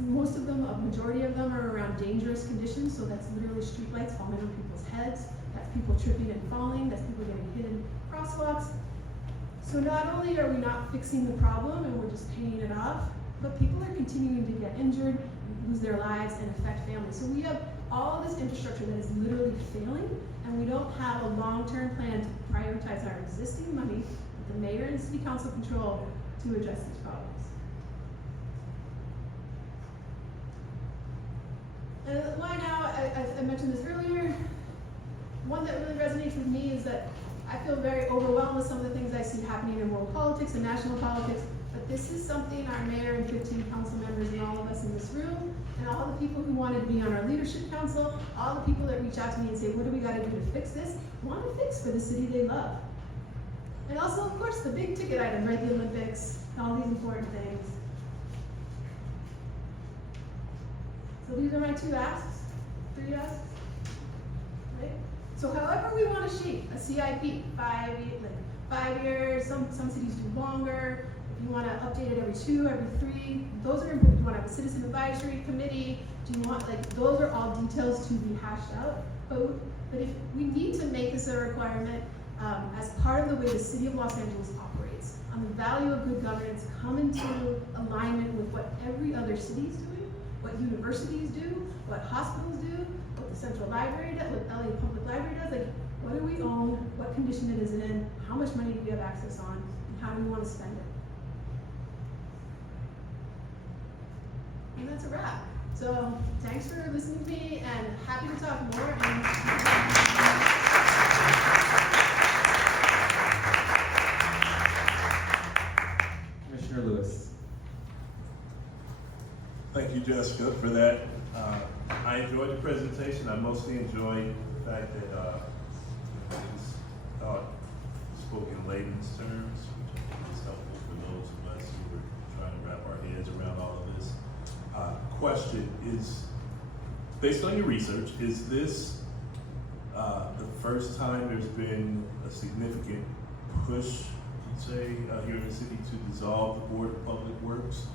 Most of them, a majority of them are around dangerous conditions, so that's literally streetlights falling on people's heads, that's people tripping and falling, that's people getting hit in crosswalks. So not only are we not fixing the problem and we're just paying it off, but people are continuing to get injured, lose their lives, and affect families. So we have all this infrastructure that is literally failing, and we don't have a long-term plan to prioritize our existing money that the mayor and city council control to address these problems. And why now, I mentioned this earlier, one that really resonates with me is that I feel very overwhelmed with some of the things I see happening in world politics and national politics, but this is something our mayor and 15 council members and all of us in this room, and all the people who wanted to be on our leadership council, all the people that reach out to me and say, what do we gotta do to fix this, want to fix for the city they love. And also, of course, the big ticket item, right, the Olympics, and all these important things. So these are my 2 asks, 3 asks, right? So however we want to shape a CIP, 5 years, some cities do longer. If you want to update it every 2, every 3, those are important. You want to have a citizen advisory committee. Do you want, like, those are all details to be hashed out. But if we need to make this a requirement as part of the way the city of Los Angeles operates, on the value of good governance, come into alignment with what every other city is doing, what universities do, what hospitals do, what the Central Library does, what LA Public Library does, like, what do we own, what condition it is in, how much money do we have access on, and how do we want to spend it? And that's a wrap. So thanks for listening to me, and happy to talk more. Commissioner Lewis. Thank you, Jessica, for that. I enjoyed the presentation. I mostly enjoyed the fact that I just thought spoke in layman's terms, which I think is helpful for those of us who are trying to wrap our heads around all of this. Question is, based on your research, is this the first time there's been a significant push, you'd say, here in the city to dissolve the Board of Public Works?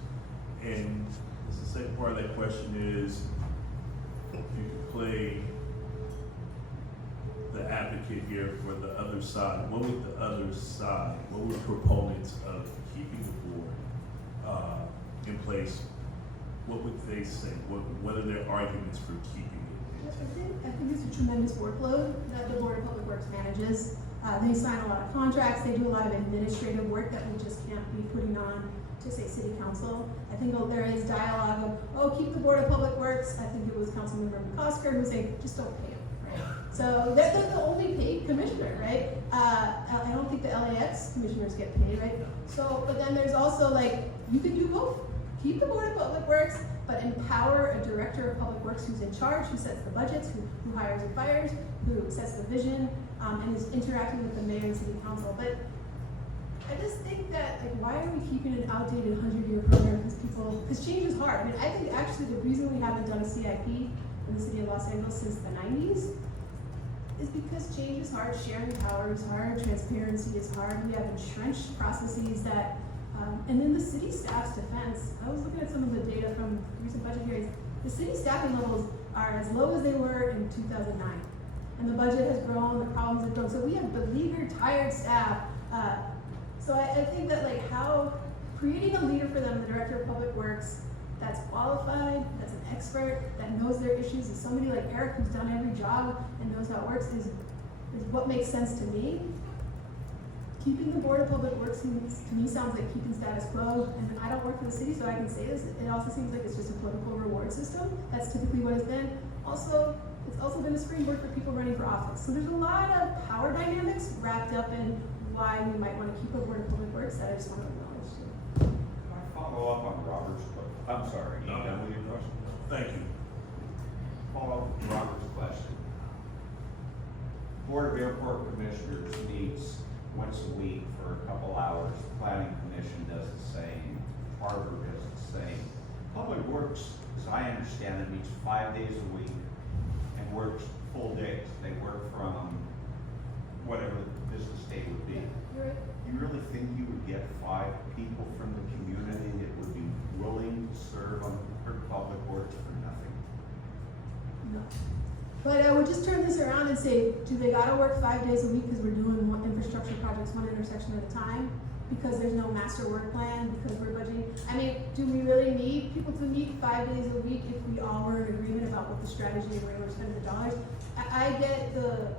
And the second part of that question is, if you could play the advocate here for the other side, what would the other side, what would proponents of keeping the board in place, what would they say? What are their arguments for keeping it? I think it's a tremendous workload that the Board of Public Works manages. They sign a lot of contracts, they do a lot of administrative work that we just can't be putting on to, say, City Council. I think there is dialogue of, oh, keep the Board of Public Works. I think it was Councilmember McOsker who was saying, just don't pay them, right? So they're the only paid commissioner, right? I don't think the LAX commissioners get paid, right? So, but then there's also, like, you can do both. Keep the Board of Public Works, but empower a director of public works who's in charge, who sets the budgets, who hires and fires, who sets the vision, and is interacting with the mayor and city council. But I just think that, like, why are we keeping an outdated 100-year program? Because change is hard. I mean, I think actually the reason we haven't done a CIP in the city of Los Angeles since the 90s is because change is hard, sharing power is hard, transparency is hard. We have entrenched processes that, and then the city staff's defense. I was looking at some of the data from recent budget hearings. The city staffing levels are as low as they were in 2009. And the budget has grown, the problems have grown. So we have beleaguered, tired staff. So I think that, like, how creating a leader for them, the director of public works, that's qualified, that's an expert, that knows their issues, is somebody like Eric who's done every job and knows how it works, is what makes sense to me. Keeping the Board of Public Works to me sounds like keeping status quo, and I don't work for the city, so I can say this. It also seems like it's just a political reward system. That's typically what it's been. Also, it's also been a springboard for people running for office. So there's a lot of power dynamics wrapped up in why we might want to keep a Board of Public Works that I just want to acknowledge. Can I follow up on Robert's question? I'm sorry, you done with your question? Thank you. Follow up on Robert's question. Board of Airport Commissioners meets once a week for a couple hours. Planning Commission does the same. Harbor does the same. Public Works, as I understand it, meets 5 days a week and works full days. They work from whatever the business day would be. You really think you would get 5 people from the community that would be willing to serve on Public Works for nothing? No. But I would just turn this around and say, do they gotta work 5 days a week because we're doing one infrastructure projects, one intersection at a time? because there's no master work plan, because we're budgeting. I mean, do we really need people to meet 5 days a week if we all were in agreement about what the strategy and where we're spending the dollars? I get the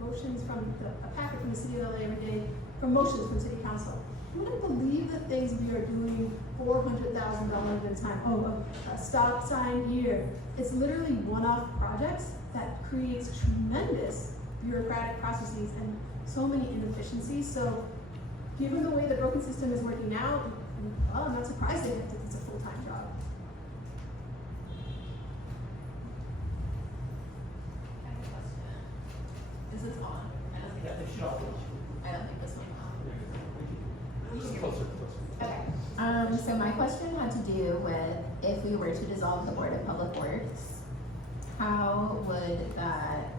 motions from a packet from the city of LA every day, from motions from city council. You wouldn't believe the things we are doing $400,000 at a time. Oh, a stop sign here. It's literally one-off projects that creates tremendous bureaucratic processes and so many inefficiencies. So given the way the broken system is working now, well, I'm not surprised that it's a full-time job. Is this on? I don't think this one's on. Okay. So my question had to do with if we were to dissolve the Board of Public Works, how would that,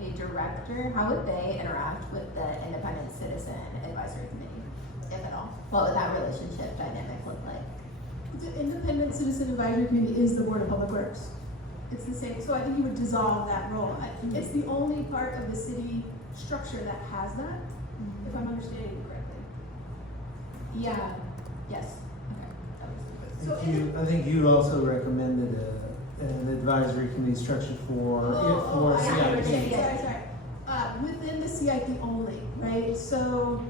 a director, how would they interact with the Independent Citizen Advisory Committee, if at all? What would that relationship dynamic look like? The Independent Citizen Advisory Committee is the Board of Public Works. It's the same, so I think you would dissolve that role. It's the only part of the city structure that has that, if I'm understanding you correctly. Yeah, yes. I think you also recommended an advisory committee structure for CIP. Sorry. Within the CIP only, right? So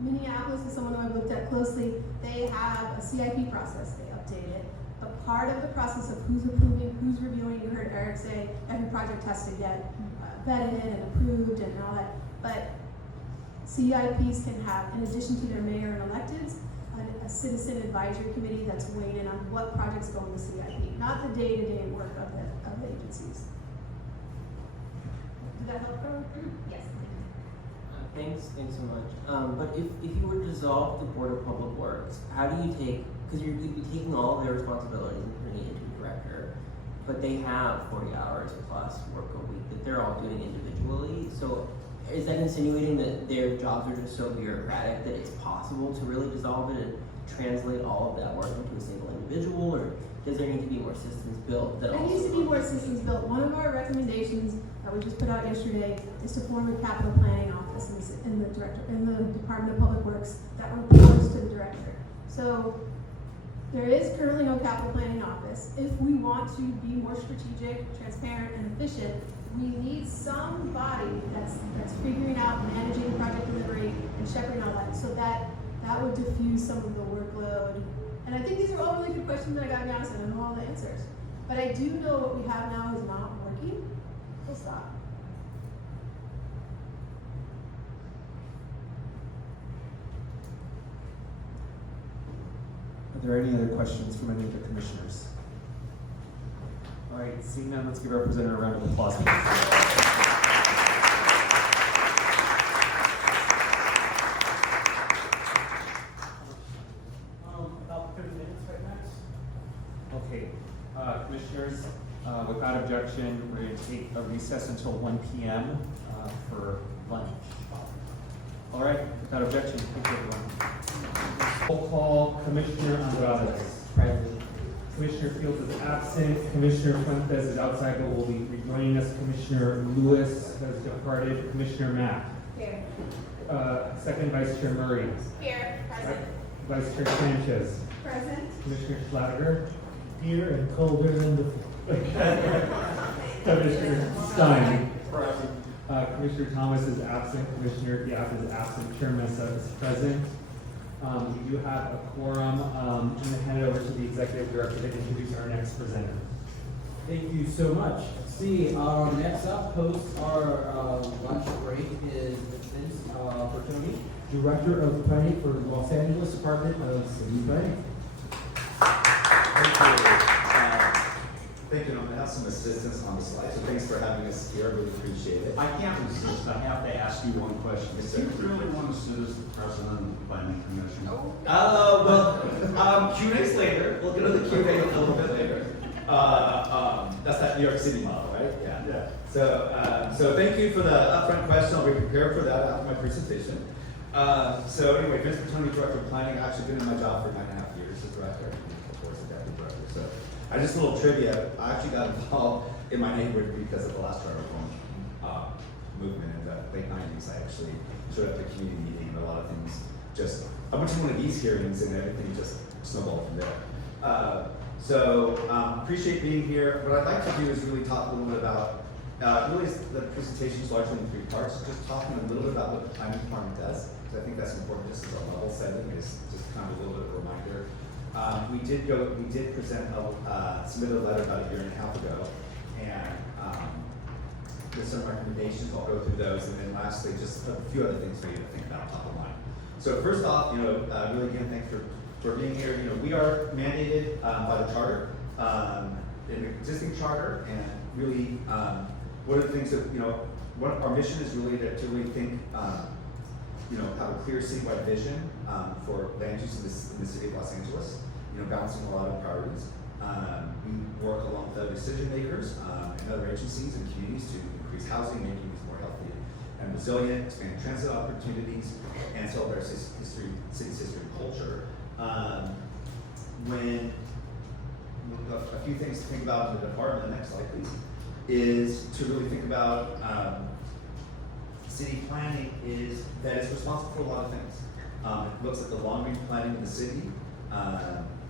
Minneapolis is someone who I've looked at closely. They have a CIP process, they update it. But part of the process of who's approving, who's reviewing, you heard Eric say every project has to get vetted and approved and all that. But CIPs can have, in addition to their mayor and electeds, a citizen advisory committee that's weighing in on what projects go in the CIP, not the day-to-day work of the agencies. Did that help, Carl? Yes. Thanks so much. But if you were to dissolve the Board of Public Works, how do you take, because you'd be taking all of their responsibilities and turning it into a director, but they have 40 hours plus work a week that they're all doing individually. So is that insinuating that their jobs are just so bureaucratic that it's possible to really dissolve it and translate all of that work into a single individual, or does there need to be more systems built that There needs to be more systems built. One of our recommendations that we just put out yesterday is to form a capital planning office in the Department of Public Works that reports to the director. So there is currently no capital planning office. If we want to be more strategic, transparent, and efficient, we need somebody that's figuring out, managing project delivery, and shepherding all that. So that would diffuse some of the workload. And I think these are all really good questions, and I gotta be honest, I don't know all the answers. But I do know what we have now is not working. Full stop. Are there any other questions from any of the commissioners? All right, seeing none, let's give our presenter a round of applause. About 30 minutes right now. Okay, commissioners, without objection, we're going to take a recess until 1 p.m. For lunch. All right, without objection, thank you everyone. Roll call, Commissioner Andrade. Present. Commissioner Fields is absent. Commissioner Fuentes is outside but will be rejoining us. Commissioner Lewis has departed. Commissioner Mack. Here. Second Vice Chair Murray. Here. Present. Vice Chair Sanchez. Present. Commissioner Schlatter. Here and colder than before. Commissioner Stein. Present. Commissioner Thomas is absent. Commissioner Geoff is absent. Chair Mesa is present. We do have a quorum. I'm going to hand it over to the Executive Director to introduce our next presenter. Thank you so much. Next up, post our lunch break is Bertoni, Director of Planning for Los Angeles Department of City Planning. Thank you. Thank you. I'm going to have some assistance on the slide, so thanks for having us here. I really appreciate it. I can't resist. I have to ask you one question. Yes, Do you sir. really want to sit as the president of the planning commission? Q&A's later. We'll go to the Q&A a little bit later. That's that New York City model, right? Yeah. So thank you for the upfront question. I'll be prepared for that after my presentation. So anyway, Vince Bertoni, Director of Planning. I've actually been in my job for 9.5 years as director, and of course, as deputy director. So just a little trivia. I actually got involved in my neighborhood because of the last charter reform movement in the late 90s. I actually showed up at a community meeting, and a lot of things just, I went to one of these hearings and everything just snowballed from there. Appreciate being here. What I'd like to do is really talk a little bit about, really the presentation is largely in 3 parts, just talking a little bit about what the planning department does, because I think that's important just as a level setting, is just kind of a little bit of a reminder. We did present submit a letter about a year and a half ago, and with some recommendations. I'll go through those, and then lastly, just a few other things for you to think about top of mind. So first off, really again, thanks for being here. We are mandated by the charter, in the existing charter, and really, one of the things that, what our mission is really to really think, have a clear citywide vision for land use in the city of Los Angeles, balancing a lot of priorities. We work along with other decision makers and other agencies and communities to increase housing, make communities more healthy and resilient, expand transit opportunities, and celebrate our city's history and culture. When a few things to think about in the department, the next slide please, is to really think about city planning is responsible for a lot of things. It looks at the long-range planning in the city.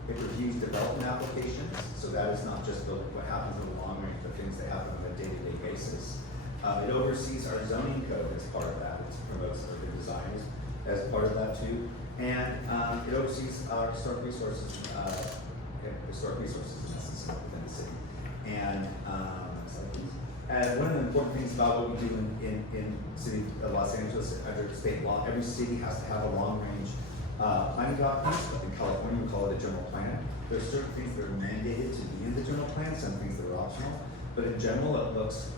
It reviews development applications, so that is not just what happens in the long range, but things that happen on a day-to-day basis. It oversees our zoning code as part of that. It promotes urban design as part of that too. And it oversees our historic resources in essence within the city. And one of the important things about what we do in the city of Los Angeles, under state law, every city has to have a long-range planning documents. In California, we call it a general plan. There's certain things that are mandated to be in the general plan, some things that are optional. But in general,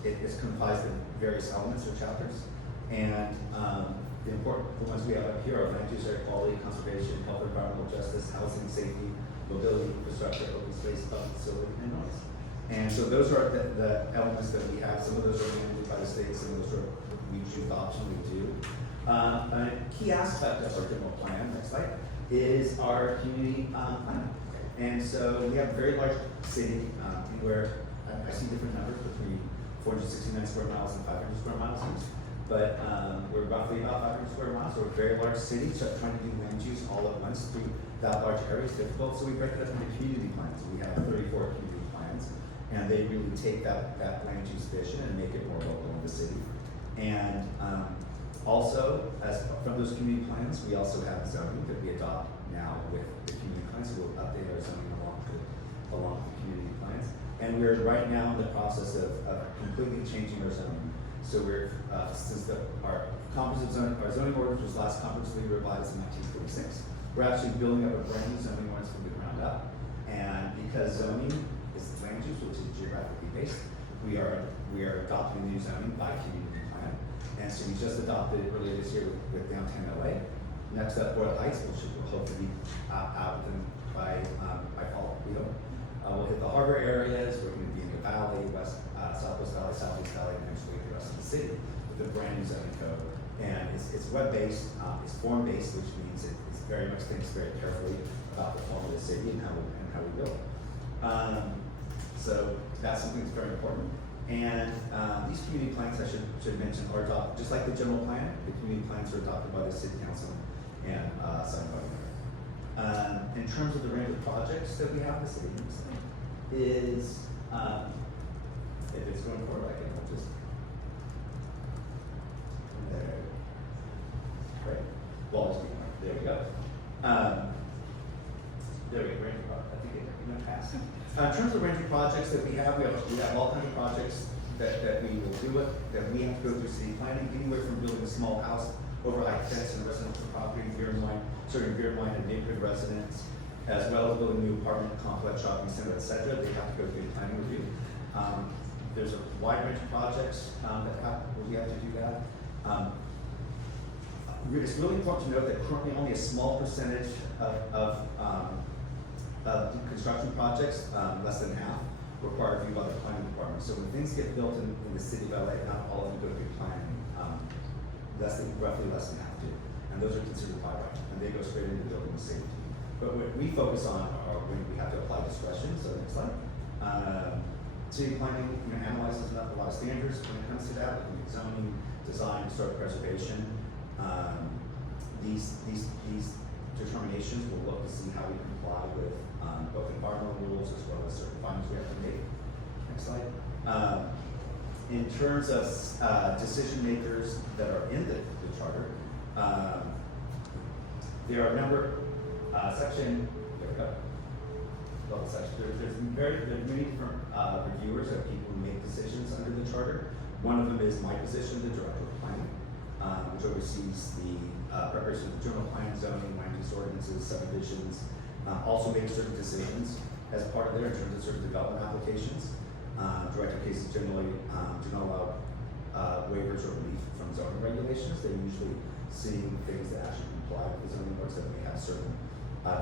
it is comprised of various elements or chapters. And the important ones we have up here are land use, air quality, conservation, health, environmental justice, housing, safety, mobility, infrastructure, open space, public facility, and noise. And so those are the elements that we have. Some of those are mandated by the state, some of those are we choose the option we do. A key aspect of our general plan, next slide, is our community plan. And so we have a very large city where I see different numbers between 469 square miles and 500 square miles each. But we're roughly about 500 square miles, so we're a very large city, so trying to do land use all at once through that large area is difficult. So we break it up into community plans. We have 34 community plans, and they really take that land use vision and make it more local in the city. And also, from those community plans, we also have zoning that we adopt now with the community plans. So we'll update our zoning along with the community plans. And we're right now in the process of completely changing our zoning. So we're, since our zoning ordinance was last comprehensive revised in 1946, we're actually building up a brand new zoning ordinance from the ground up. And because zoning is land use, which is geographically based, we are adopting the new zoning by community plan. And so we just adopted it earlier this year with downtown LA. Next up, Boyle Heights, which will hopefully out by fall. We'll hit the harbor areas. We're going to be in the valley, southwest valley, southeast valley, and eventually the rest of the city with a brand new zoning code. And it's web-based, it's form-based, which means it very much thinks very carefully about the form of the city and how we build it. So that's something that's very important. And these community plans, I should mention, are adopted just like the general plan. The community plans are adopted by the city council and signed by the mayor. In terms of the range of projects that we have in the city, is if it's going forward, I can just there. Great. Walls being like, there we go. There we go. Range of projects. I think it went past. In terms of range of projects that we have all kinds of projects that we will do that we have to go through city planning, anywhere from building a small house over high fence and residential property, serving beer, wine, and neighborhood residents, as well as building new apartment complex, shopping center, etc. They have to go through the planning review. There's a wide range of projects where we have to do that. It's really important to note that currently only a small percentage of construction projects, less than half, require review by the planning department. So when things get built in the city of LA, not all of them go through planning. Roughly less than half do. And those are considered by right, and they go straight into building safety. But what we focus on are when we have to apply discretion. So next slide. City planning analyzes a lot of standards when it comes to that, looking at zoning, design, historic preservation, These determinations will look to see how we comply with both environmental rules as well as certain findings we have to make. Next slide. In terms of decision makers that are in the charter, there are a number, section, there we go. Level section. There's many different reviewers of people who make decisions under the charter. One of them is my position, the director of planning, which oversees the preparation of the general plan, zoning, land use ordinances, subdivisions, also makes certain decisions as part of there in terms of certain development applications. Director cases generally do not allow waivers or relief from zoning regulations. They're usually seeing things that actually comply with the zoning boards that may have certain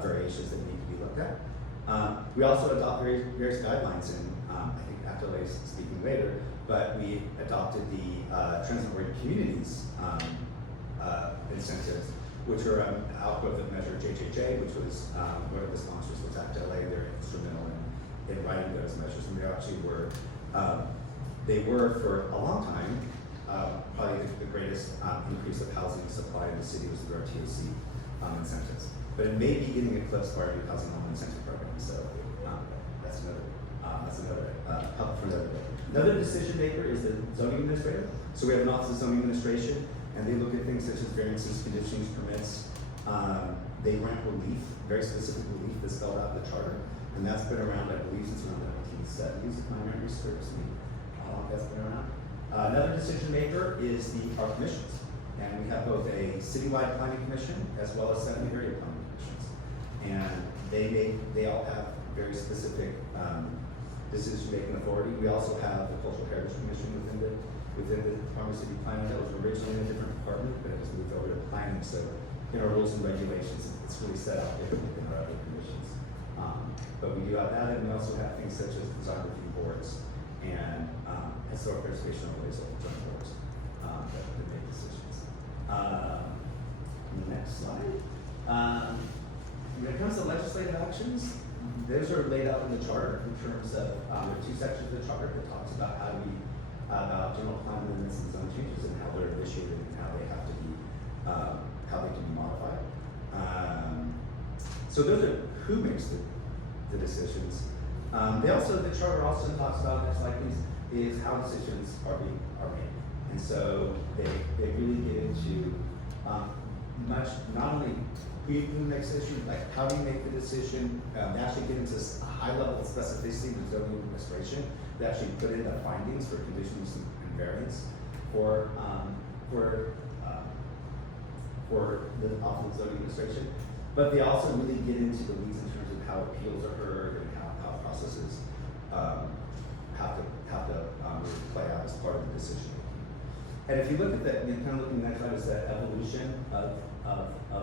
variations that need to be looked at. We also adopt various guidelines, and I think Actola's speaking later, but we adopted the transit-oriented communities incentives, which are an output of measure JJJ, which was one of the sponsors was Actola. They're instrumental in writing those measures, and they actually were, for a long time, probably the greatest increase of housing supply in the city was through our TOC incentives. But it may be getting eclipsed by our new housing home incentive program, so that's another help for another day. Another decision maker is the zoning administrator. So we have an office of zoning administration, and they look at things such as variances, conditions, permits. They grant relief, very specific relief that's spelled out in the charter, and that's been around, I believe, since around the 1970s, if my memory serves me. How long that's been around? Another decision maker is our commissions, and we have both a citywide planning commission as well as 7 area planning commissions, and they all have very specific decision-making authority. We also have the Cultural Heritage Commission within the Department of City Planning that was originally in a different department, but it was moved over to planning. So in our rules and regulations, it's really set out differently than our other commissions. But we do have that, and we also have things such as design review boards and historic preservation overlays of joint boards that make decisions. Next slide. When it comes to legislative actions, those are laid out in the charter in terms of, there are 2 sections of the charter that talks about about general plan amendments and zone changes and how they're initiated and how they have to be, how they can be modified. So those are who makes the decisions. The charter also talks about, next slide please, is how decisions are made. And so they really get into not only who makes the decision, like how do you make the decision, they actually get into a high level of specificity with zoning administration. They actually put in the findings for conditions and variance for the Office of Zoning Administration. But they also really get into the weeds in terms of how appeals are heard and how processes have to really play out as part of the decision making. And if you look at that, kind of looking at that is that evolution of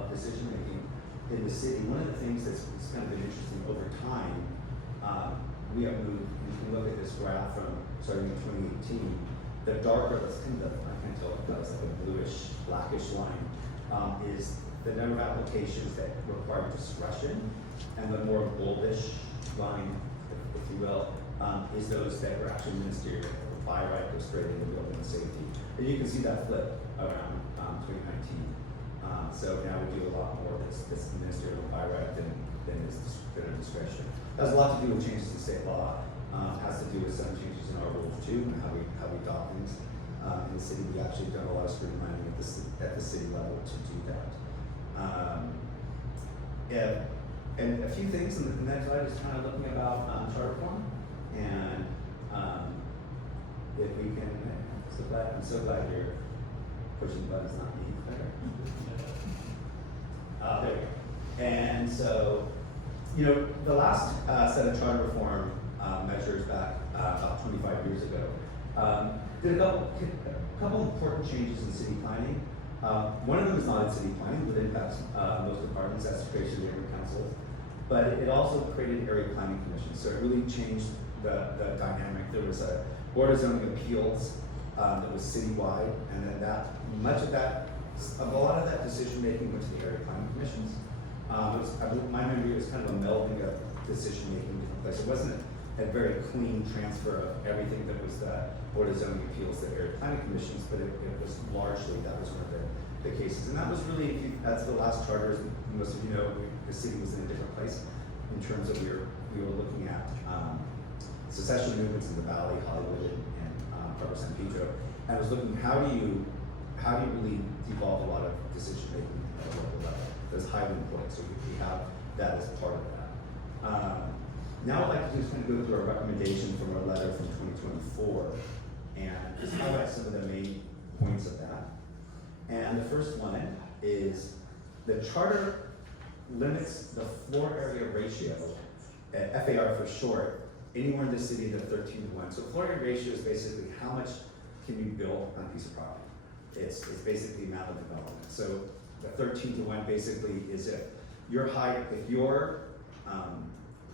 decision making in the city. One of the things that's kind of been interesting over time, we have moved. You can look at this graph from starting in 2018. The darker, that's kind of, I can't tell if that's like a bluish, blackish line, is the number of applications that require discretion, and the more goldish line, if you will, is those that are actually ministerial, by right, go straight into building and safety. And you can see that flip around 2019. So now we do a lot more that's ministerial by right than is a discretion. That has a lot to do with changes in state law. Has to do with some changes in our rules too, and how we adopt things. In the city, we actually done a lot of streamlining at the city level to do that. And a few things in the next slide is kind of looking about charter reform, and if we can, I'm so glad you're pushing buttons, not me. There we go. And so, the last set of charter reform measures back about 25 years ago did a couple important changes in city planning. One of them is not in city planning, but impacts most departments. That's the creation of neighborhood councils. But it also created area planning commissions, so it really changed the dynamic. There was a board of zoning appeals that was citywide, and then a lot of that decision making went to the area planning commissions. My memory was kind of a melding of decision making in different places. It wasn't a very clean transfer of everything that was the board of zoning appeals to area planning commissions, but it was largely, that was one of the the cases. And that was really, as the last charters, most of you know, the city was in a different place in terms of we were looking at secession movements in the Valley, Hollywood, and part of San Pedro. And I was looking, how do you really devolve a lot of decision making at a local level? That's highly important. So we have that as part of that. Now I'd like to just kind of go through our recommendation from our letter from 2024 and just highlight some of the main points of that. And the first one is the charter limits the floor area ratio, FAR for short, anywhere in the city to 13:1. So floor area ratio is basically how much can you build on a piece of property. It's basically the amount of development. So the 13:1 basically is if your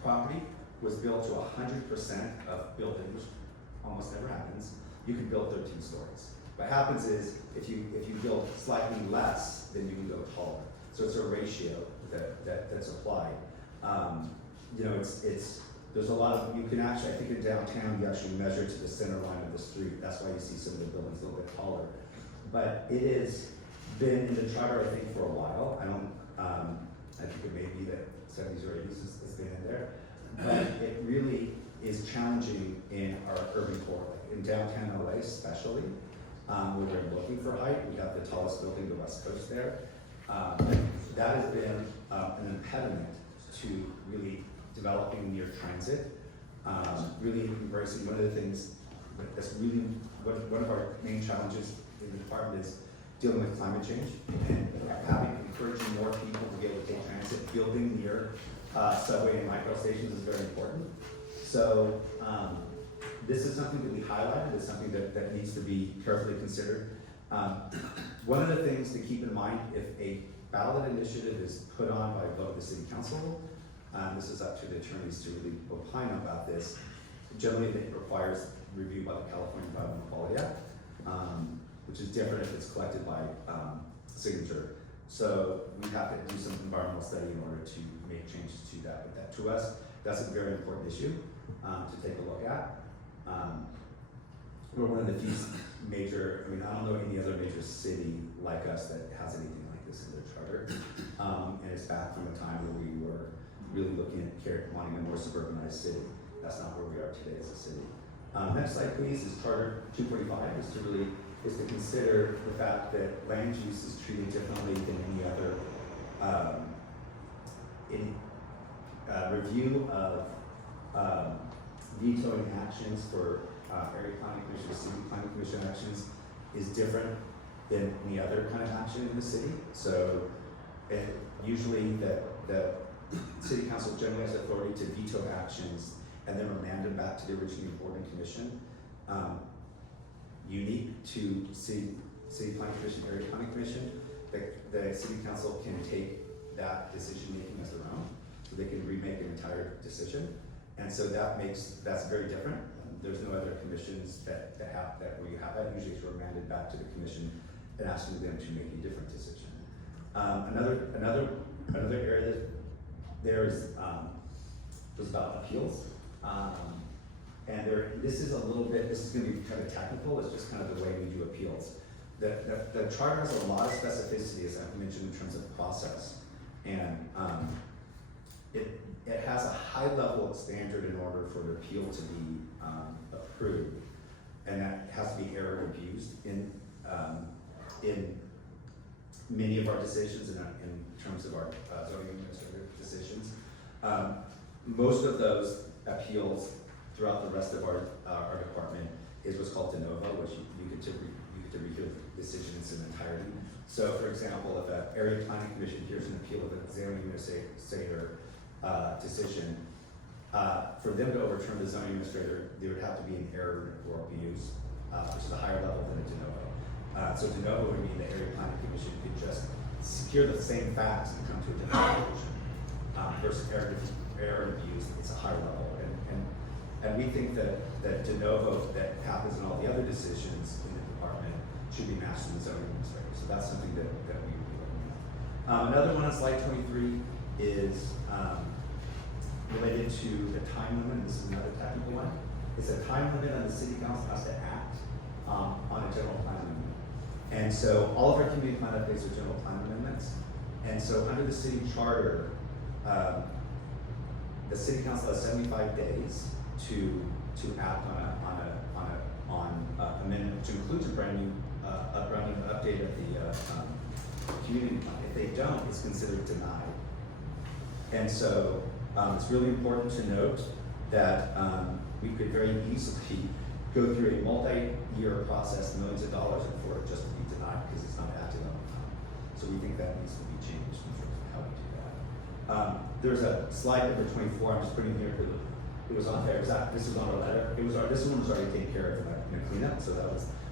property was built to 100% of building, which almost never happens, you can build 13 stories. What happens is if you build slightly less, then you can go taller. So it's a ratio that's applied. There's a lot of, you can actually, I think in downtown, you actually measure to the center line of the street. That's why you see some of the buildings a little bit taller. But it has been in the charter, I think, for a while. I think it may be that 70s or 80s has been in there. But it really is challenging in our urban core, like in downtown LA especially, where they're looking for height. We have the tallest building on the West Coast there. That has been an impediment to really developing near transit, really embracing one of the things that's really one of our main challenges in the department is dealing with climate change and encouraging more people to be able to take transit. Building near subway and micro stations is very important. So this is something that we highlighted. It's something that needs to be carefully considered. One of the things to keep in mind, if a ballot initiative is put on by a vote of the city council, this is up to the attorneys to really opine about this. Generally, it requires review by the California Environmental Quality Act, which is different if it's collected by signature. So we have to do some environmental study in order to make changes to that. But that, to us, that's a very important issue to take a look at. We're one of the few major, I don't know any other major city like us that has anything like this in their charter. And it's back from a time where we were really looking at wanting a more suburbanized city. That's not where we are today as a city. Next slide, please, is Charter 245, is to consider the fact that land use is treated differently than any other review of vetoing actions for area planning commission, city planning commission actions is different than any other kind of action in the city. So usually the city council generally has authority to veto actions and then remand them back to the originally appointed commission. Unique to city planning commission, area planning commission, the city council can take that decision making as their own, so they can remake an entire decision, and so that's very different. There's no other commissions that where you have that. Usually it's remanded back to the commission and asking them to make a different decision. Another area that there is was about appeals. And this is going to be kind of technical. It's just kind of the way we do appeals. The charter has a lot of specificity, as I've mentioned, in terms of process, and it has a high level of standard in order for an appeal to be approved, and that has to be error abused in many of our decisions and in terms of our zoning administrative decisions. Most of those appeals throughout the rest of our department is what's called de novo, which you get to review the decision in its entirety. So, for example, if an area planning commission hears an appeal of a zoning administrator decision, for them to overturn the zoning administrator, there would have to be an error or abuse, which is a higher level than a de novo. So de novo would mean the area planning commission could just hear the same facts and come to a different conclusion. Versus error and abuse, it's a higher level. And we think that de novo that happens in all the other decisions in the department should be matched to the zoning administrator. So that's something that we would be looking at. Another one on slide 23 is related to the time limit. This is another technical one. It's a time limit on the city council has to act on a general plan amendment. And so all of our community plan updates are general plan amendments. And so under the city charter, the city council has 75 days to act on amendment, which includes a brand new update of the community plan. If they don't, it's considered denied. And so it's really important to note that we could very easily go through a multi-year process, millions of dollars, and for it just to be denied because it's not acted on time. So we think that needs to be changed in terms of how we do that. There's a slide number 24 I'm just putting here because it was on there. This was on our letter. This one was already taken care of in a cleanup, so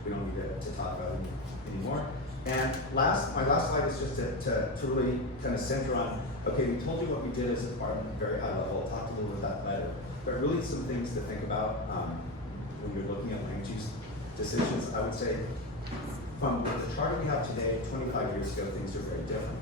we don't need to talk about it anymore. And my last slide is just to really kind of center on, okay, we told you what we did as a department at a very high level, talked a little bit about that letter, but really some things to think about when you're looking at land use decisions. I would say from the charter we have today, 25 years ago, things are very different.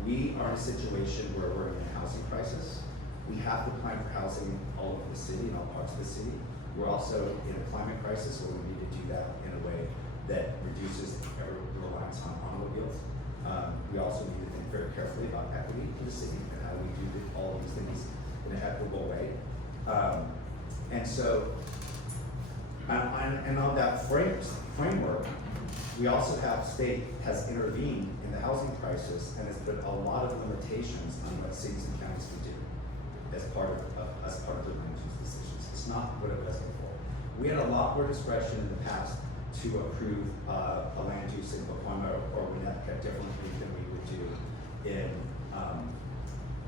We are in a situation where we're in a housing crisis. We have to plan for housing all over the city and all parts of the city. We're also in a climate crisis where we need to do that in a way that reduces our reliance on automobiles. We also need to think very carefully about equity to the city and how we do all these things in an equitable way. And so, and on that framework, we also have state has intervened in the housing crisis and has put a lot of limitations on what cities and counties can do as part of their land use decisions. It's not what it was before. We had a lot more discretion in the past to approve a land use in Oklahoma or Winnetka differently than we would do in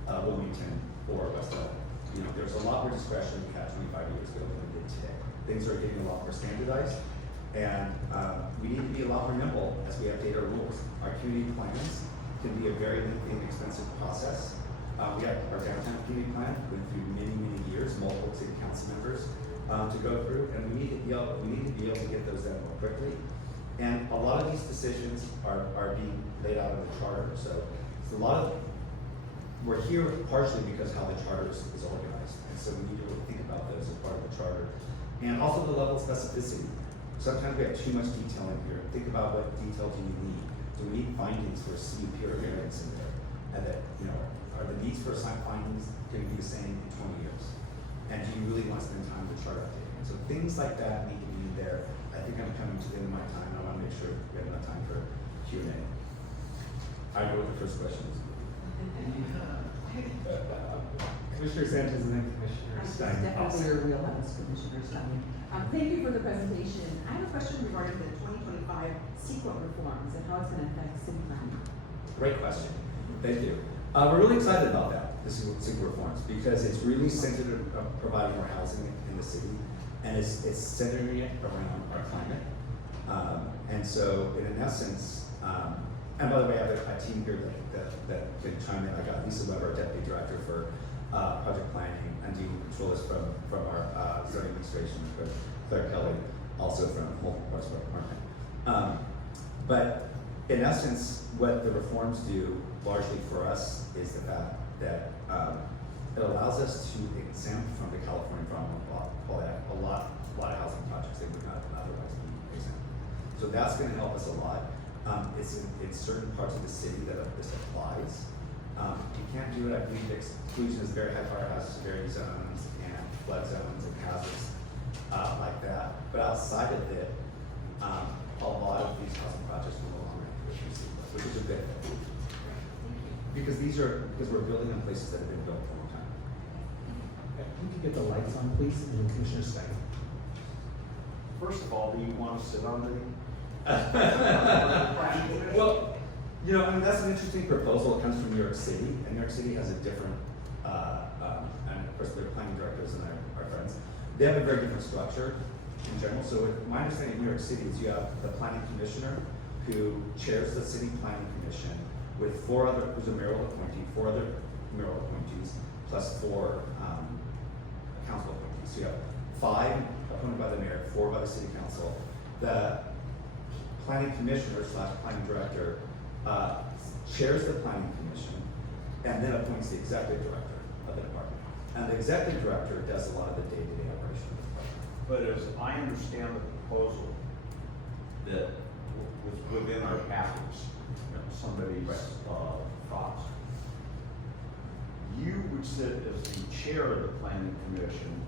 Wilmington or West Elk. There's a lot more discretion we had 25 years ago than we did today. Things are getting a lot more standardized, and we need to be a lot more nimble as we update our rules. Our community plans can be a very lengthy and expensive process. We have our downtown community plan, went through many, many years, multiple city council members to go through, and we need to be able to get those done more quickly. And a lot of these decisions are being laid out in the charter. So it's we're here partially because how the charter is organized, and so we need to really think about those as part of the charter. And also the level of specificity. Sometimes we have too much detail in here. Think about what detail do you need. Do we need findings for a CUP or variance in there? And that, are the needs for assigned findings going to be the same in 20 years? And do you really want to spend time with chart updating? So things like that need to be there. I think I'm coming to the end of my time. I want to make sure we have enough time for Q&A. I go with the first question. Commissioner Sanchez and then Commissioner Stein. Definitely your wheelhouse, Commissioner Stein. Thank you for the presentation. I have a question regarding the 2025 CEQA reforms and how it's going to affect city planning. Great question. Thank you. We're really excited about that, the CEQA reforms, because it's really centered on providing more housing in the city, and it's centering it around our climate. And so, in essence, and by the way, I have a team here that can chime in. I got Lisa Weber, our Deputy Director for Project Planning, and Dean Controllers from our zoning administration, Claire Kelly, also from multiple parts of our department. But in essence, what the reforms do largely for us is the fact that it allows us to exempt from the California Environmental Quality Act a lot of housing projects that would not otherwise be exempt. So that's going to help us a lot. It's in certain parts of the city that this applies. You can't do it. I believe exclusion is very high fire hazards, severity zones, and flood zones and hazards like that. But outside of it, a lot of these housing projects will no longer be which is a good thing. Because we're building in places that have been built for a long time. Can you get the lights on, please, and then Commissioner Stein? First of all, do you want to sit on the? Well, that's an interesting proposal. It comes from New York City, and New York City has a different, and of course, their planning directors and our friends. They have a very different structure in general. So my understanding of New York City is you have the planning commissioner who chairs the city planning commission with who's a mayoral appointee, 4 other mayoral appointees, plus 4 council appointees. So you have 5 appointed by the mayor, 4 by the city council. The planning commissioner / planning director chairs the planning commission and then appoints the executive director of the department. And the executive director does a lot of the day-to-day operation of the department. But as I understand the proposal, that within our package, somebody's thoughts. You would sit as the chair of the planning commission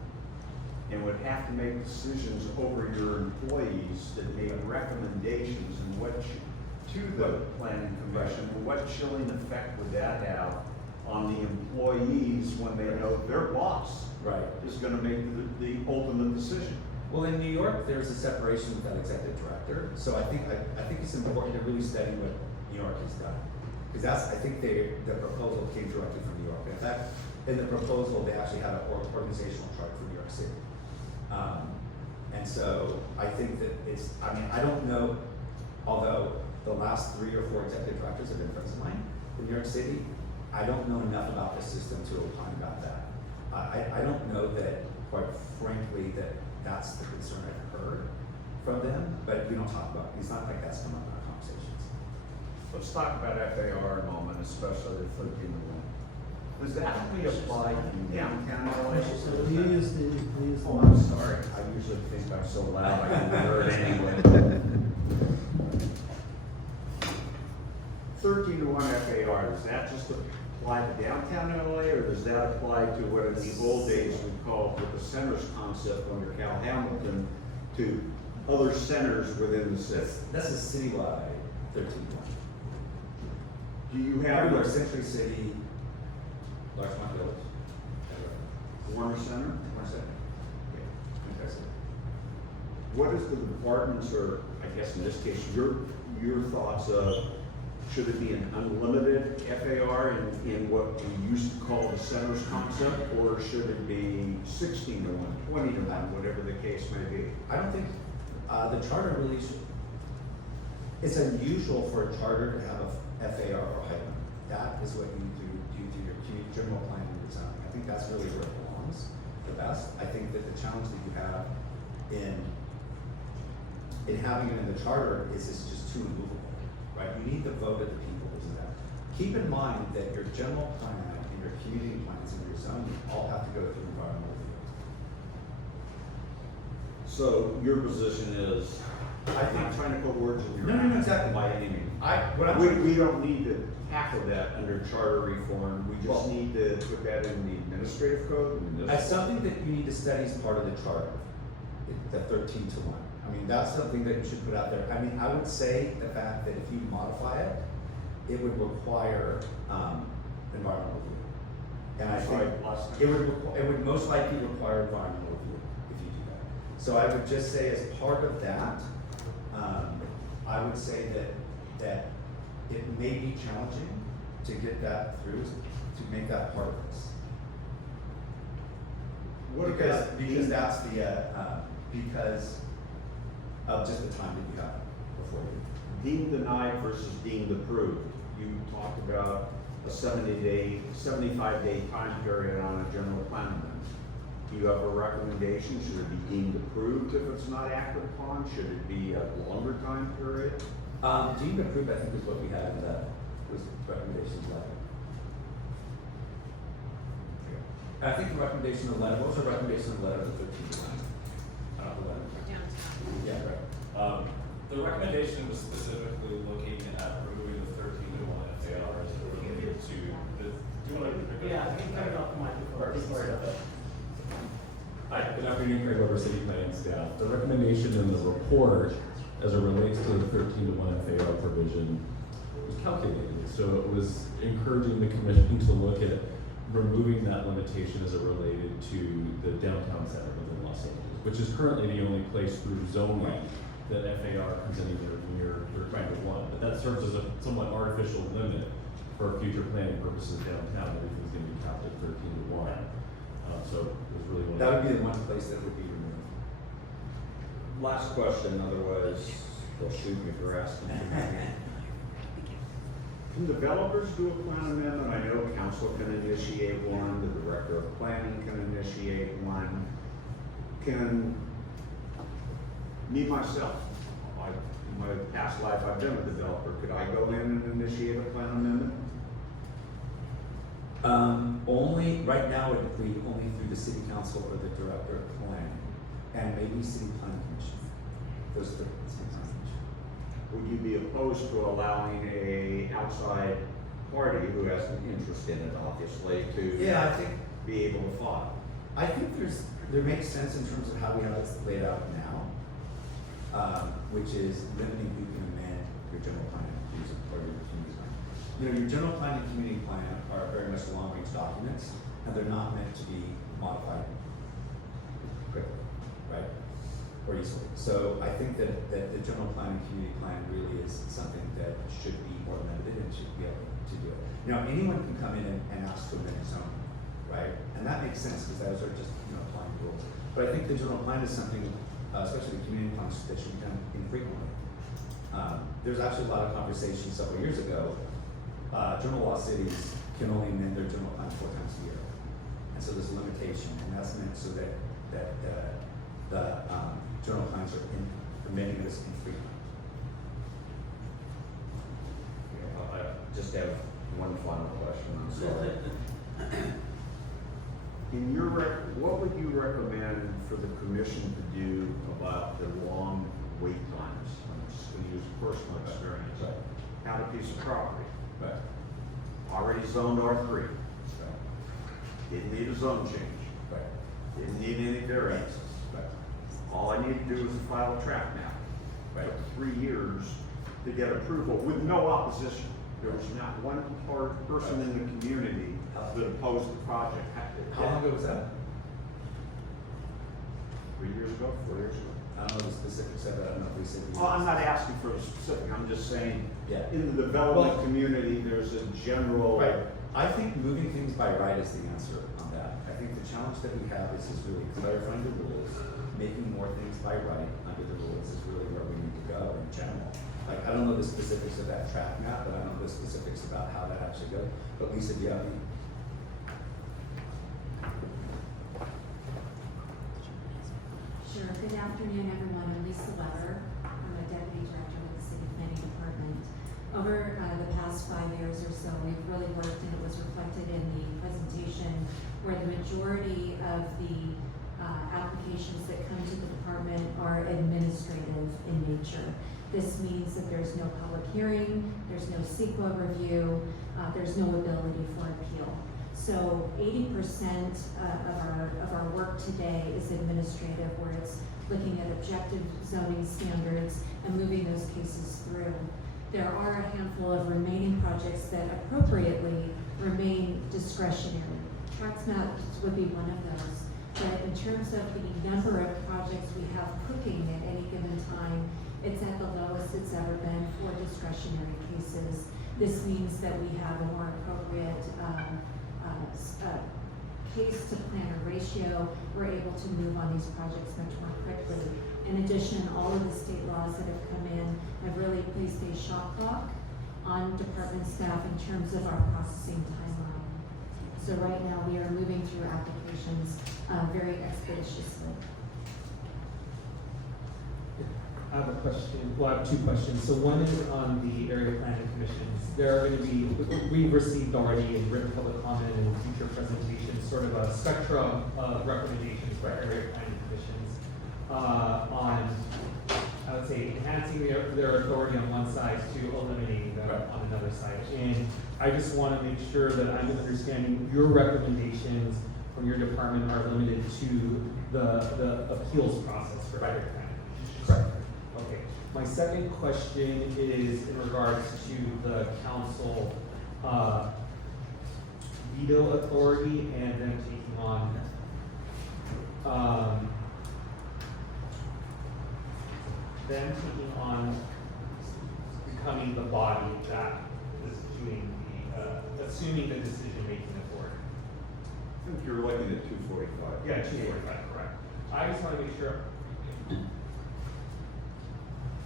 and would have to make decisions over your employees that made recommendations and to the planning commission. And what chilling effect would that have on the employees when they know their boss is going to make the ultimate decision? Well, in New York, there's a separation with that executive director. So I think it's important to really study what New York has done, because I think the proposal came directly from New York. In fact, in the proposal, they actually had an organizational chart for New York City. And so I think that I don't know, although the last 3 or 4 executive directors have been friends of mine in New York City, I don't know enough about the system to opine about that. I don't know that, quite frankly, that's the concern I've heard from them, but we don't talk about it. It's not like that's come up in our conversations. Let's talk about FAR in a moment, especially the 13-1. Does that only apply to downtown LA? Oh, I'm sorry. I usually think I'm so loud I can hear it anyway. 13-1 FAR, does that just apply to downtown LA, or does that apply to what in the old days we called with the centers concept under Cal Hamilton to other centers within the city? That's a citywide 13-1. Do you have Everywhere, Century City, Larchmont Village, Warner Center? Warner Center. Yeah. What is the department's, or I guess in this case, your thoughts of, should it be an unlimited FAR in what we used to call the centers concept, or should it be 16-1, 20-1, whatever the case may be? I don't think the charter really should. It's unusual for a charter to have a FAR or height limit. That is what you do your general plan and design. I think that's really where it belongs the best. I think that the challenge that you have in having it in the charter is it's just too immovable, right? You need the vote of the people, isn't that? Keep in mind that your general plan and your community plans and your zoning all have to go through environmental review. So your position is, I'm not trying to put words in your mouth. No, exactly. By any means. We don't need to tackle that under charter reform. We just need to put that in the administrative code. As something that you need to study as part of the charter, the 13-1. I mean, that's something that you should put out there. I mean, I would say the fact that if you modify it, it would require environmental review. And I think it would most likely require environmental review if you do that. So I would just say as part of that, I would say that it may be challenging to get that through, to make that part of this. Because that's because of just the time that you have before you. Deemed denied versus deemed approved. You talked about a 75-day time period on a general plan amendment. Do you have a recommendation? Should it be deemed approved if it's not acted upon? Should it be a longer time period? Deemed approved, I think, is what we had in the recommendations letter. And I think the recommendation of the letter, what was the recommendation of the letter of the 13-1? I don't know the letter. Yeah, right. The recommendation was specifically looking at removing the 13-1 FARs related to the. Do you want to? Yeah, I think I got the microphone. Hi, good afternoon, Craig Weber, City Planning staff. The recommendation in the report, as it relates to the 13-1 FAR provision, was calculated. So it was encouraging the commission to look at removing that limitation as it related to the downtown center within Los Angeles, which is currently the only place through zoning that FAR comes anywhere near 13-1. But that serves as a somewhat artificial limit for future planning purposes downtown. Everything's going to be capped at 13-1. So it was really one. That would be the one place that would be removed. Last question, otherwise they'll shoot me for asking. Can developers do a plan amendment? I know council can initiate one, the director of planning can initiate one. Can me, myself, in my past life, I've been a developer. Could I go in and initiate a plan amendment? Only, right now, it would be only through the city council or the director of planning, and maybe city planning commission. Those are the city planning commission. would you be opposed to allowing a outside party who has an interest in it, obviously, to Yeah, I think be able to file? I think there makes sense in terms of how we have it laid out now, which is limiting who can amend your general plan or your community plan. You know, your general plan and community plan are very much long-range documents, and they're not meant to be modified quickly, right? Or easily. So I think that the general plan and community plan really is something that should be more limited and should be able to do it. Now, anyone can come in and ask to amend zoning, right? And that makes sense because those are just, you know, applying rules. But I think the general plan is something, especially the community plans, that should be done infrequently. There's actually a lot of conversation several years ago. General law cities can only amend their general plan 4 times a year. And so there's a limitation, and that's meant so that the general plans are amending this infrequently. I just have one final question, I'm sorry. What would you recommend for the commission to do about the long wait times? I'm just gonna use personal experience. Right. Had a piece of property. Right. Already zoned R3. Didn't need a zone change. Right. Didn't need any variances. Right. All I need to do is file a trap map. Right. Took 3 years to get approval with no opposition. There was not one person in the community that opposed the project. How long ago was that? 3 years ago, 4 years ago. I don't know the specifics of it. I don't know if we said. Well, I'm not asking for a specific, I'm just saying, Yeah. in the development community, there's a general. Right. I think moving things by right is the answer on that. I think the challenge that we have is really clarifying the rules, making more things by right under the rules is really where we need to go in general. Like, I don't know the specifics of that track map, but I know the specifics about how that actually goes. But Lisa, do you have any? Sure. Good afternoon, everyone. I'm Lisa Weber. I'm a deputy director with the City Planning Department. Over the past 5 years or so, we've really worked, and it was reflected in the presentation, where the majority of the applications that come to the department are administrative in nature. This means that there's no public hearing, there's no CEQA review, there's no ability for appeal. So 80% of our work today is administrative, where it's looking at objective zoning standards and moving those cases through. There are a handful of remaining projects that appropriately remain discretionary. Tax maps would be one of those. But in terms of the number of projects we have cooking at any given time, it's at the lowest it's ever been for discretionary cases. This means that we have a more appropriate case to planner ratio. We're able to move on these projects much more quickly. In addition, all of the state laws that have come in have really placed a shot clock on department staff in terms of our processing timeline. So right now we are moving through applications very expeditiously. I have a question, well, I have 2 questions. So one is on the area planning commissions. There are going to be, we've received already in written public comment and future presentations, sort of a spectrum of recommendations for area planning commissions on, I would say, enhancing their authority on one side to eliminating them on another side. And I just want to make sure that I'm understanding your recommendations from your department are limited to the appeals process for area planning. Correct. Okay. My second question is in regards to the council veto authority and them taking on becoming the body that is doing the assuming the decision-making authority. I think you're looking at 245. Yeah, 245, correct. I just want to make sure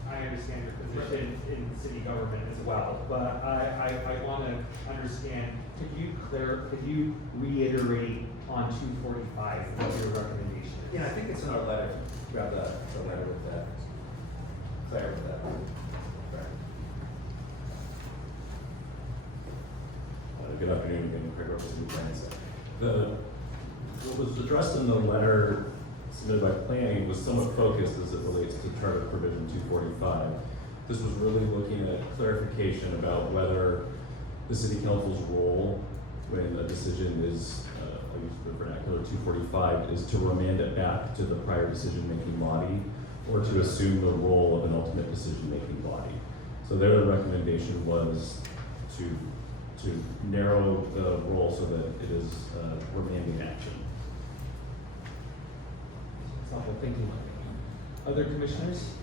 I understand your position in city government as well, but I want to understand, could you reiterate on 245 what your recommendation is? Yeah, I think it's in our letter. Grab the letter with that. Claire with that. Good afternoon again, Craig Roberts, City Planning. What was addressed in the letter submitted by planning was somewhat focused as it relates to charter provision 245. This was really looking at clarification about whether the city council's role when a decision is, I'll use the vernacular 245, is to remand it back to the prior decision-making body or to assume the role of an ultimate decision-making body. So their recommendation was to narrow the role so that it is remanding action. Helpful, thank you. Other commissioners?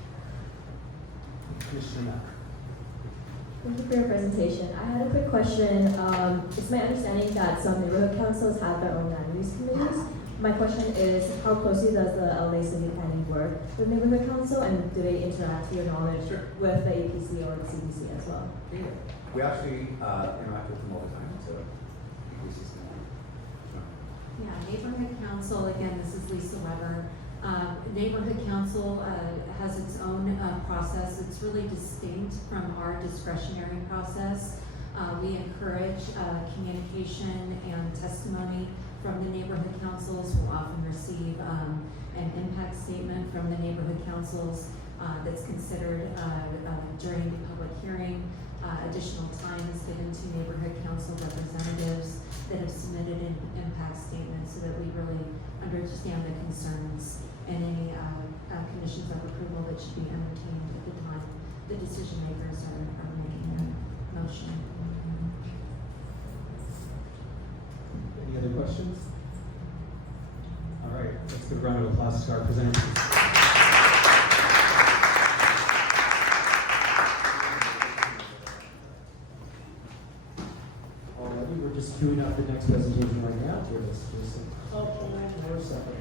Commissioner Miller. Thank you for your presentation. I had a quick question. It's my understanding that some neighborhood councils have their own land use committees. My question is, how closely does the LA City Planning work with neighborhood council, and do they interact, to your knowledge, with the APC or the CDC as well? Yeah. We actually interact with them all the time, so we see them. Yeah, neighborhood council, again, this is Lisa Weber. Neighborhood council has its own process. It's really distinct from our discretionary process. We encourage communication and testimony from the neighborhood councils. We'll often receive an impact statement from the neighborhood councils that's considered during the public hearing. Additional time is given to neighborhood council representatives that have submitted an impact statement so that we really understand the concerns and any conditions of approval that should be entertained at the time the decision makers are making their motion. Any other questions? All right, let's give a round of applause to our presenters. Alrighty, we're just queuing up the next presentation right now. Give us just a couple more seconds.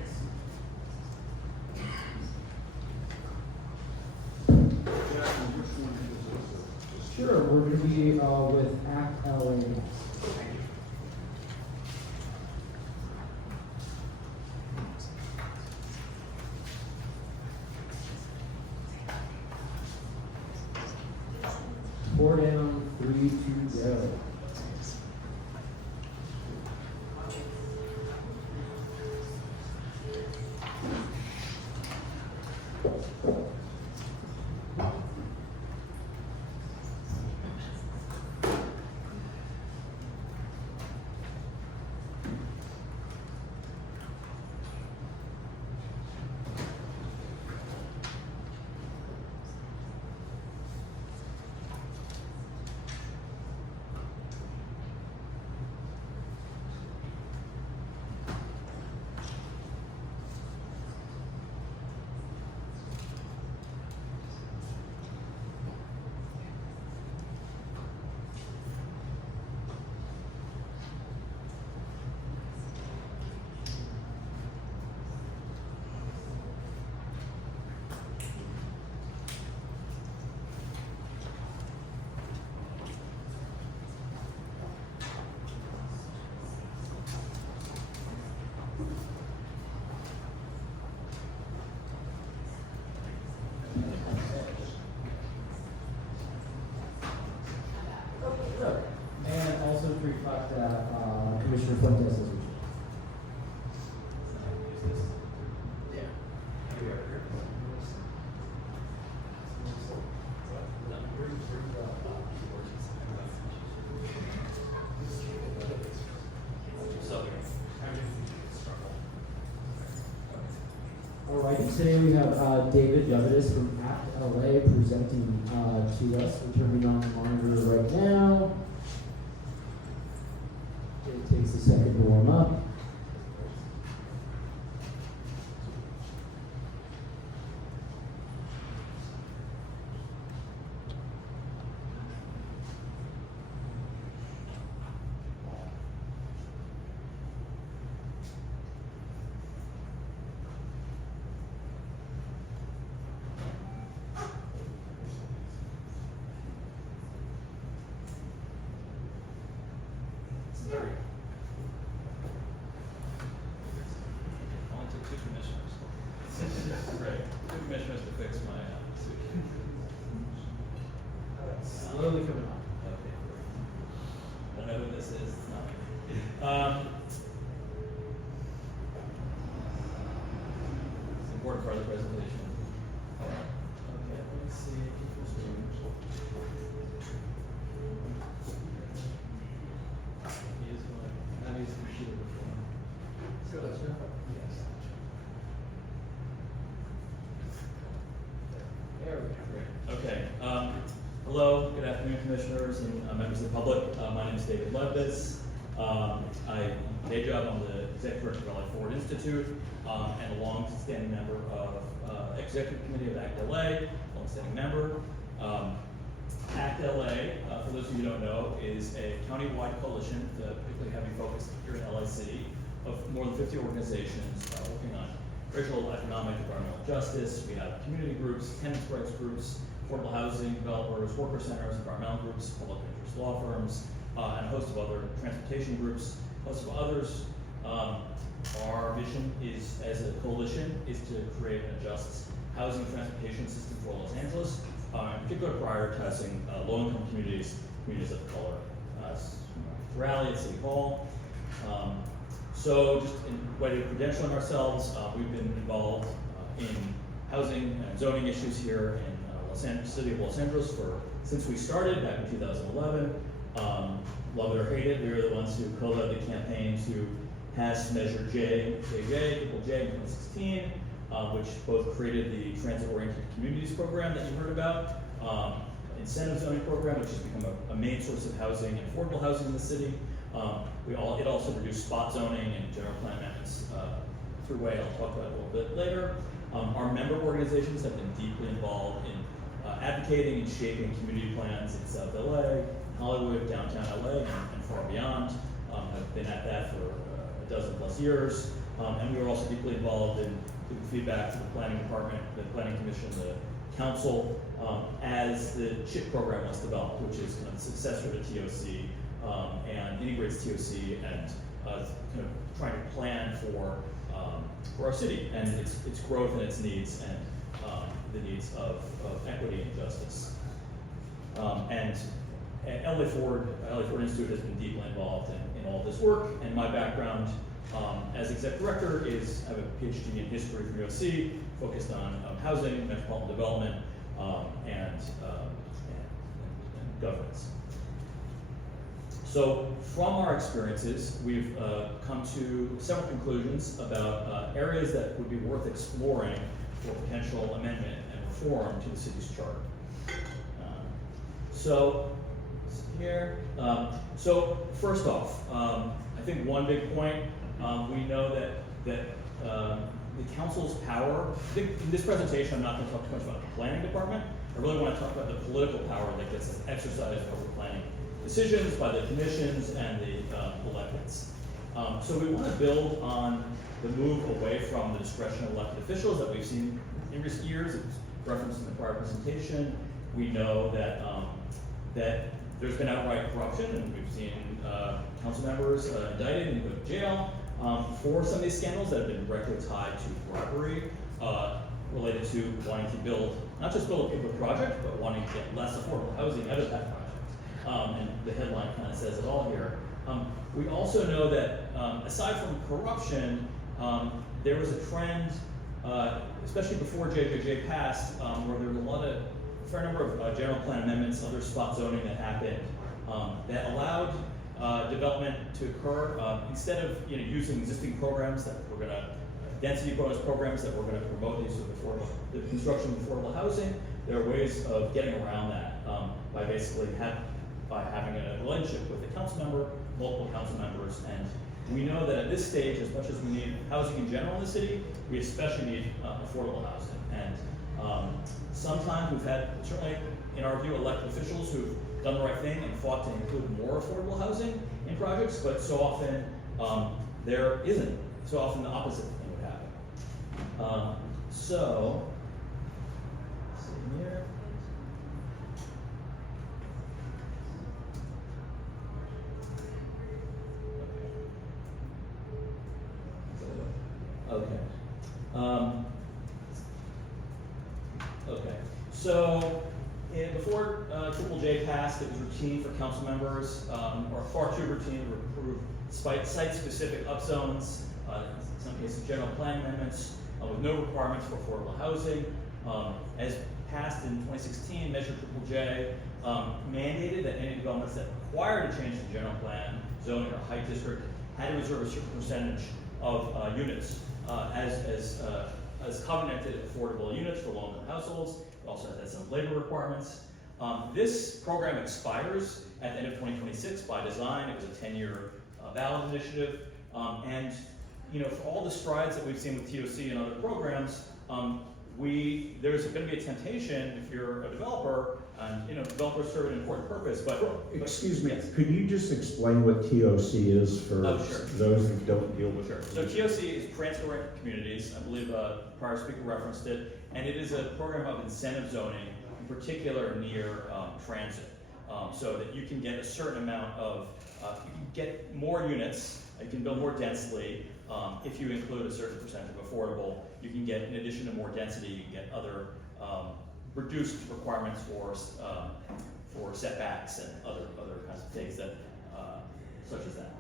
Sure, we're going to be with Act LA next. Four down, 3 to go. And also to reflect that Commissioner Fuentes as well. Alrighty, today we have David Levitus from Act LA presenting to us. We're turning on the monitor right now. It takes a second to warm up. Only took 2 commissioners. Right, 2 commissioners to fix my suit. Slowly coming on. Okay. I don't know who this is. It's not me. It's an important part of the presentation. Okay, let's see. Okay. Hello, good afternoon, commissioners and members of the public. My name is David Lopez. I day job on the executive director of Valley Forward Institute and a long-standing member of Executive Committee of ACT LA, long-standing member. ACT LA, for those of you who don't know, is a county-wide coalition, particularly heavy focused here in LA City, of more than 50 organizations working on racial, economic, environmental justice. We have community groups, tenants' rights groups, affordable housing developers, worker centers, environmental groups, public interest law firms, and a host of other transportation groups, a host of others. Our mission is, as a coalition, is to create a just housing and transportation system for Los Angeles, in particular prioritizing low-income communities, communities of color. Rally at City Hall. So just in way of credentialing ourselves, we've been involved in housing and zoning issues here in city of Los Angeles since we started back in 2011. Love it or hate it, we were the ones who co-led the campaign to pass Measure JJ in 2016, which both created the Transit-Oriented Communities Program that you heard about, incentive zoning program, which has become a main source of housing and affordable housing in the city. It also reduced spot zoning and general plan amendments through way I'll talk about a little bit later. Our member organizations have been deeply involved in advocating and shaping community plans in South LA, Hollywood, downtown LA, and far beyond. Have been at that for a dozen plus years. And we were also deeply involved in giving feedback to the planning department, the planning commission, the council, as the CHIP program was developed, which is kind of the successor to TOC, and integrates TOC and kind of trying to plan for our city and its growth and its needs and the needs of equity and justice. And LA Forward Institute has been deeply involved in all this work, and my background as exec director is I have a PhD in history from USC, focused on housing, metropolitan development, and governance. So from our experiences, we've come to several conclusions about areas that would be worth exploring for potential amendment and reform to the city's charter. So first off, I think one big point, we know that the council's power, I think in this presentation I'm not going to talk too much about the planning department. I really want to talk about the political power that gets exercised over planning decisions by the commissions and the electeds. So we want to build on the move away from the discretion of elected officials that we've seen in recent years. It's referenced in the prior presentation. We know that that there's been outright corruption, and we've seen council members indicted and put in jail for some of these scandals that have been directly tied to bribery related to wanting to build, not just build a project, but wanting to get less affordable housing out of that project. And the headline kind of says it all here. We also know that aside from corruption, there was a trend, especially before JJJ passed, where there was a fair number of general plan amendments, other spot zoning that happened that allowed development to occur instead of using existing programs that we're going to density bonus programs that we're going to promote these sort of the construction of affordable housing. There are ways of getting around that by basically having a relationship with a council member, multiple council members, and we know that at this stage, as much as we need housing in general in the city, we especially need affordable housing. And sometimes we've had, certainly in our view, elected officials who've done the right thing and fought to include more affordable housing in projects, but so often there isn't. So often the opposite thing would happen. Let's see here. Okay. Okay. So before Triple J passed, it was routine for council members, or far too routine, to approve site-specific upzones, in some cases general plan amendments, with no requirements for affordable housing. As passed in 2016, Measure Triple J, mandated that any developments that required a change in general plan, zoning, or height district had to reserve a certain percentage of units as covenanted affordable units for low-income households. It also has some labor requirements. This program expires at the end of 2026 by design. It was a 10-year ballot initiative. And for all the strides that we've seen with TOC and other programs, there's going to be a temptation if you're a developer, and developers serve an important purpose. But excuse me, yes. could you just explain what TOC is for those who don't deal with it? So TOC is Transit-Oriented Communities. I believe a prior speaker referenced it, and it is a program of incentive zoning, in particular near transit, so that you can get a certain amount of, you can get more units, you can build more densely. If you include a certain percentage of affordable, you can get, in addition to more density, you can get other reduced requirements for setbacks and other kinds of things that, such as that.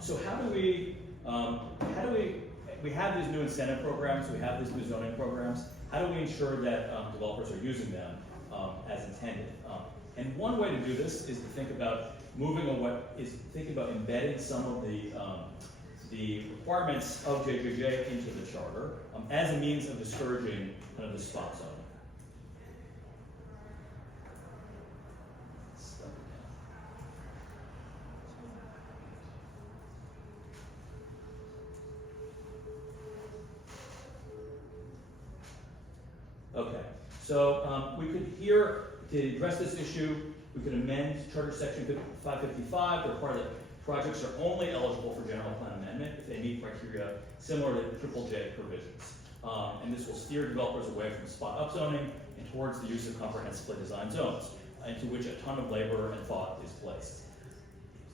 So how do we have these new incentive programs, we have these new zoning programs. How do we ensure that developers are using them as intended? And one way to do this is to think about thinking about embedding some of the requirements of JJJ into the charter as a means of discouraging kind of the spot zoning. Okay, so we could to address this issue, we could amend Charter Section 555 to require that projects are only eligible for general plan amendment if they meet criteria similar to Triple J provisions. And this will steer developers away from spot upzoning and towards the use of comprehensively designed zones, into which a ton of labor and thought is placed.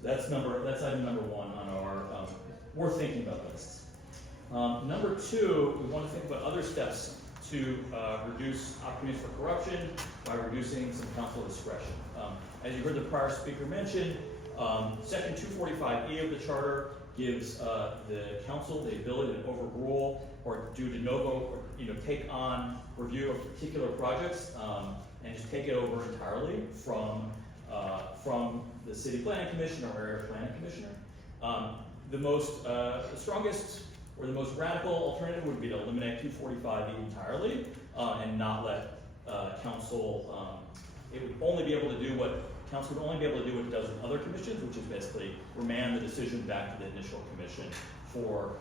So that's item number one on our worth thinking about lists. Number two, we want to think about other steps to reduce opportunities for corruption by reducing some council discretion. As you heard the prior speaker mention, Section 245E of the charter gives the council the ability to overrule or do de novo, or take on review of particular projects and just take it over entirely from the city planning commission or area planning commissioner. The strongest or the most radical alternative would be to eliminate 245E entirely and not let council. It would only be able to do what council would only be able to do what it does with other commissions, which is basically remand the decision back to the initial commission for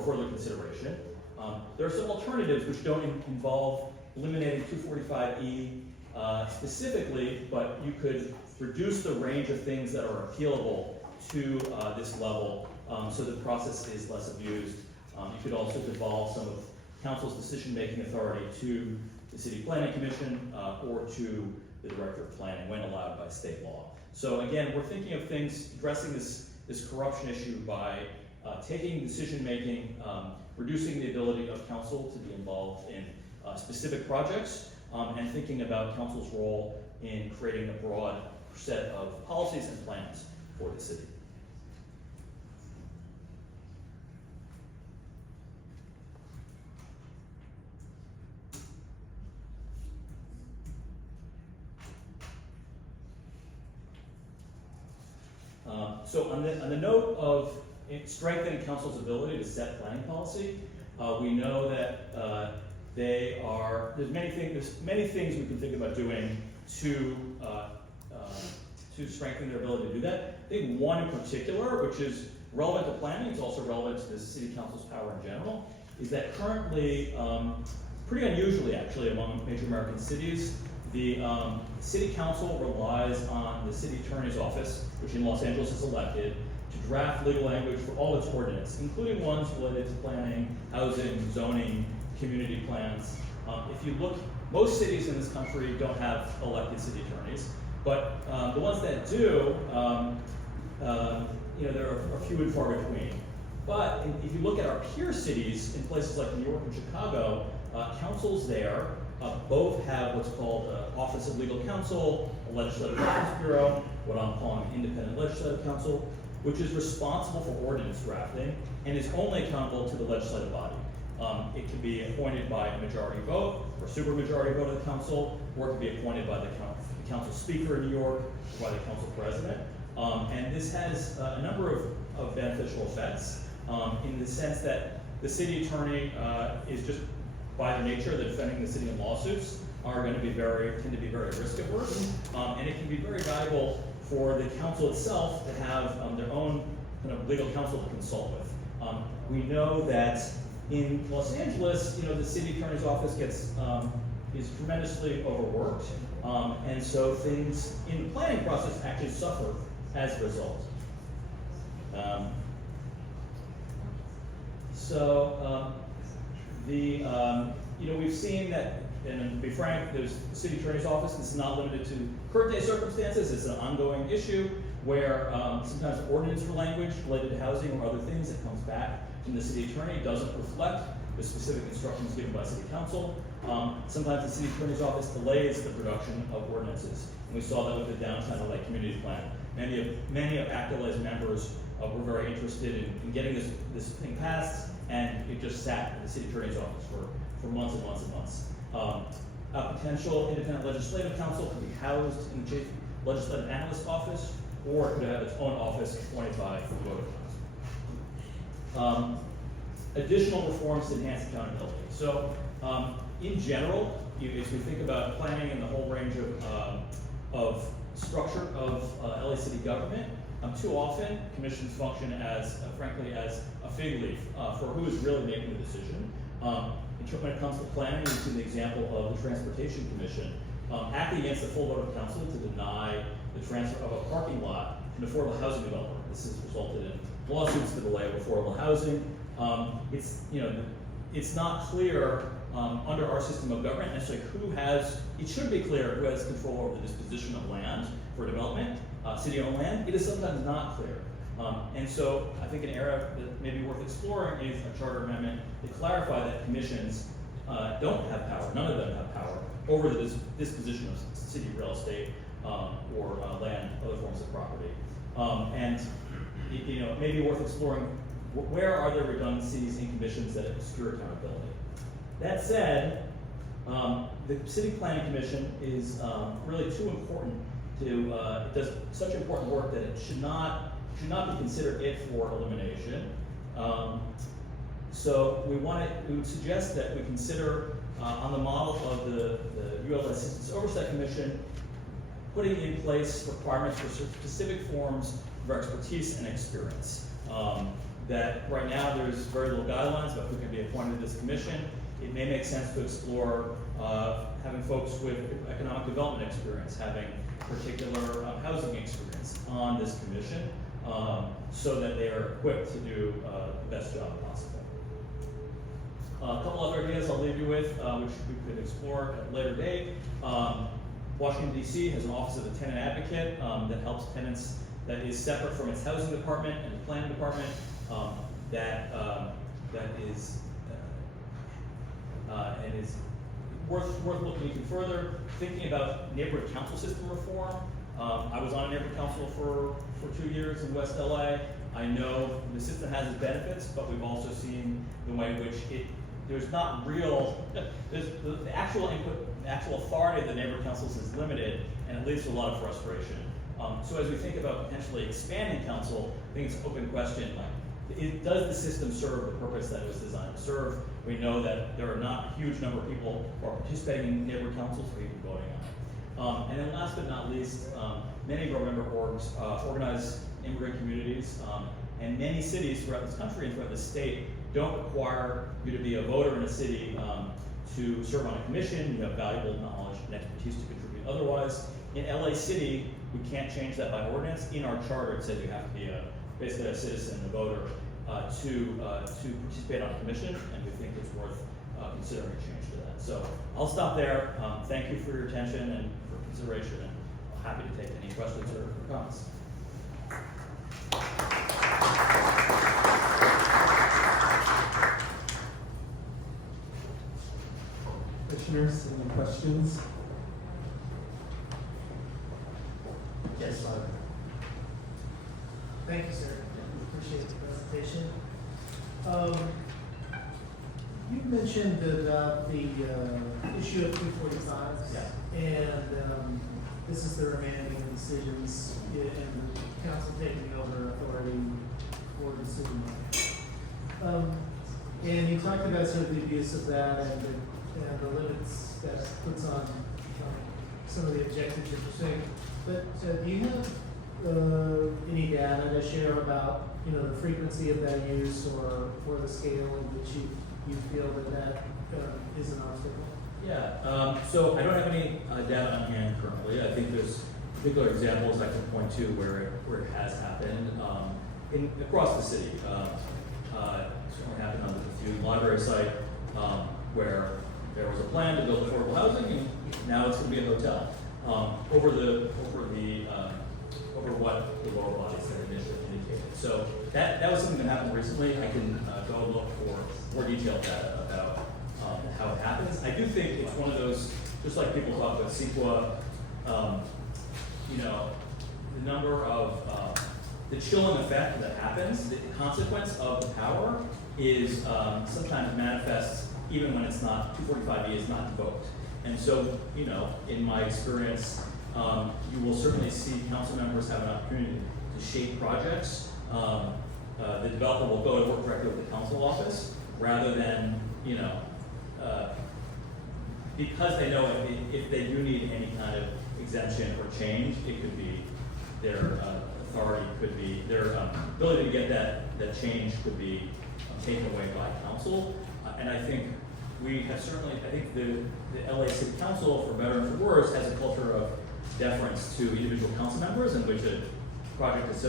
further consideration. There are some alternatives which don't involve eliminating 245E specifically, but you could reduce the range of things that are appealable to this level so the process is less abused. You could also devolve some of council's decision-making authority to the city planning commission or to the director of planning when allowed by state law. So again, we're thinking of things, addressing this corruption issue by taking decision-making, reducing the ability of council to be involved in specific projects, and thinking about council's role in creating a broad set of policies and plans for the city. So on the note of strengthening council's ability to set planning policy, we know that there's many things we can think about doing to strengthen their ability to do that. I think one in particular, which is relevant to planning, is also relevant to the city council's power in general, is that currently, pretty unusually actually among major American cities, the city council relies on the city attorney's office, which in Los Angeles is elected, to draft legal language for all its ordinances, including ones related to planning, housing, zoning, community plans. If you look, most cities in this country don't have elected city attorneys, but the ones that do, there are few and far between. But if you look at our peer cities in places like New York and Chicago, councils there both have what's called an Office of Legal Counsel, a Legislative Office Bureau, what I'm calling an Independent Legislative Counsel, which is responsible for ordinance drafting and is only accountable to the legislative body. It can be appointed by a majority vote or supermajority vote of the council, or it can be appointed by the council speaker in New York, or by the council president. And this has a number of beneficial effects in the sense that the city attorney is just, by the nature of defending the city in lawsuits, are going to be tend to be very risk averse, and it can be very valuable for the council itself to have their own kind of legal counsel to consult with. We know that in Los Angeles, the city attorney's office is tremendously overworked, and so things in the planning process actually suffer as a result. We've seen that, and to be frank, there's the city attorney's office. This is not limited to current day circumstances. It's an ongoing issue where sometimes ordinance for language related to housing or other things that comes back from the city attorney doesn't reflect the specific instructions given by city council. Sometimes the city attorney's office delays the production of ordinances. And we saw that with the downtown LA community plan. Many of Act LA's members were very interested in getting this thing passed, and it just sat in the city attorney's office for months and months and months. A potential independent legislative council could be housed in the chief legislative analyst office, or it could have its own office appointed by the vote of council. Additional reforms to enhance accountability. So, in general, as we think about planning and the whole range of structure of LA city government, too often commissions function as, frankly, as a fig leaf for who is really making the decision. When it comes to planning, we've seen the example of the Transportation Commission acting against the full vote of council to deny the transfer of a parking lot to an affordable housing developer. This has resulted in lawsuits to delay affordable housing. It's not clear under our system of government necessarily it should be clear who has control over the disposition of land for development, city-owned land. It is sometimes not clear. And so I think an area that may be worth exploring is a charter amendment to clarify that commissions don't have power, none of them have power over the disposition of city real estate or land, other forms of property. It may be worth exploring where are there redundancies in commissions that obscure accountability. That said, the City Planning Commission is really too important to, it does such important work that it should not be considered it for elimination. So we would suggest that we consider on the model of the UL Assistance Oversight Commission, putting in place requirements for specific forms of expertise and experience. That right now there's very little guidelines about who can be appointed to this commission. It may make sense to explore having folks with economic development experience, having particular housing experience on this commission, so that they are equipped to do the best job possible. A couple other ideas I'll leave you with, which we could explore at a later date. Washington, D.C. has an Office of the Tenant Advocate that helps tenants, that is separate from its housing department and the planning department, that is worth looking even further. Thinking about neighborhood council system reform. I was on a neighborhood council for 2 years in West LA. I know the system has its benefits, but we've also seen the way in which there's not real, the actual input, the actual authority of the neighborhood councils is limited, and it leads to a lot of frustration. So as we think about potentially expanding council, I think it's an open question, does the system serve the purpose that it was designed to serve? We know that there are not a huge number of people who are participating in neighborhood councils or even voting on it. And then last but not least, many of our member orgs organize immigrant communities, and many cities throughout this country and throughout the state don't require you to be a voter in a city to serve on a commission. You have valuable knowledge and expertise to contribute otherwise. In LA City, we can't change that by ordinance. In our charter, it says you have to be basically a citizen, a voter, to participate on a commission, and we think it's worth considering a change to that. So I'll stop there. Thank you for your attention and for consideration, and I'm happy to take any questions or comments. Commissioners, any questions? Yes, sir. Thank you, sir. Appreciate the presentation. You mentioned about the issue of 245. Yeah. And this is the remaining decisions and the council taking over authority for the city manager. And you talked about sort of the abuse of that and the limits that it puts on some of the objectives you're pursuing. But do you have any data to share about, the frequency of that use or the scale in which you feel that is an obstacle? Yeah, so I don't have any data on hand currently. I think there's particular examples I can point to where it has happened across the city. It certainly happened on the Bethune Library site where there was a plan to build affordable housing, and now it's going to be a hotel. Over what the lower bodies had initially indicated. So that was something that happened recently. I can go look for more detailed data about how it happens. I do think it's one of those, just like people talk about CEQA, the number of the chilling effect that happens, the consequence of the power is sometimes manifests even when it's not, 245E is not invoked. And so, in my experience, you will certainly see council members have an opportunity to shape projects. The developer will go and work directly with the council office rather than, because they know if they do need any kind of exemption or change, it could be their authority, could be their ability to get that change could be taken away by council. And I think we have certainly, I think the LA City Council, for better and for worse, has a culture of deference to individual council members in which a project is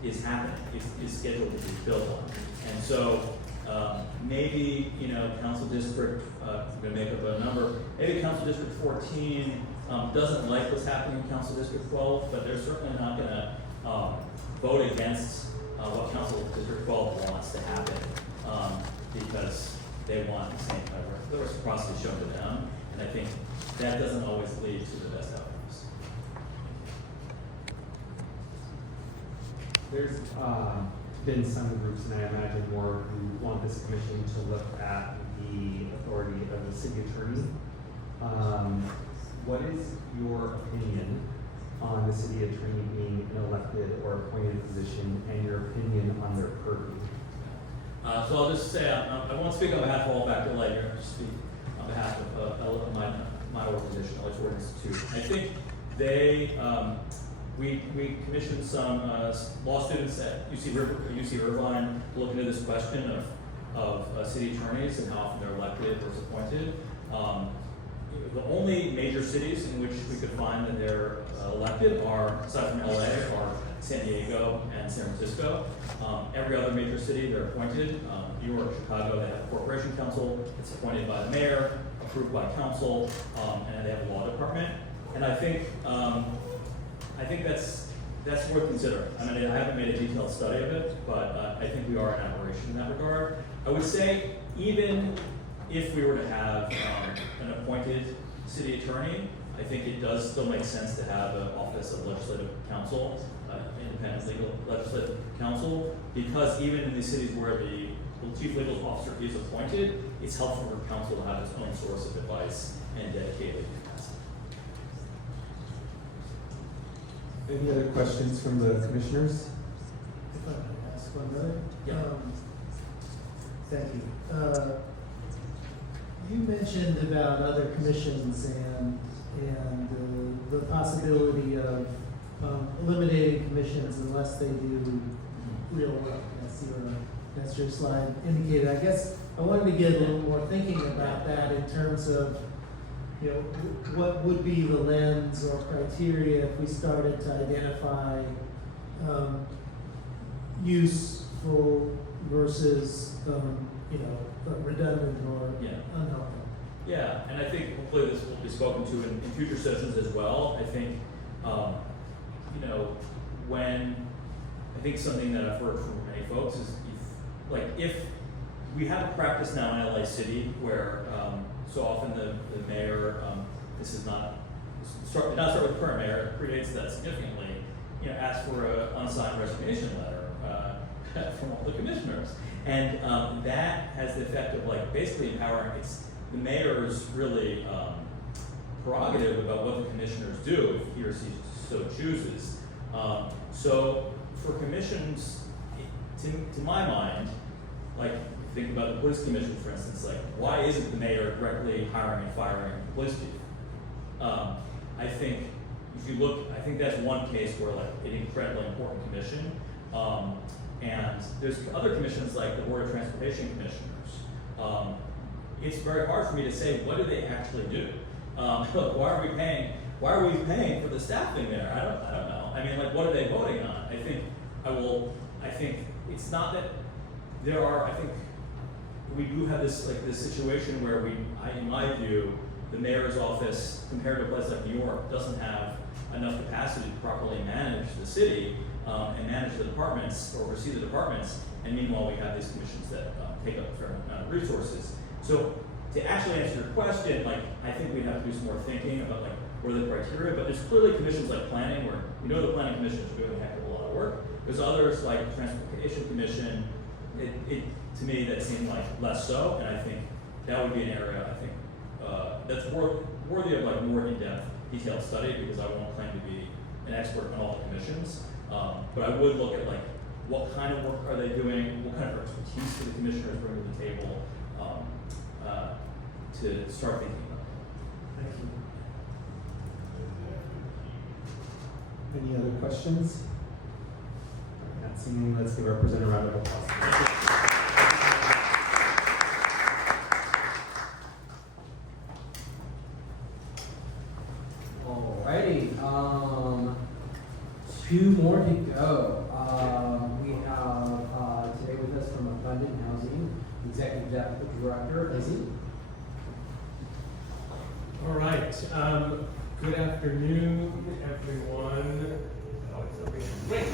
is happening, is scheduled to be built on. And so maybe, council district, I'm gonna make up a number, maybe council district 14 doesn't like what's happening in council district 12, but they're certainly not gonna vote against what council district 12 wants to happen because they want the same kind of reciprocity shown to them. And I think that doesn't always lead to the best outcomes. There's been some groups, and I imagine more, who want this commission to look at the authority of the city attorney. What is your opinion on the city attorney being an elected or appointed position, and your opinion on their purview? So I'll just say, I won't speak on behalf of all Back to Light here, I'll just speak on behalf of my organization, Light Institute. I think we commissioned some law students at UC Irvine to look into this question of city attorneys and how often they're elected versus appointed. The only major cities in which we could find that they're elected are, aside from LA, are San Diego and San Francisco. Every other major city, they're appointed. New York, Chicago, they have a corporation council. It's appointed by the mayor, approved by council, and they have a law department. And I think that's worth considering. I mean, I haven't made a detailed study of it, but I think we are an aberration in that regard. I would say even if we were to have an appointed city attorney, I think it does still make sense to have an office of legislative counsel, independent legal legislative counsel, because even in these cities where the chief legal officer is appointed, it's helpful for counsel to have its own source of advice and dedicated capacity. Any other questions from the commissioners? If I might ask one other? Yeah. Thank you. You mentioned about other commissions and the possibility of eliminating commissions unless they do real work. That's your slide indicated. I guess I wanted to get a little more thinking about that in terms of, what would be the lens or criteria if we started to identify useful versus redundant or unhelpful. Yeah, and I think hopefully this will be spoken to in future sessions as well. I think, I think something that I've heard from many folks is, if we have a practice now in LA City where so often the mayor, this is not start with the current mayor, it predates that significantly, asks for an unsigned resignation letter from all the commissioners. And that has the effect of like basically empowering, it's the mayor's really prerogative about what the commissioners do if he or she so chooses. So for commissions, to my mind, like think about the police commission, for instance, like why isn't the mayor directly hiring and firing the police chief? I think if you look, I think that's one case where like an incredibly important commission. And there's other commissions like the Board of Transportation Commissioners. It's very hard for me to say what do they actually do. Why are we paying for the staffing there? I don't know. I mean, like, what are they voting on? I think it's not that there are. I think we do have this situation where in my view, the mayor's office, compared to a place like New York, doesn't have enough capacity to properly manage the city and manage the departments or oversee the departments. And meanwhile, we have these commissions that take up a fair amount of resources. So to actually answer your question, like I think we'd have to do some more thinking about like what are the criteria. But there's clearly commissions like planning, where we know the planning commission is doing a heck of a lot of work. There's others like Transportation Commission. To me, that seemed like less so, and I think that would be an area I think that's worthy of like more in-depth, detailed study, because I won't claim to be an expert on all the commissions. But I would look at like what kind of work are they doing, what kind of expertise do the commissioners bring to the table to start thinking about it. Thank you. Any other questions? Not seeing, let's give our presenter a round of applause. Alrighty, two more to go. We have today with us from Abundant Housing, Executive Director, Azeen. All right. Good afternoon, everyone. Great.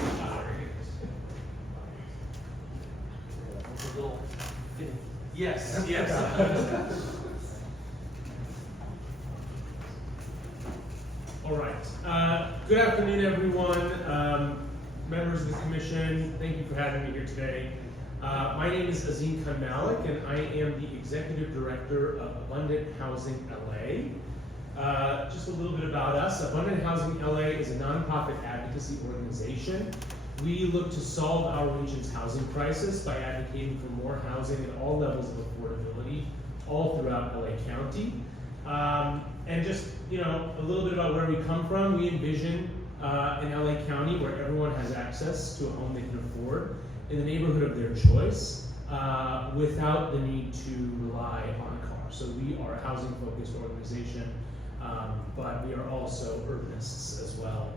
Yes. All right. Good afternoon, everyone. Members of the commission, thank you for having me here today. My name is Azeen Khanmalek, and I am the Executive Director of Abundant Housing LA. Just a little bit about us. Abundant Housing LA is a nonprofit advocacy organization. We look to solve our region's housing crisis by advocating for more housing at all levels of affordability, all throughout LA County. And just, a little bit about where we come from. We envision an LA County where everyone has access to a home they can afford in the neighborhood of their choice without the need to rely on a car. So we are a housing-focused organization, but we are also urbanists as well,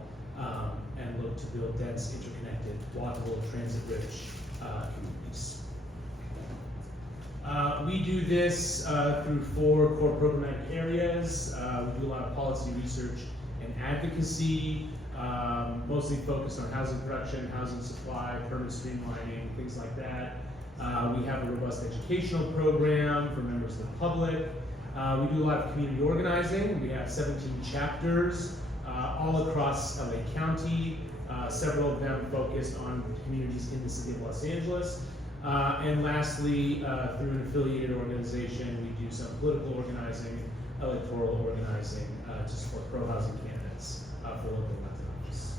and look to build dense, interconnected, walkable, transit-rich communities. We do this through 4 core programmatic areas. We do a lot of policy research and advocacy, mostly focused on housing production, housing supply, permit streamlining, things like that. We have a robust educational program for members of the public. We do a lot of community organizing. We have 17 chapters all across LA County, several of them focused on communities in the city of Los Angeles. And lastly, through an affiliated organization, we do some political organizing, electoral organizing to support pro-housing candidates for local elected office.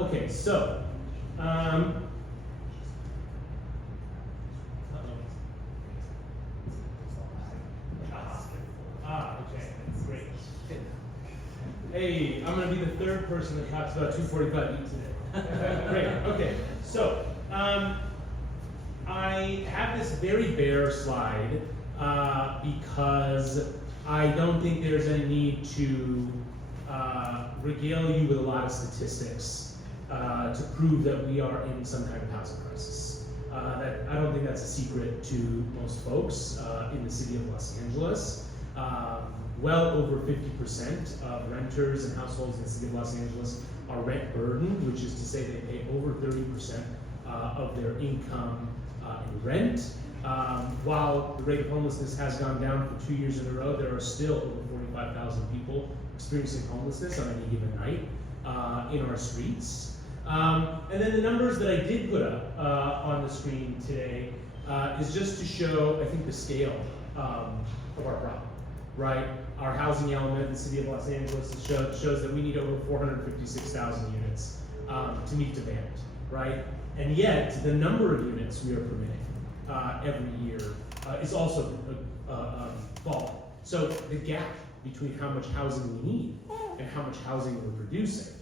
Okay, so, okay, great. Hey, I'm gonna be the third person that talks about 245E today. Great, okay, so, I have this very bare slide because I don't think there's any need to regale you with a lot of statistics to prove that we are in some kind of housing crisis. I don't think that's a secret to most folks in the city of Los Angeles. Well over 50% of renters and households in the city of Los Angeles are rent burdened, which is to say they pay over 30% of their income in rent. While the rate of homelessness has gone down for 2 years in a row, there are still over 45,000 people experiencing homelessness on any given night in our streets. And then the numbers that I did put up on the screen today is just to show, I think, the scale of our problem, right? Our housing element in the city of Los Angeles shows that we need over 456,000 units to meet demand, right? And yet, the number of units we are permitting every year is also falling. So the gap between how much housing we need and how much housing we're producing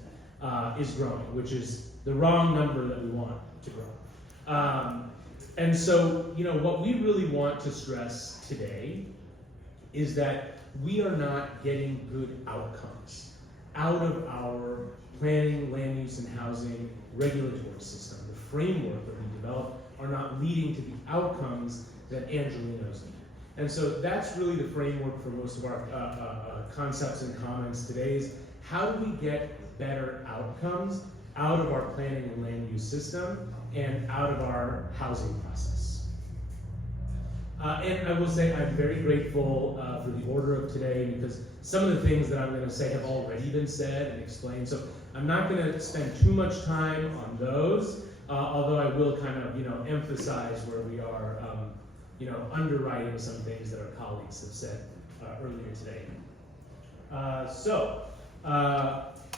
is growing, which is the wrong number that we want to grow. And so, you know, what we really want to stress today is that we are not getting good outcomes out of our planning, land use, and housing regulatory system. The framework that we develop are not leading to the outcomes that Angelenos need. And so that's really the framework for most of our concepts and comments today is how do we get better outcomes out of our planning and land use system and out of our housing process. And I will say I'm very grateful for the order of today because some of the things that I'm going to say have already been said and explained. So I'm not going to spend too much time on those, although I will kind of, you know, emphasize where we are, you know, underwriting some things that our colleagues have said earlier today.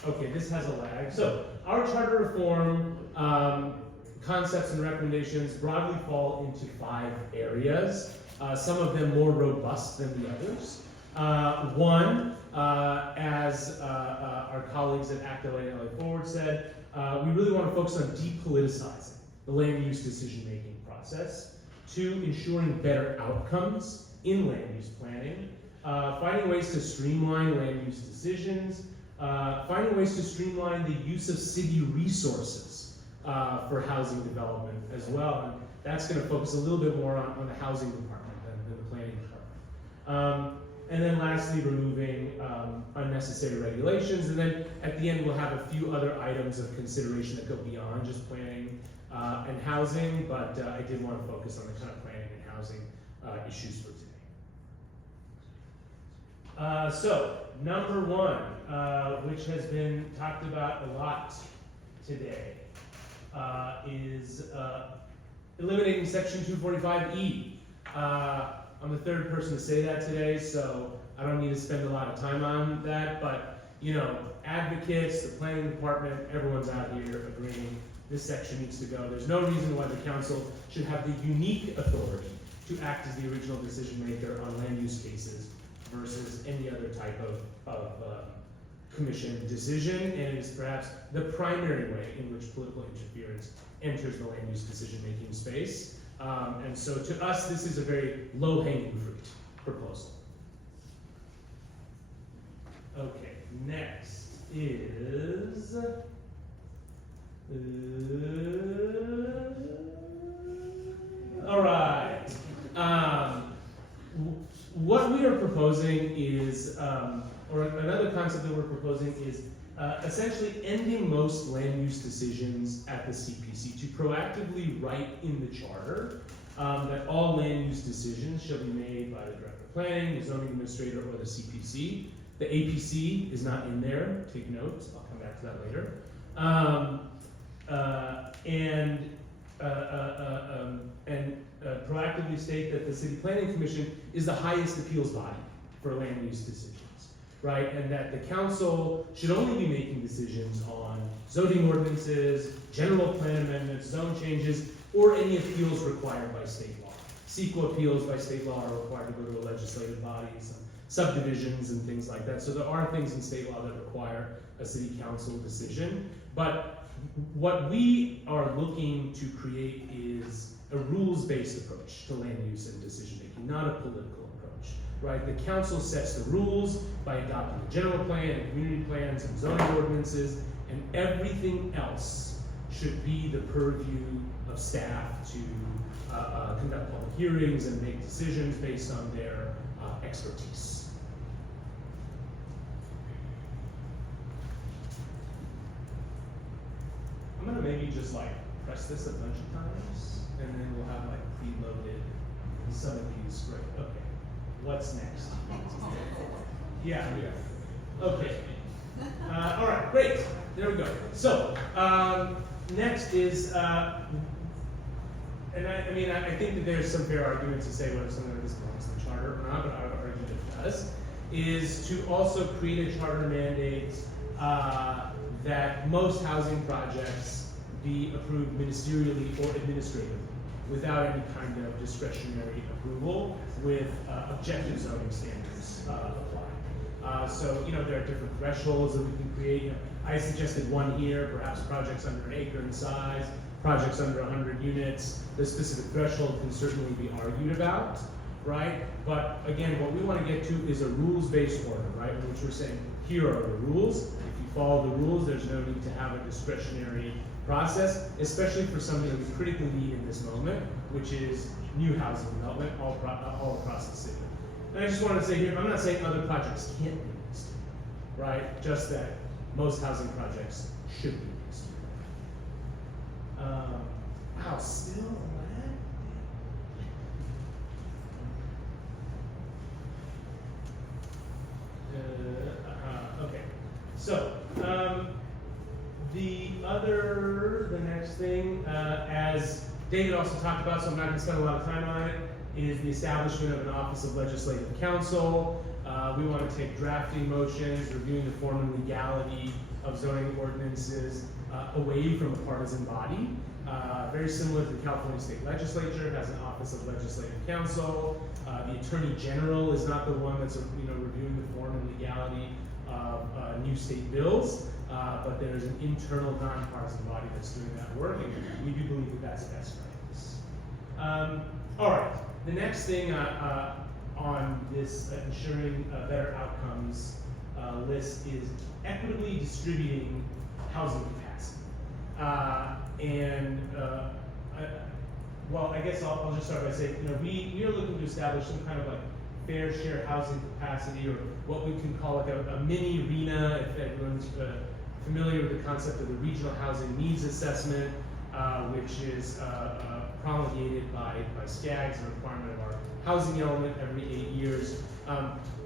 Okay, this has a lag. So our charter reform concepts and recommendations broadly fall into 5 areas, some of them more robust than the others. One, as our colleagues at ACT LA and LA Forward said, we really want to focus on depoliticizing the land use decision-making process. 2, ensuring better outcomes in land use planning, finding ways to streamline land use decisions, finding ways to streamline the use of city resources for housing development as well. And that's going to focus a little bit more on the housing department than the planning department. And then lastly, removing unnecessary regulations. And then at the end, we'll have a few other items of consideration that go beyond just planning and housing, but I did want to focus on the kind of planning and housing issues for today. So, number 1, which has been talked about a lot today, is eliminating Section 245E. I'm the 3rd person to say that today, so I don't need to spend a lot of time on that, but, you know, advocates, the planning department, everyone's out here agreeing this section needs to go. There's no reason why the council should have the unique authority to act as the original decision maker on land use cases versus any other type of commission decision, and it is perhaps the primary way in which political interference enters the land use decision-making space. And so to us, this is a very low-hanging fruit proposal. Okay, next is... all right. What we are proposing is, or another concept that we're proposing is essentially ending most land use decisions at the CPC to proactively write in the charter that all land use decisions shall be made by the Director of Planning, the Zoning Administrator, or the CPC. The APC is not in there, take note, I'll come back to that later. Proactively state that the City Planning Commission is the highest appeals body for land use decisions, right? And that the council should only be making decisions on zoning ordinances, general plan amendments, zone changes, or any appeals required by state law. CEQA appeals by state law are required to go to a legislative body, some subdivisions and things like that. So there are things in state law that require a city council decision, but what we are looking to create is a rules-based approach to land use and decision-making, not a political approach, right? The council sets the rules by adopting the general plan and community plans and zoning ordinances, and everything else should be the purview of staff to conduct public hearings and make decisions based on their expertise. I'm gonna maybe just like press this a bunch of times, and then we'll have like preloaded some of these. Great. Okay. What's next? Yeah. Okay. All right, great. There we go. So, next is, and I think that there's some fair arguments to say whether something like this belongs in the charter or not, but I would argue that it does, is to also create a charter mandate that most housing projects be approved ministerially or administratively without any kind of discretionary approval with objective zoning standards applied. So, there are different thresholds that we can create. I suggested one here, perhaps projects under an acre in size, projects under 100 units. The specific threshold can certainly be argued about, right? But again, what we want to get to is a rules-based order, right? In which we're saying, here are the rules. If you follow the rules, there's no need to have a discretionary process, especially for something that we critically need in this moment, which is new housing development all across the city. And I just want to say here, I'm not saying other projects can't be mixed, right? Just that most housing projects should be mixed. Wow, still lag? Okay, so the next thing, as David also talked about, so I'm not going to spend a lot of time on it, is the establishment of an Office of Legislative Counsel. We want to take drafting motions, reviewing the form and legality of zoning ordinances away from a partisan body. Very similar to the California State Legislature, it has an Office of Legislative Counsel. The Attorney General is not the one that's reviewing the form and legality of new state bills, but there's an internal nonpartisan body that's doing that work, and we do believe that that's best practice. All right, the next thing on this ensuring better outcomes list is equitably distributing housing capacity. Well, I guess I'll just start by saying, we are looking to establish some kind of like fair share housing capacity, or what we can call like a mini RENA, if everyone's familiar with the concept of the Regional Housing Needs Assessment, which is promulgated by SCAGs, a requirement of our housing element every 8 years.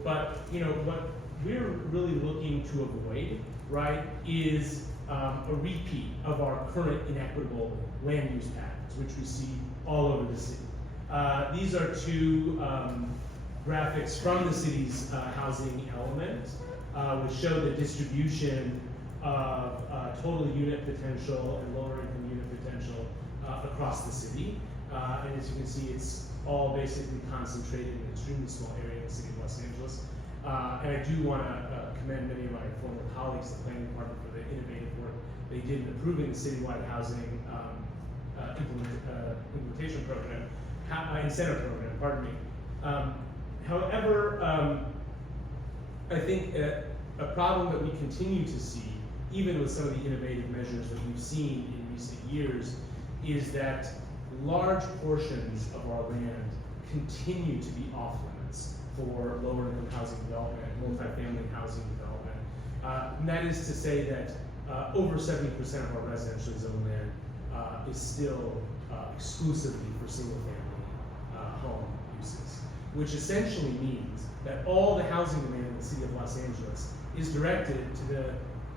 But what we're really looking to avoid, right, is a repeat of our current inequitable land use patterns, which we see all over the city. These are two graphics from the city's housing element, which show the distribution of total unit potential and lower income unit potential across the city. And as you can see, it's all basically concentrated in an extremely small area in the city of Los Angeles. And I do want to commend many of my former colleagues, the planning department, for the innovative work they did in approving the citywide housing implementation program, incentive program, pardon me. However, I think a problem that we continue to see, even with some of the innovative measures that we've seen in recent years, is that large portions of our land continue to be off limits for lower income housing development, multifamily housing development. And that is to say that over 70% of our residentially zoned land is still exclusively for single family home uses, which essentially means that all the housing demand in the city of Los Angeles is directed to the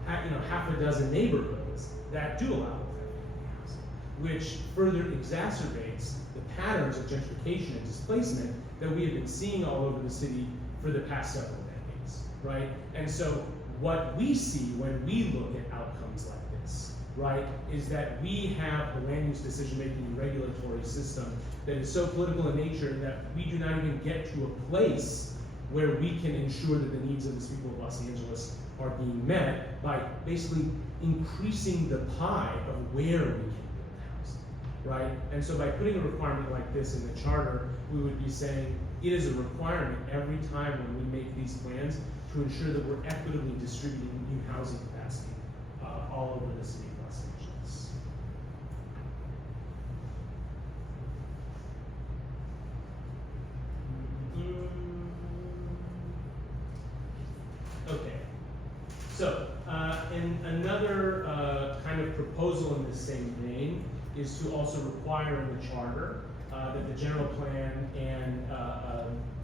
half a dozen neighborhoods that do allow multifamily housing, which further exacerbates the patterns of gentrification and displacement that we have been seeing all over the city for the past several decades, right? And so what we see when we look at outcomes like this, right, is that we have a land use decision-making and regulatory system that is so political in nature that we do not even get to a place where we can ensure that the needs of the people of Los Angeles are being met by basically increasing the pie of where we can build housing, right? And so by putting a requirement like this in the charter, we would be saying it is a requirement every time when we make these plans to ensure that we're equitably distributing new housing capacity all over the city of Los Angeles. Okay, so and another kind of proposal in the same vein is to also require in the charter that the general plan and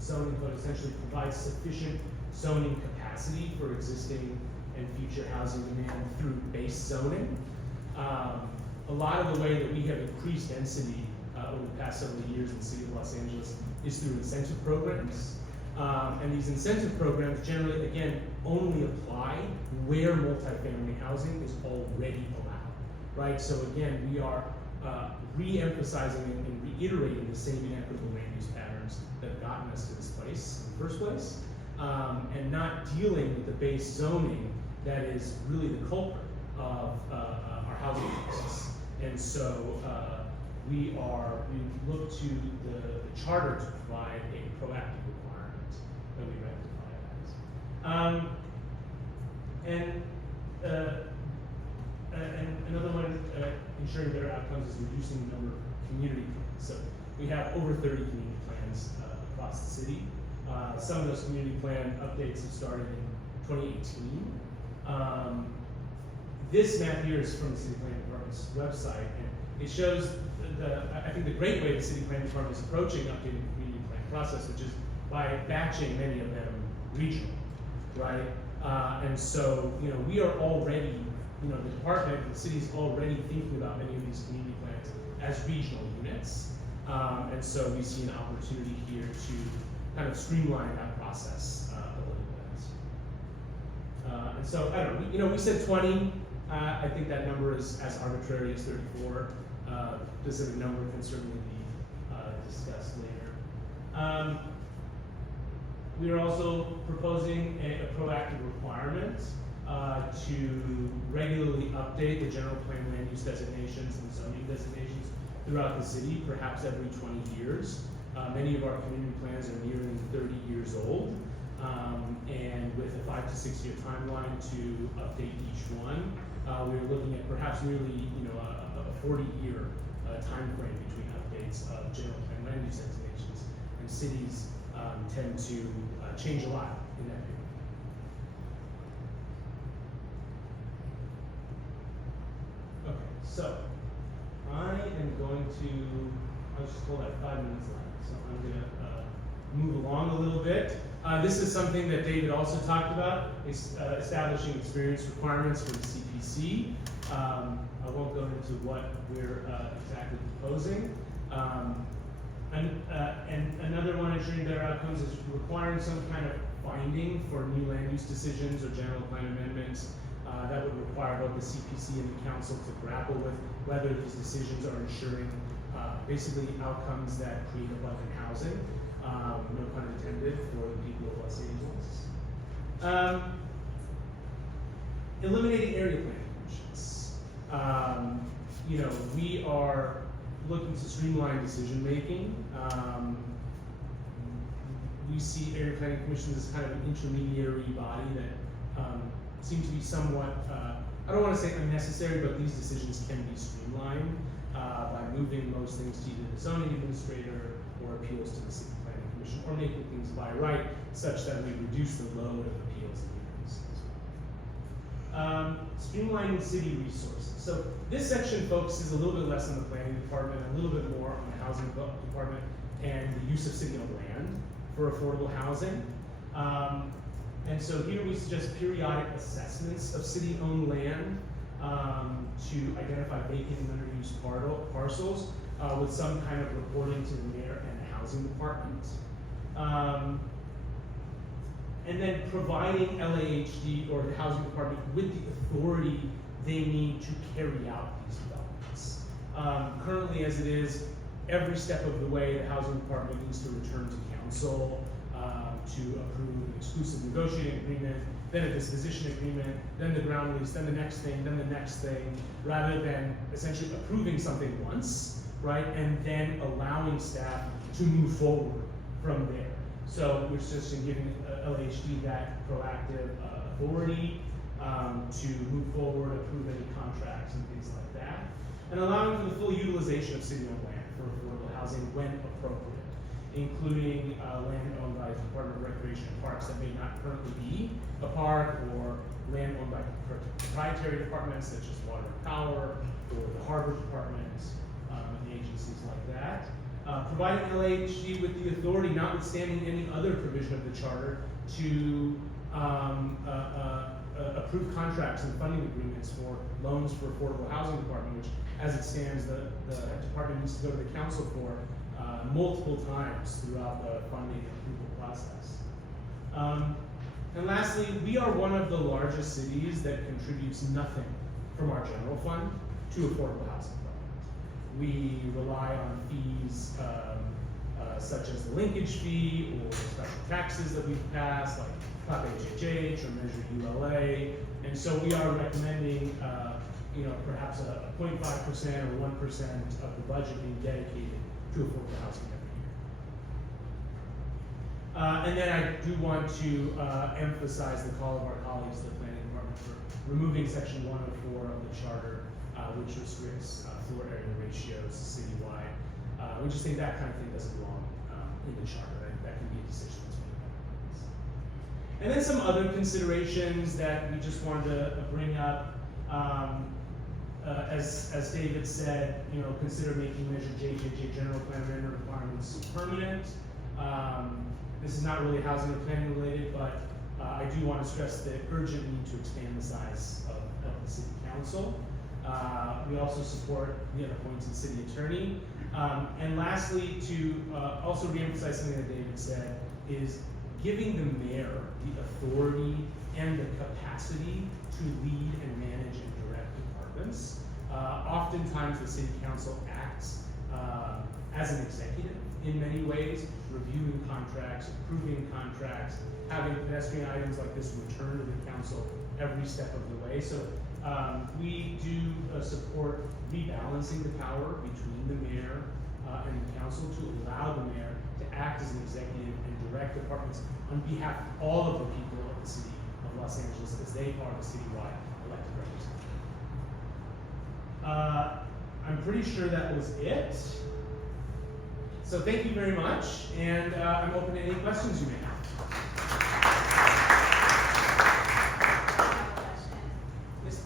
zoning code essentially provide sufficient zoning capacity for existing and future housing demand through base zoning. A lot of the way that we have increased density over the past several years in the city of Los Angeles is through incentive programs. And these incentive programs generally, again, only apply where multifamily housing is already allowed, right? So again, we are re-emphasizing and reiterating the same inequitable land use patterns that have gotten us to this place in the first place, and not dealing with the base zoning that is really the culprit of our housing crisis. And so we look to the charter to provide a proactive requirement that we rectify as. And another one, ensuring better outcomes, is reducing the number of community plans. So we have over 30 community plans across the city. Some of those community plan updates have started in 2018. This map here is from the City Planning Department's website, and it shows I think the great way the City Planning Department is approaching updating the community plan process, which is by batching many of them regional, right? And so, we are already, the department, the city's already thinking about many of these community plans as regional units. And so we see an opportunity here to kind of streamline that process a little bit. And so, I don't know, we said 20. I think that number is as arbitrary as 34. Specific number can certainly be discussed later. We are also proposing a proactive requirement to regularly update the general plan land use designations and zoning designations throughout the city, perhaps every 20 years. Many of our community plans are nearing 30 years old, and with a 5 to 6 year timeline to update each one, we're looking at perhaps nearly a 40-year time frame between updates of general plan land use designations, and cities tend to change a lot in that period. Okay, so I am going to, I was just told I have 5 minutes left, so I'm going to move along a little bit. This is something that David also talked about, is establishing experience requirements for the CPC. I won't go into what we're exactly proposing. And another one, ensuring better outcomes, is requiring some kind of finding for new land use decisions or general plan amendments that would require both the CPC and the council to grapple with whether these decisions are ensuring basically outcomes that create abundant housing, no pun intended, for the people of Los Angeles. Eliminating area plan commissions. We are looking to streamline decision making. We see area planning commissions as kind of an intermediary body that seem to be somewhat, I don't want to say unnecessary, but these decisions can be streamlined by moving most things to either the zoning administrator or appeals to the city planning commission, or making things by right such that we reduce the load of appeals and hearings as well. Streamlining city resources. So this section focuses a little bit less on the planning department, a little bit more on the housing department and the use of city-owned land for affordable housing. And so here we suggest periodic assessments of city-owned land to identify vacant and underused parcels with some kind of reporting to the mayor and the housing department. And then providing LAHD or the housing department with the authority they need to carry out these developments. Currently, as it is, every step of the way, the housing department needs to return to council to approve an exclusive negotiating agreement, then a disposition agreement, then the ground lease, then the next thing, then the next thing, rather than essentially approving something once, right, and then allowing staff to move forward from there. So we're just giving LHD that proactive authority to move forward, approve any contracts and things like that, and allowing for the full utilization of city-owned land for affordable housing when appropriate, including land owned by the Department of Recreation and Parks that may not currently be a park, or land owned by proprietary departments such as Water and Power, or the Harbor Department, and agencies like that. Providing LHD with the authority, notwithstanding any other provision of the charter, to approve contracts and funding agreements for loans for affordable housing department, which as it stands, the department needs to go to the council for multiple times throughout the funding and approval process. And lastly, we are one of the largest cities that contributes nothing from our general fund to affordable housing development. We rely on fees such as the linkage fee or special taxes that we've passed, like Prop HHH or Measure ULA, and so we are recommending, perhaps a 0.5% or 1% of the budget being dedicated to affordable housing every year. And then I do want to emphasize the call of our colleagues, the planning department, for removing section 104 of the charter, which restricts floor area ratios citywide. We just think that kind of thing doesn't belong in the charter. That can be a decision that's made by the police. And then some other considerations that we just wanted to bring up. As David said, consider making Measure JJJ general plan render requirements permanent. This is not really housing or planning related, but I do want to stress the urgent need to expand the size of the city council. We also support the appointed city attorney. And lastly, to also reemphasize something that David said, is giving the mayor the authority and the capacity to lead and manage and direct departments. Oftentimes the city council acts as an executive in many ways, reviewing contracts, approving contracts, having pedestrian items like this returned to the council every step of the way. So we do support rebalancing the power between the mayor and the council to allow the mayor to act as an executive and direct departments on behalf of all of the people of the city of Los Angeles, as they are the citywide elected representatives. I'm pretty sure that was it. So thank you very much, and I'm open to any questions you may have. Yes.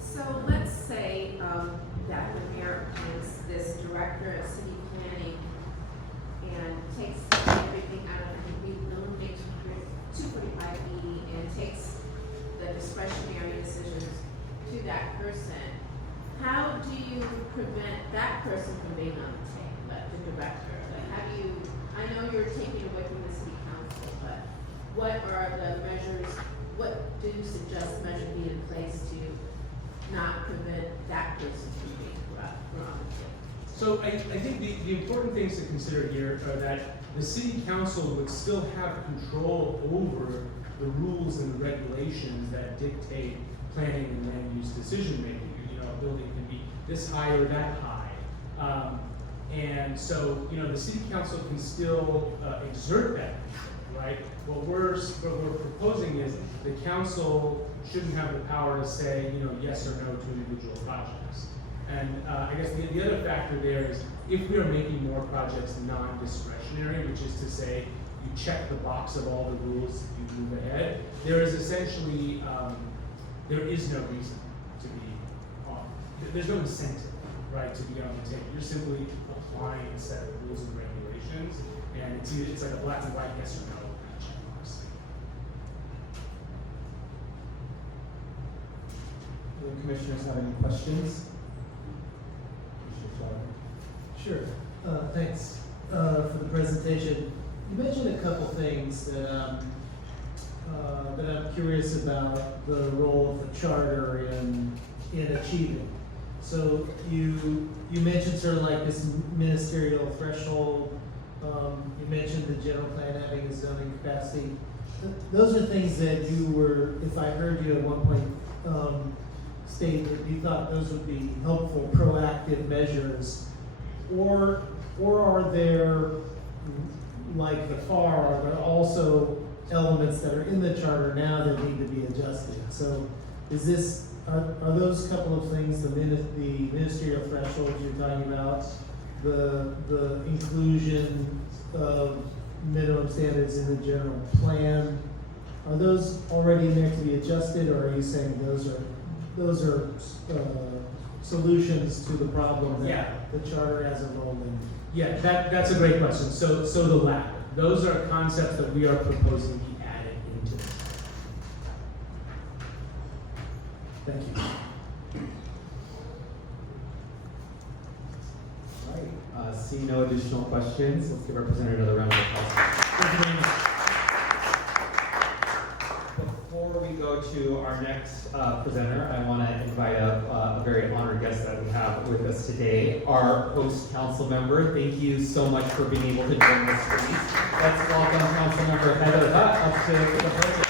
So let's say that the mayor appoints this director of city planning and takes everything out of the eliminates 245E and takes the discretionary decisions to that person. How do you prevent that person from being on the table, like the director? Like, how do you, I know you're taking away from the city council, but what are the measures, what do you suggest measures be in place to not prevent that person from being on the table? So I think the important things to consider here are that the city council would still have control over the rules and the regulations that dictate planning and land use decision making. A building can be this high or that high. And so, the city council can still exert that control, right? What we're proposing is the council shouldn't have the power to say, yes or no to individual projects. And I guess the other factor there is if we are making more projects non-discretionary, which is to say you check the box of all the rules, you move ahead, there is essentially, there is no reason to be on. There's no incentive, right, to be on the table. You're simply applying a set of rules and regulations, and it's like a black and white yes or no checkbox. Do the commissioners have any questions? Sure. Thanks for the presentation. You mentioned a couple things that I'm curious about the role of the charter in achieving. So you mentioned sort of like this ministerial threshold. You mentioned the general plan having a zoning capacity. Those are things that you were, if I heard you at one point state that you thought those would be helpful, proactive measures. Or are there, like the FAR, are there also elements that are in the charter now that need to be adjusted? So is this, are those couple of things, the ministerial thresholds you're talking about, the inclusion of minimum standards in the general plan, are those already in there to be adjusted, or are you saying those are solutions to the problem that the charter has a role in? Yeah, that's a great question. So the latter. Those are concepts that we are proposing be added into this. Thank you. All right, seeing no additional questions, let's give our presenter another round of applause. Thank you very much. Before we go to our next presenter, I want to invite up a very honored guest that we have with us today, our host council member. Thank you so much for being able to join us, please. Let's welcome Councilmember Hutt up to the podium.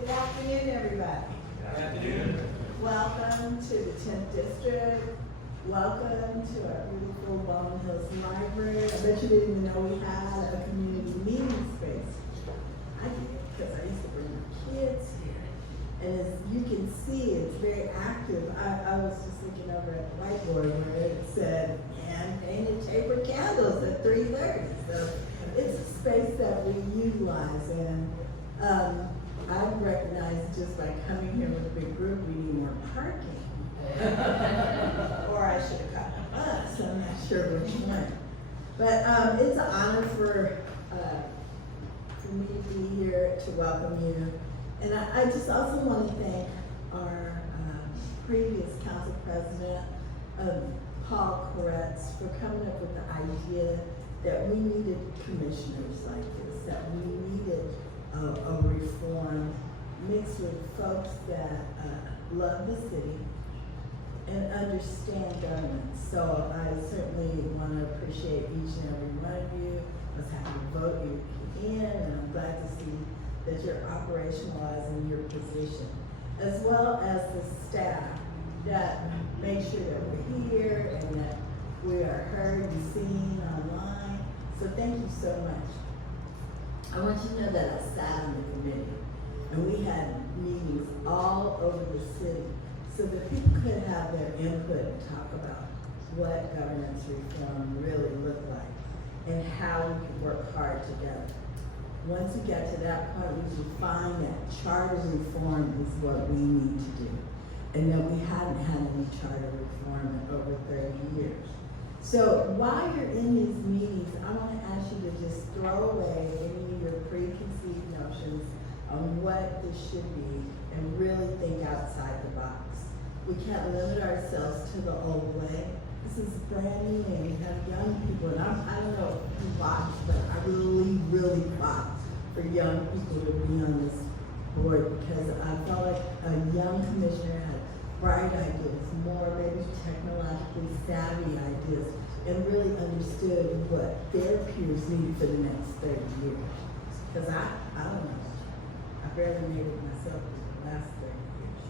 Good afternoon, everybody. Good afternoon. Welcome to the 10th District. Welcome to our beautiful Baldwin Hills Library. I bet you didn't even know we had a community meeting space. I did, because I used to bring my kids here. And as you can see, it's very active. I was just looking over at the whiteboard where it said, hand painted paper candles at 3:30. So it's a space that we utilize. And I recognize just by coming here with a big group, we need more parking. Or I should have gotten a bus, I'm not sure which one. But it's an honor for me to be here to welcome you. And I just also want to thank our previous council president, Paul Koretz, for coming up with the idea that we needed commissioners like this, that we needed a reform mixed with folks that love the city and understand government. So I certainly want to appreciate each and every one of you. I was happy to vote you in, and I'm glad to see that you're operationalizing your position, as well as the staff that make sure that we're here and that we are heard and seen online. So thank you so much. I want you to know that I sat on the committee, and we had meetings all over the city so that people could have their input and talk about what governance reform really looked like and how we could work hard together. Once we got to that point, we defined that charter reform is what we need to do, and that we hadn't had any charter reform in over 30 years. So while you're in these meetings, I want to ask you to just throw away any of your preconceived notions on what this should be and really think outside the box. We can't limit ourselves to the old way. This is brand new, and we have young people, and I don't know who fought, but I really fought for young people to be on this board because I felt like a young commissioner had bright ideas, more maybe technologically savvy ideas, and really understood what their peers needed for the next 30 years. Because I don't know, I barely made it myself for the last 30 years.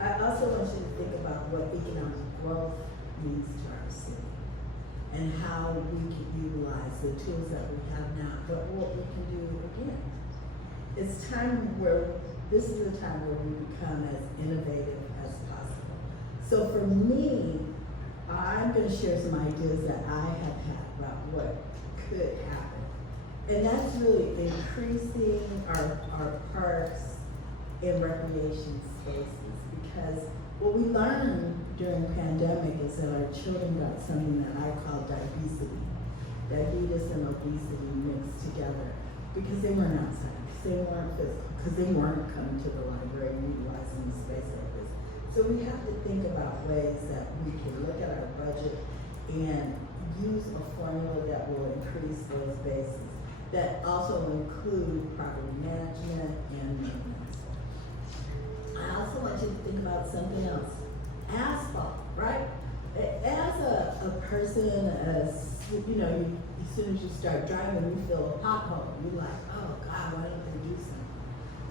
I also want you to think about what economic growth means to our city and how we can utilize the tools that we have now, but what we can do again. It's time where, this is the time where we become as innovative as possible. So for me, I'm going to share some ideas that I have had about what could happen. And that's really increasing our parks and recreation spaces, because what we learned during pandemic is that our children got something that I call diabetes. Diabetes and obesity mixed together because they weren't outside, because they weren't physical, because they weren't coming to the library and utilizing the space like this. So we have to think about ways that we can look at our budget and use a formula that will increase those bases, that also include property management and maintenance. I also want you to think about something else. Asphalt, right? As a person, as soon as you start driving, you feel a pothole. You're like, oh God, why don't they do something?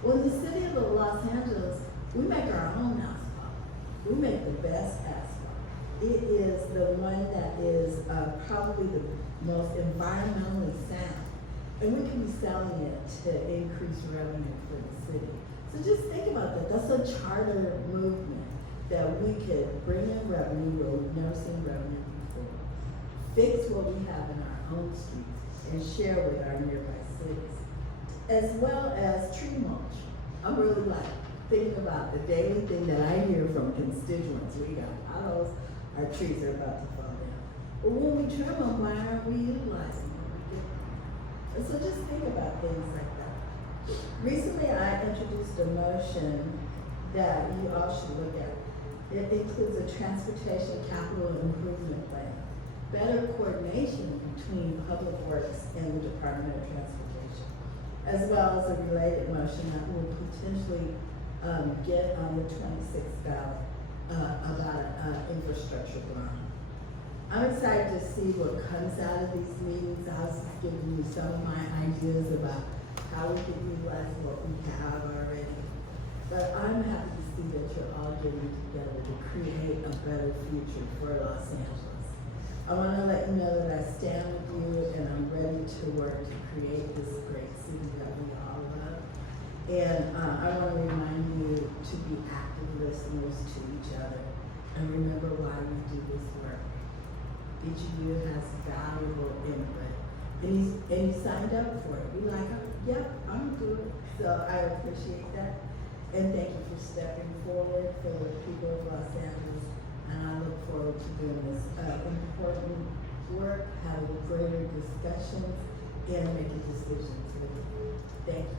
Well, in the city of Los Angeles, we make our own asphalt. We make the best asphalt. It is the one that is probably the most environmentally sound. And we can be selling it to increase revenue for the city. So just think about that. That's a charter movement that we could bring in revenue where we've never seen revenue before. Fix what we have in our own streets and share with our nearby cities. As well as tree mulch. I'm really thinking about the daily thing that I hear from constituents. We got potholes, our trees are about to fall down. But when we trim them, why aren't we utilizing them? And so just think about things like that. Recently, I introduced a motion that you all should look at. It includes a transportation capital improvement plan, better coordination between Public Works and the Department of Transportation, as well as a related motion that will potentially get on the 26th ballot about infrastructure bond. I'm excited to see what comes out of these meetings. I was just giving you some of my ideas about how we can utilize what we have already. But I'm happy to see that you're all getting together to create a better future for Los Angeles. I want to let you know that I stand with you and I'm ready to work to create this great city that we all love. And I want to remind you to be active listeners to each other and remember why we do this work. Each of you has valuable input. And he signed up for it. You're like, yep, I'm good. So I appreciate that. And thank you for stepping forward for the people of Los Angeles. And I look forward to doing this important work, having greater discussions, and making decisions with you. Thank you.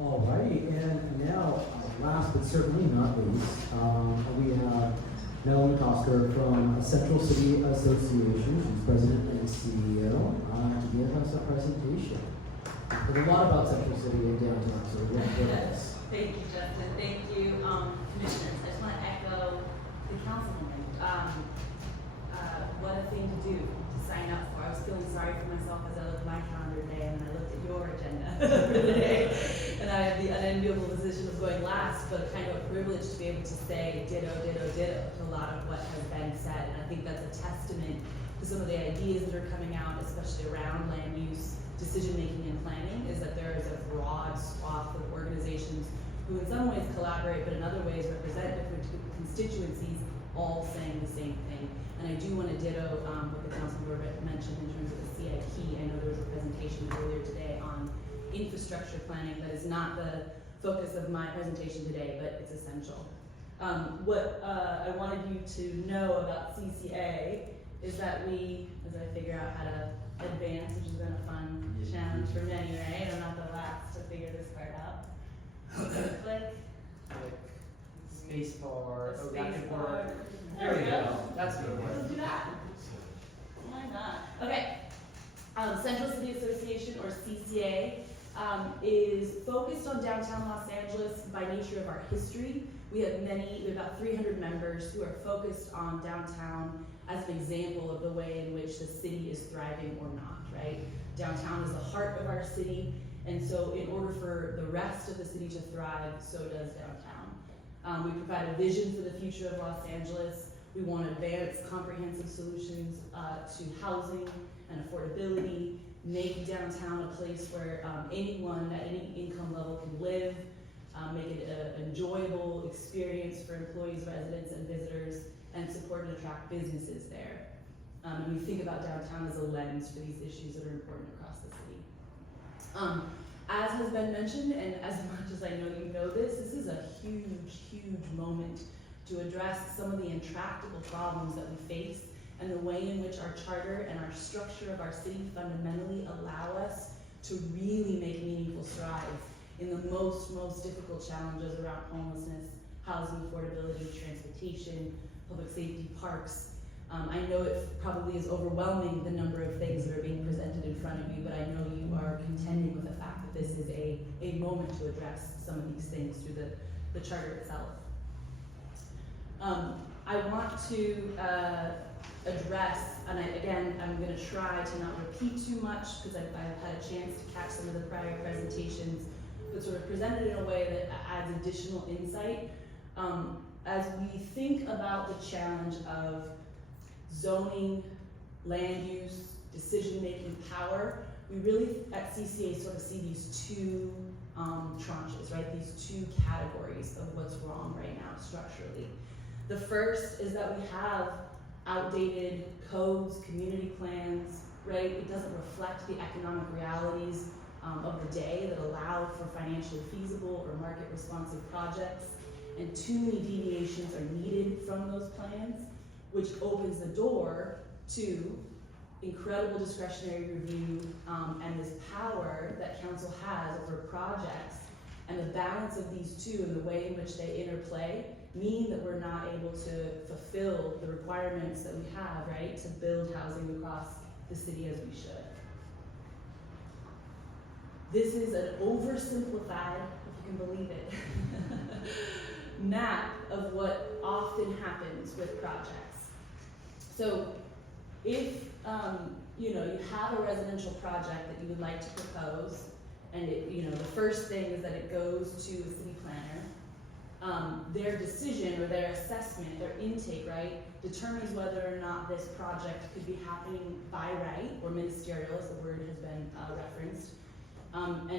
Alrighty, and now, last but certainly not least, we have Nella McOsker from Central City Association. She's president and CEO. To give us a presentation. There's a lot about Central City and downtown, so we're going to do this. Thank you, Justin. Thank you, commissioners. I just want to echo the councilwoman. What a thing to do, to sign up for. I was feeling sorry for myself as I looked at my calendar today and I looked at your agenda for the day. And I have the unenviable position of going last, but kind of a privilege to be able to say ditto, ditto, ditto to a lot of what has been said. And I think that's a testament to some of the ideas that are coming out, especially around land use, decision-making and planning, is that there is a broad swath of organizations who in some ways collaborate, but in other ways represent different constituencies, all saying the same thing. And I do want to ditto what the Councilmember mentioned in terms of the CIP. I know there was a presentation earlier today on infrastructure planning that is not the focus of my presentation today, but it's essential. What I wanted you to know about CCA is that we, as I figure out how to advance, which has been a fun challenge for many, right? I'm not the last to figure this part out. Click. Space bar. The space bar. There we go. That's good. Let's do that. Why not? Okay. Central City Association, or CCA, is focused on downtown Los Angeles by nature of our history. We have about 300 members who are focused on downtown as an example of the way in which the city is thriving or not, right? Downtown is the heart of our city, and so in order for the rest of the city to thrive, so does downtown. We provide a vision for the future of Los Angeles. We want to advance comprehensive solutions to housing and affordability, make downtown a place where anyone at any income level can live, make it an enjoyable experience for employees, residents, and visitors, and support and attract businesses there. And we think about downtown as a lens for these issues that are important across the city. As has been mentioned, and as much as I know you know this is a huge, huge moment to address some of the intractable problems that we face and the way in which our charter and our structure of our city fundamentally allow us to really make meaningful strides in the most difficult challenges around homelessness, housing affordability, transportation, public safety, parks. I know it probably is overwhelming, the number of things that are being presented in front of you, but I know you are contending with the fact that this is a moment to address some of these things through the charter itself. I want to address, and I'm going to try to not repeat too much because I've had a chance to catch some of the prior presentations, but sort of presented in a way that adds additional insight. As we think about the challenge of zoning, land use, decision-making power, we really at CCA sort of see these two tranches, right? These two categories of what's wrong right now structurally. The first is that we have outdated codes, community plans, right? It doesn't reflect the economic realities of the day that allow for financially feasible or market responsive projects, and too many deviations are needed from those plans, which opens the door to incredible discretionary review and this power that council has over projects. And the balance of these two and the way in which they interplay mean that we're not able to fulfill the requirements that we have, right, to build housing across the city as we should. This is an oversimplified, if you can believe it, map of what often happens with projects. So if you have a residential project that you would like to propose, and the first thing is that it goes to a city planner, their decision or their assessment, their intake, right, determines whether or not this project could be happening by right or ministerial, as the word has been referenced. And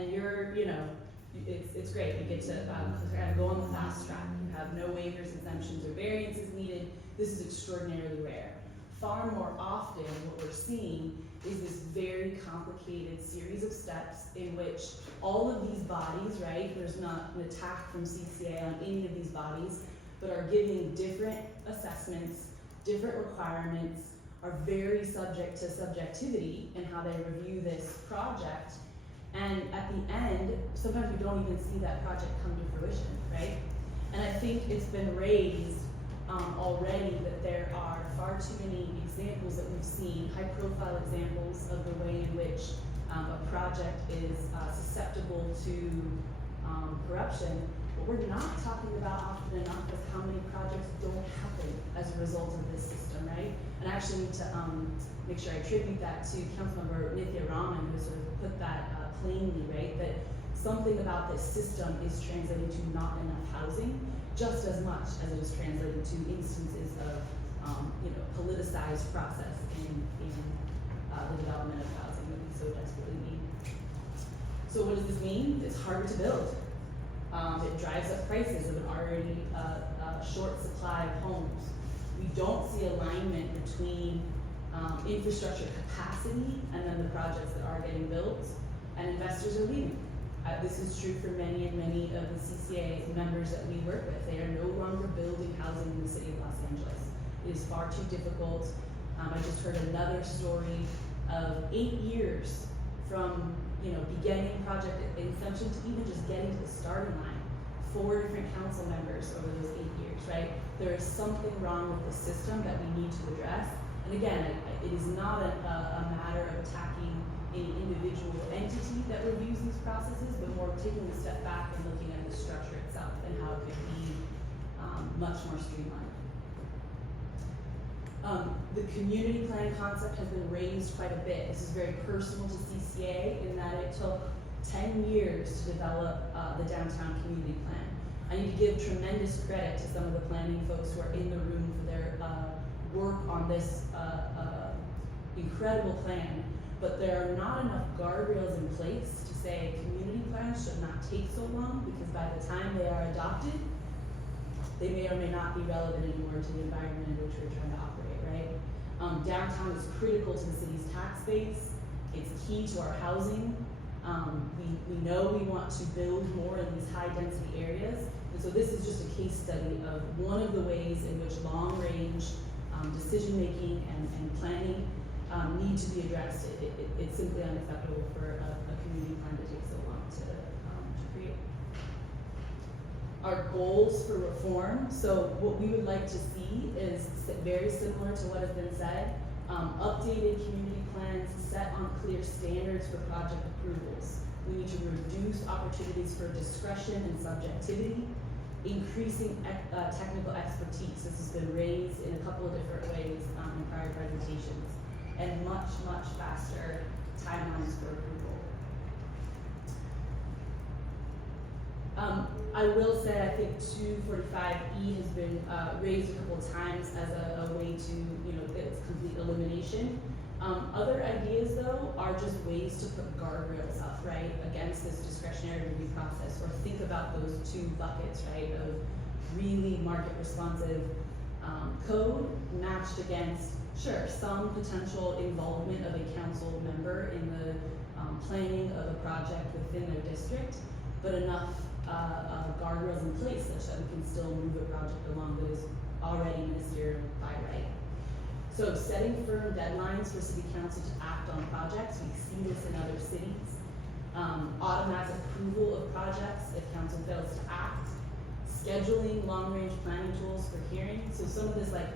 it's great. You get to go on the fast track. You have no waivers, exemptions, or variances needed. This is extraordinarily rare. Far more often, what we're seeing is this very complicated series of steps in which all of these bodies, right, there's not an attack from CCA on any of these bodies, but are giving different assessments, different requirements, are very subject to subjectivity in how they review this project. And at the end, sometimes we don't even see that project come to fruition, right? And I think it's been raised already that there are far too many examples that we've seen, high-profile examples of the way in which a project is susceptible to corruption. What we're not talking about often enough is how many projects don't happen as a result of this system, right? And I actually need to make sure I attribute that to Councilmember Nithya Raman, who sort of put that plainly, right? That something about this system is translating to not enough housing, just as much as it is translating to instances of politicized process in the development of housing that we so desperately need. So what does this mean? It's harder to build. It drives up prices of an already short supply of homes. We don't see alignment between infrastructure capacity and then the projects that are getting built, and investors are leaving. This is true for many and many of the CCA members that we work with. They are no longer building housing in the city of Los Angeles. It is far too difficult. I just heard another story of 8 years from beginning project inception to even just getting to the starting line. 4 different council members over those 8 years, right? There is something wrong with the system that we need to address. And again, it is not a matter of attacking any individual entity that reviews these processes, but more taking a step back and looking at the structure itself and how it could be much more streamlined. The community plan concept has been raised quite a bit. This is very personal to CCA in that it took 10 years to develop the downtown community plan. I need to give tremendous credit to some of the planning folks who are in the room for their work on this incredible plan, but there are not enough guardrails in place to say community plans should not take so long, because by the time they are adopted, they may or may not be relevant anymore to the environment in which we're trying to operate, right? Downtown is critical to the city's tax base. It's key to our housing. We know we want to build more in these high density areas. And so this is just a case study of one of the ways in which long range decision making and planning need to be addressed. It's simply unacceptable for a community plan to take so long to create. Our goals for reform, so what we would like to see is very similar to what has been said. Updated community plans set on clear standards for project approvals. We need to reduce opportunities for discretion and subjectivity, increasing technical expertise. This has been raised in a couple of different ways in prior presentations, and much, much faster timelines for approval. I will say I think 245E has been raised a couple of times as a way to, get its complete elimination. Other ideas though are just ways to put guardrails up, right, against this discretionary review process, or think about those two buckets, right, of really market responsive code matched against, sure, some potential involvement of a council member in the planning of a project within their district, but enough guardrails in place such that we can still move a project along that is already ministerial by right. So setting firm deadlines for city council to act on projects, we see this in other cities. Automatic approval of projects if council fails to act. Scheduling long-range planning tools for hearings. So some of this like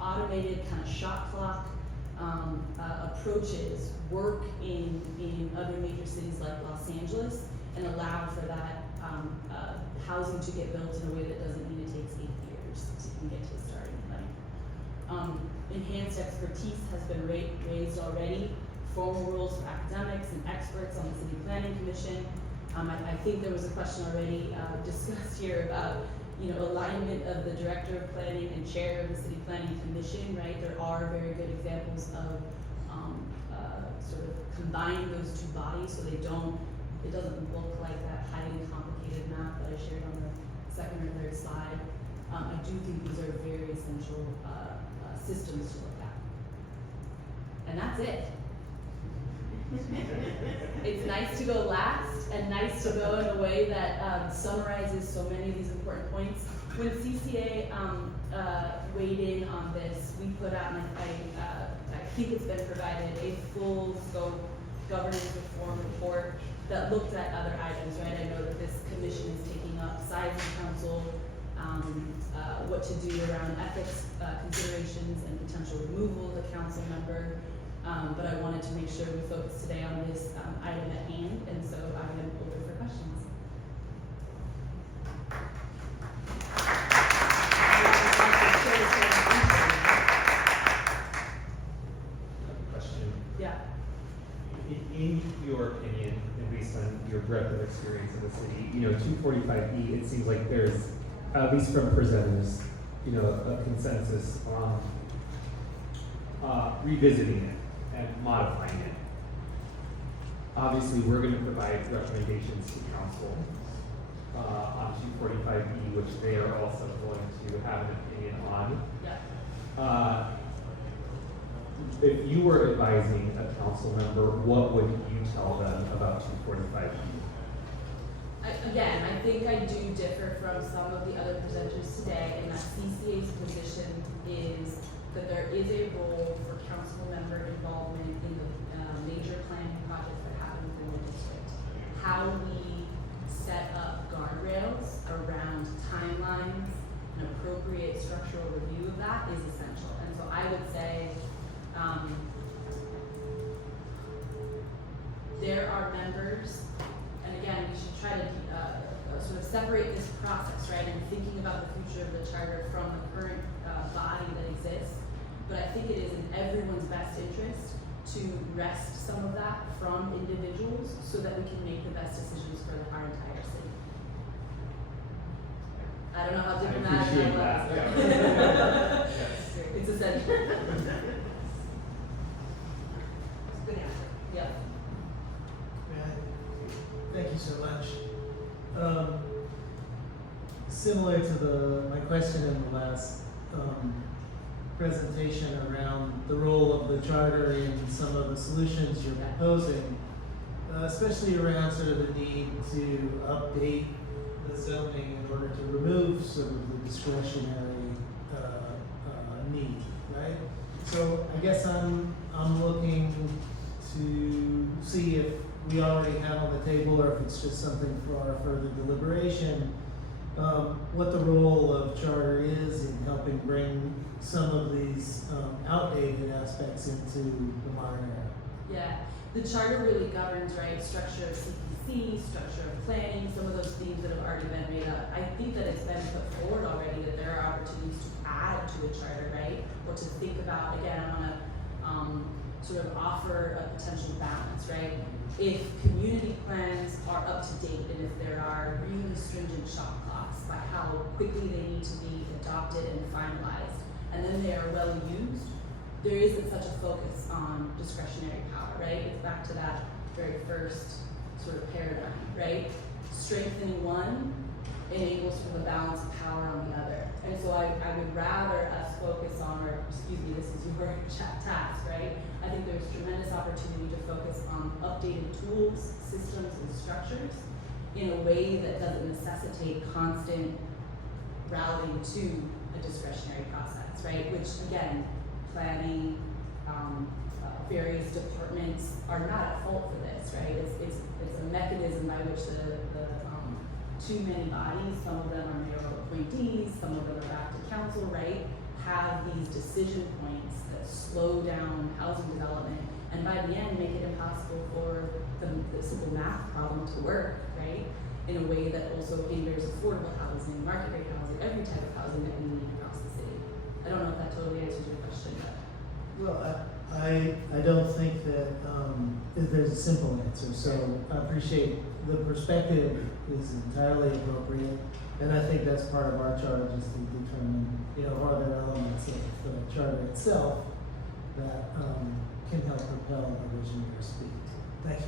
automated kind of shot clock approaches work in other major cities like Los Angeles and allow for that housing to get built in a way that doesn't mean it takes 8 years to even get to the starting point. Enhanced expertise has been raised already. Formal rules for academics and experts on the City Planning Commission. I think there was a question already discussed here about alignment of the Director of Planning and Chair of the City Planning Commission, right? There are very good examples of sort of combining those two bodies so it doesn't look like that highly complicated map that I shared on the second or third slide. I do think these are very essential systems to look at. And that's it. It's nice to go last and nice to go in a way that summarizes so many of these important points. When CCA weighed in on this, we put out, and I think it's been provided, a full scope governance reform report that looked at other items, right? I know that this commission is taking up size of council, what to do around ethics considerations and potential removal of the council member. But I wanted to make sure we focus today on this item at hand, and so I am open for questions. Question. Yeah. In your opinion, and based on your breadth of experience in the city, 245E, it seems like there's, at least from presenters, a consensus on revisiting it and modifying it. Obviously, we're going to provide recommendations to council on 245E, which they are also going to have an opinion on. Yeah. If you were advising a council member, what would you tell them about 245E? Again, I think I do differ from some of the other presenters today in that CCA's position is that there is a role for council member involvement in the major planning projects that happen within the district. How we set up guardrails around timelines and appropriate structural review of that is essential. And so I would say there are members, and again, we should try to sort of separate this process, right, and thinking about the future of the charter from the current body that exists. But I think it is in everyone's best interest to wrest some of that from individuals so that we can make the best decisions for our entire city. I don't know how diplomatic that was. It's essential. Good answer. Yeah. Thank you so much. Similar to my question in the last presentation around the role of the charter in some of the solutions you're proposing, especially around sort of the need to update the zoning in order to remove sort of the discretionary need, right? So I guess I'm looking to see if we already have on the table, or if it's just something for our further deliberation, what the role of charter is in helping bring some of these outdated aspects into the modern era. Yeah, the charter really governs, right, structure of CPC, structure of planning, some of those themes that have already been made up. I think that it's been put forward already that there are opportunities to add to a charter, right? Or to think about, again, I want to sort of offer a potential balance, right? If community plans are up to date and if there are really stringent shot clocks by how quickly they need to be adopted and finalized, and then they are well used, there isn't such a focus on discretionary power, right? It's back to that very first sort of paradigm, right? Strengthening one enables sort of a balance of power on the other. And so I would rather us focus on, or excuse me, this is your task, right? I think there's tremendous opportunity to focus on updated tools, systems, and structures in a way that doesn't necessitate constant routing to a discretionary process, right? Which again, planning, various departments are not at fault for this, right? It's a mechanism by which the too many bodies, some of them are mayoral appointees, some of them are back to council, right? Have these decision points that slow down housing development, and by the end make it impossible for the simple math problem to work, right? In a way that also hinders affordable housing, market rate housing, every type of housing that we need across the city. I don't know if that totally answers your question, but. Well, I don't think that there's a simple answer, so I appreciate the perspective is entirely appropriate, and I think that's part of our charge is to determine, are there elements of the charter itself that can help propel our vision or speed. Thank you.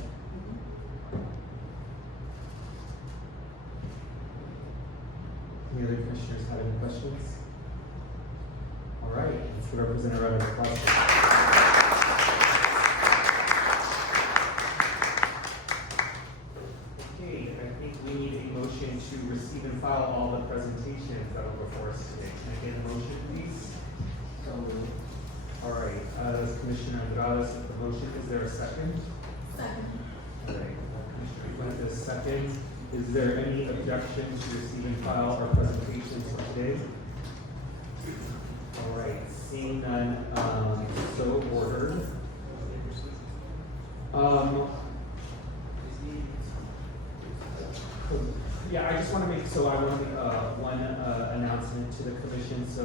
Any other commissioners have any questions? All right, let's give our presenter a round of applause. Okay, I think we need a motion to receive and file all the presentations that were before us today. Can I get a motion, please? All right, that's Commissioner Andrade with the motion. Is there a second? Second. All right, Commissioner Fuentes, second. Is there any objection to receive and file our presentations for today? All right, seeing none, so ordered. Yeah, I just want to make, I want to make one announcement to the commission. So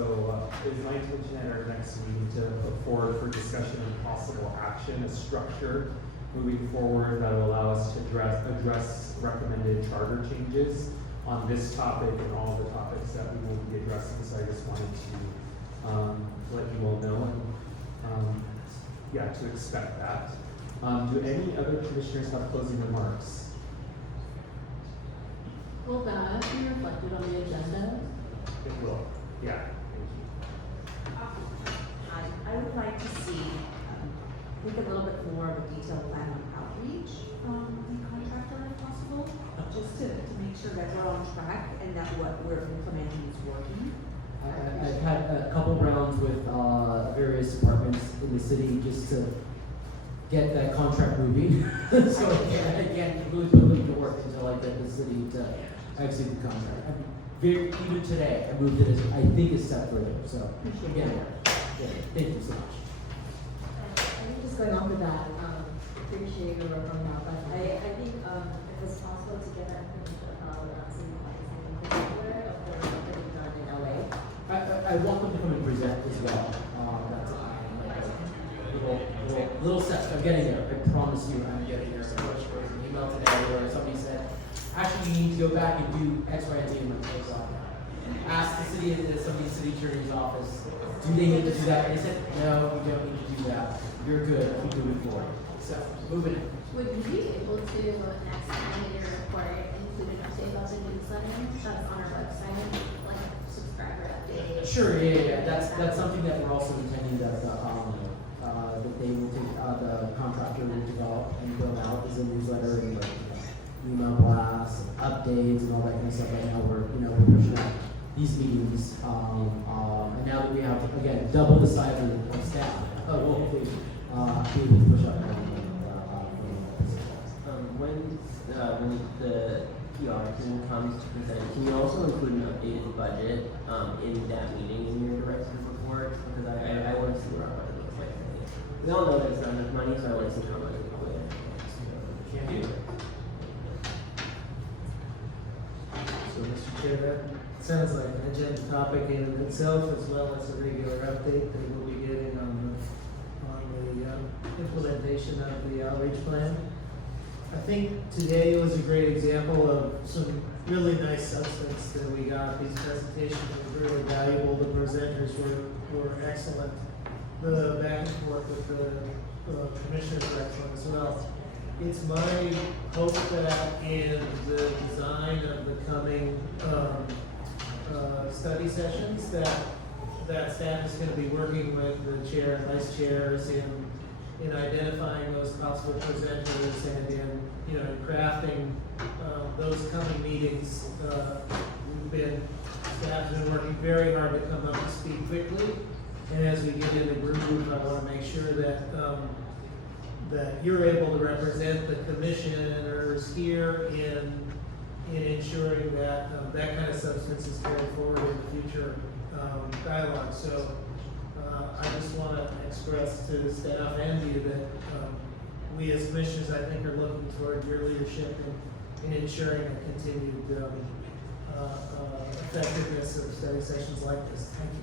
it's my intention at our next meeting to put forward for discussion and possible action a structure moving forward that will allow us to address recommended charter changes on this topic and all the topics that we will be addressing. So I just wanted to let you all know and to expect that. Do any other commissioners have closing remarks? Will that be reflected on the agenda? It will. Yeah. Thank you. I would like to see, think a little bit more of a detailed plan on outreach from the contractor if possible, just to make sure that we're on track and that what we're implementing is working. I've had a couple rounds with various departments in the city just to get that contract moving. So I can't really put it to work until I get the city to execute the contract. Even today, I moved it as I think it's set further. So again, thank you so much. I think just going off of that, appreciate your work on that, but I think if it's possible to get that information without seeing in particular of the work that we've done in LA. I want them to come and present as well. That's little steps. I'm getting there. I promise you, I'm getting there. There was an email today where somebody said, actually, you need to go back and do X, Y, and Z. Ask the city, somebody's city attorney's office, do they need to do that? And they said, no, we don't need to do that. You're good. Keep moving forward. So, moving in. Would you be able to, next time in your report, include an update about the newsletter that's on our website, like subscriber update? Sure, yeah. That's something that we're also intending that they will take, the contractor will develop and build out as a newsletter and email blasts, updates, and all that kind of stuff. Right now we're pushing out these meetings, and now that we have again double the size of staff, we'll hopefully be able to push out more. When the PR team comes to present, can you also include an updated budget in that meeting in your director's report? Because I want to see where our budget looks like. We all know there's not enough money, so I want to see how much we put in. Can't do it. So, Mr. Chair, that sounds like an agenda topic in itself, as well as a regular update that we'll be getting on the implementation of the outreach plan. I think today was a great example of some really nice substance that we got. These presentations were really valuable. The presenters were excellent. The back and forth with the commissioners were excellent as well. It's my hope that in the design of the coming study sessions that staff is going to be working with the chair and vice chairs in identifying those possible presenters and in crafting those coming meetings. Staff's been working very hard to come up to speed quickly, and as we get in the groove, I want to make sure that that you're able to represent the commissioners here in ensuring that that kind of substance is carried forward in the future dialogue. So I just want to express to the staff and you that we as commissioners, I think, are looking toward your leadership in ensuring a continued effectiveness of study sessions like this. Thank you.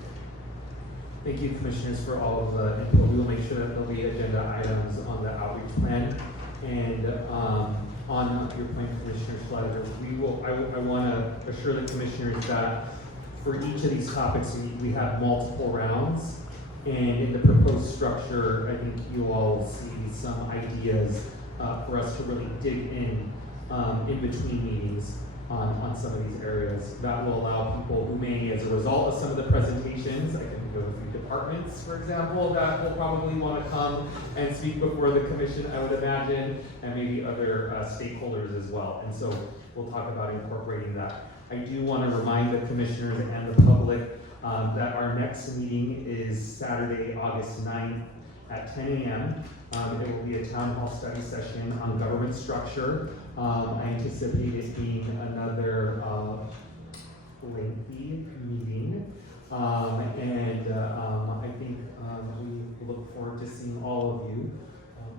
Thank you, commissioners, for all of the input. We will make sure that there'll be agenda items on the outreach plan. And on your point, Commissioner Schlatter, I want to assure the commissioners that for each of these topics, we have multiple rounds. And in the proposed structure, I think you all will see some ideas for us to really dig in between meetings on some of these areas. That will allow people who may, as a result of some of the presentations, I can think of a few departments, for example, that will probably want to come and speak before the commission, I would imagine, and maybe other stakeholders as well. And so we'll talk about incorporating that. I do want to remind the commissioners and the public that our next meeting is Saturday, August 9th at 10 a.m. It will be a town hall study session on government structure. I anticipate it being another lengthy meeting. I think we look forward to seeing all of you.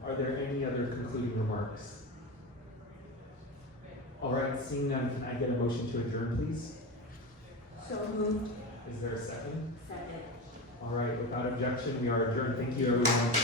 Are there any other concluding remarks? All right, seeing none, can I get a motion to adjourn, please? So moved. Is there a second? Second. All right, without objection, we are adjourned. Thank you, everyone.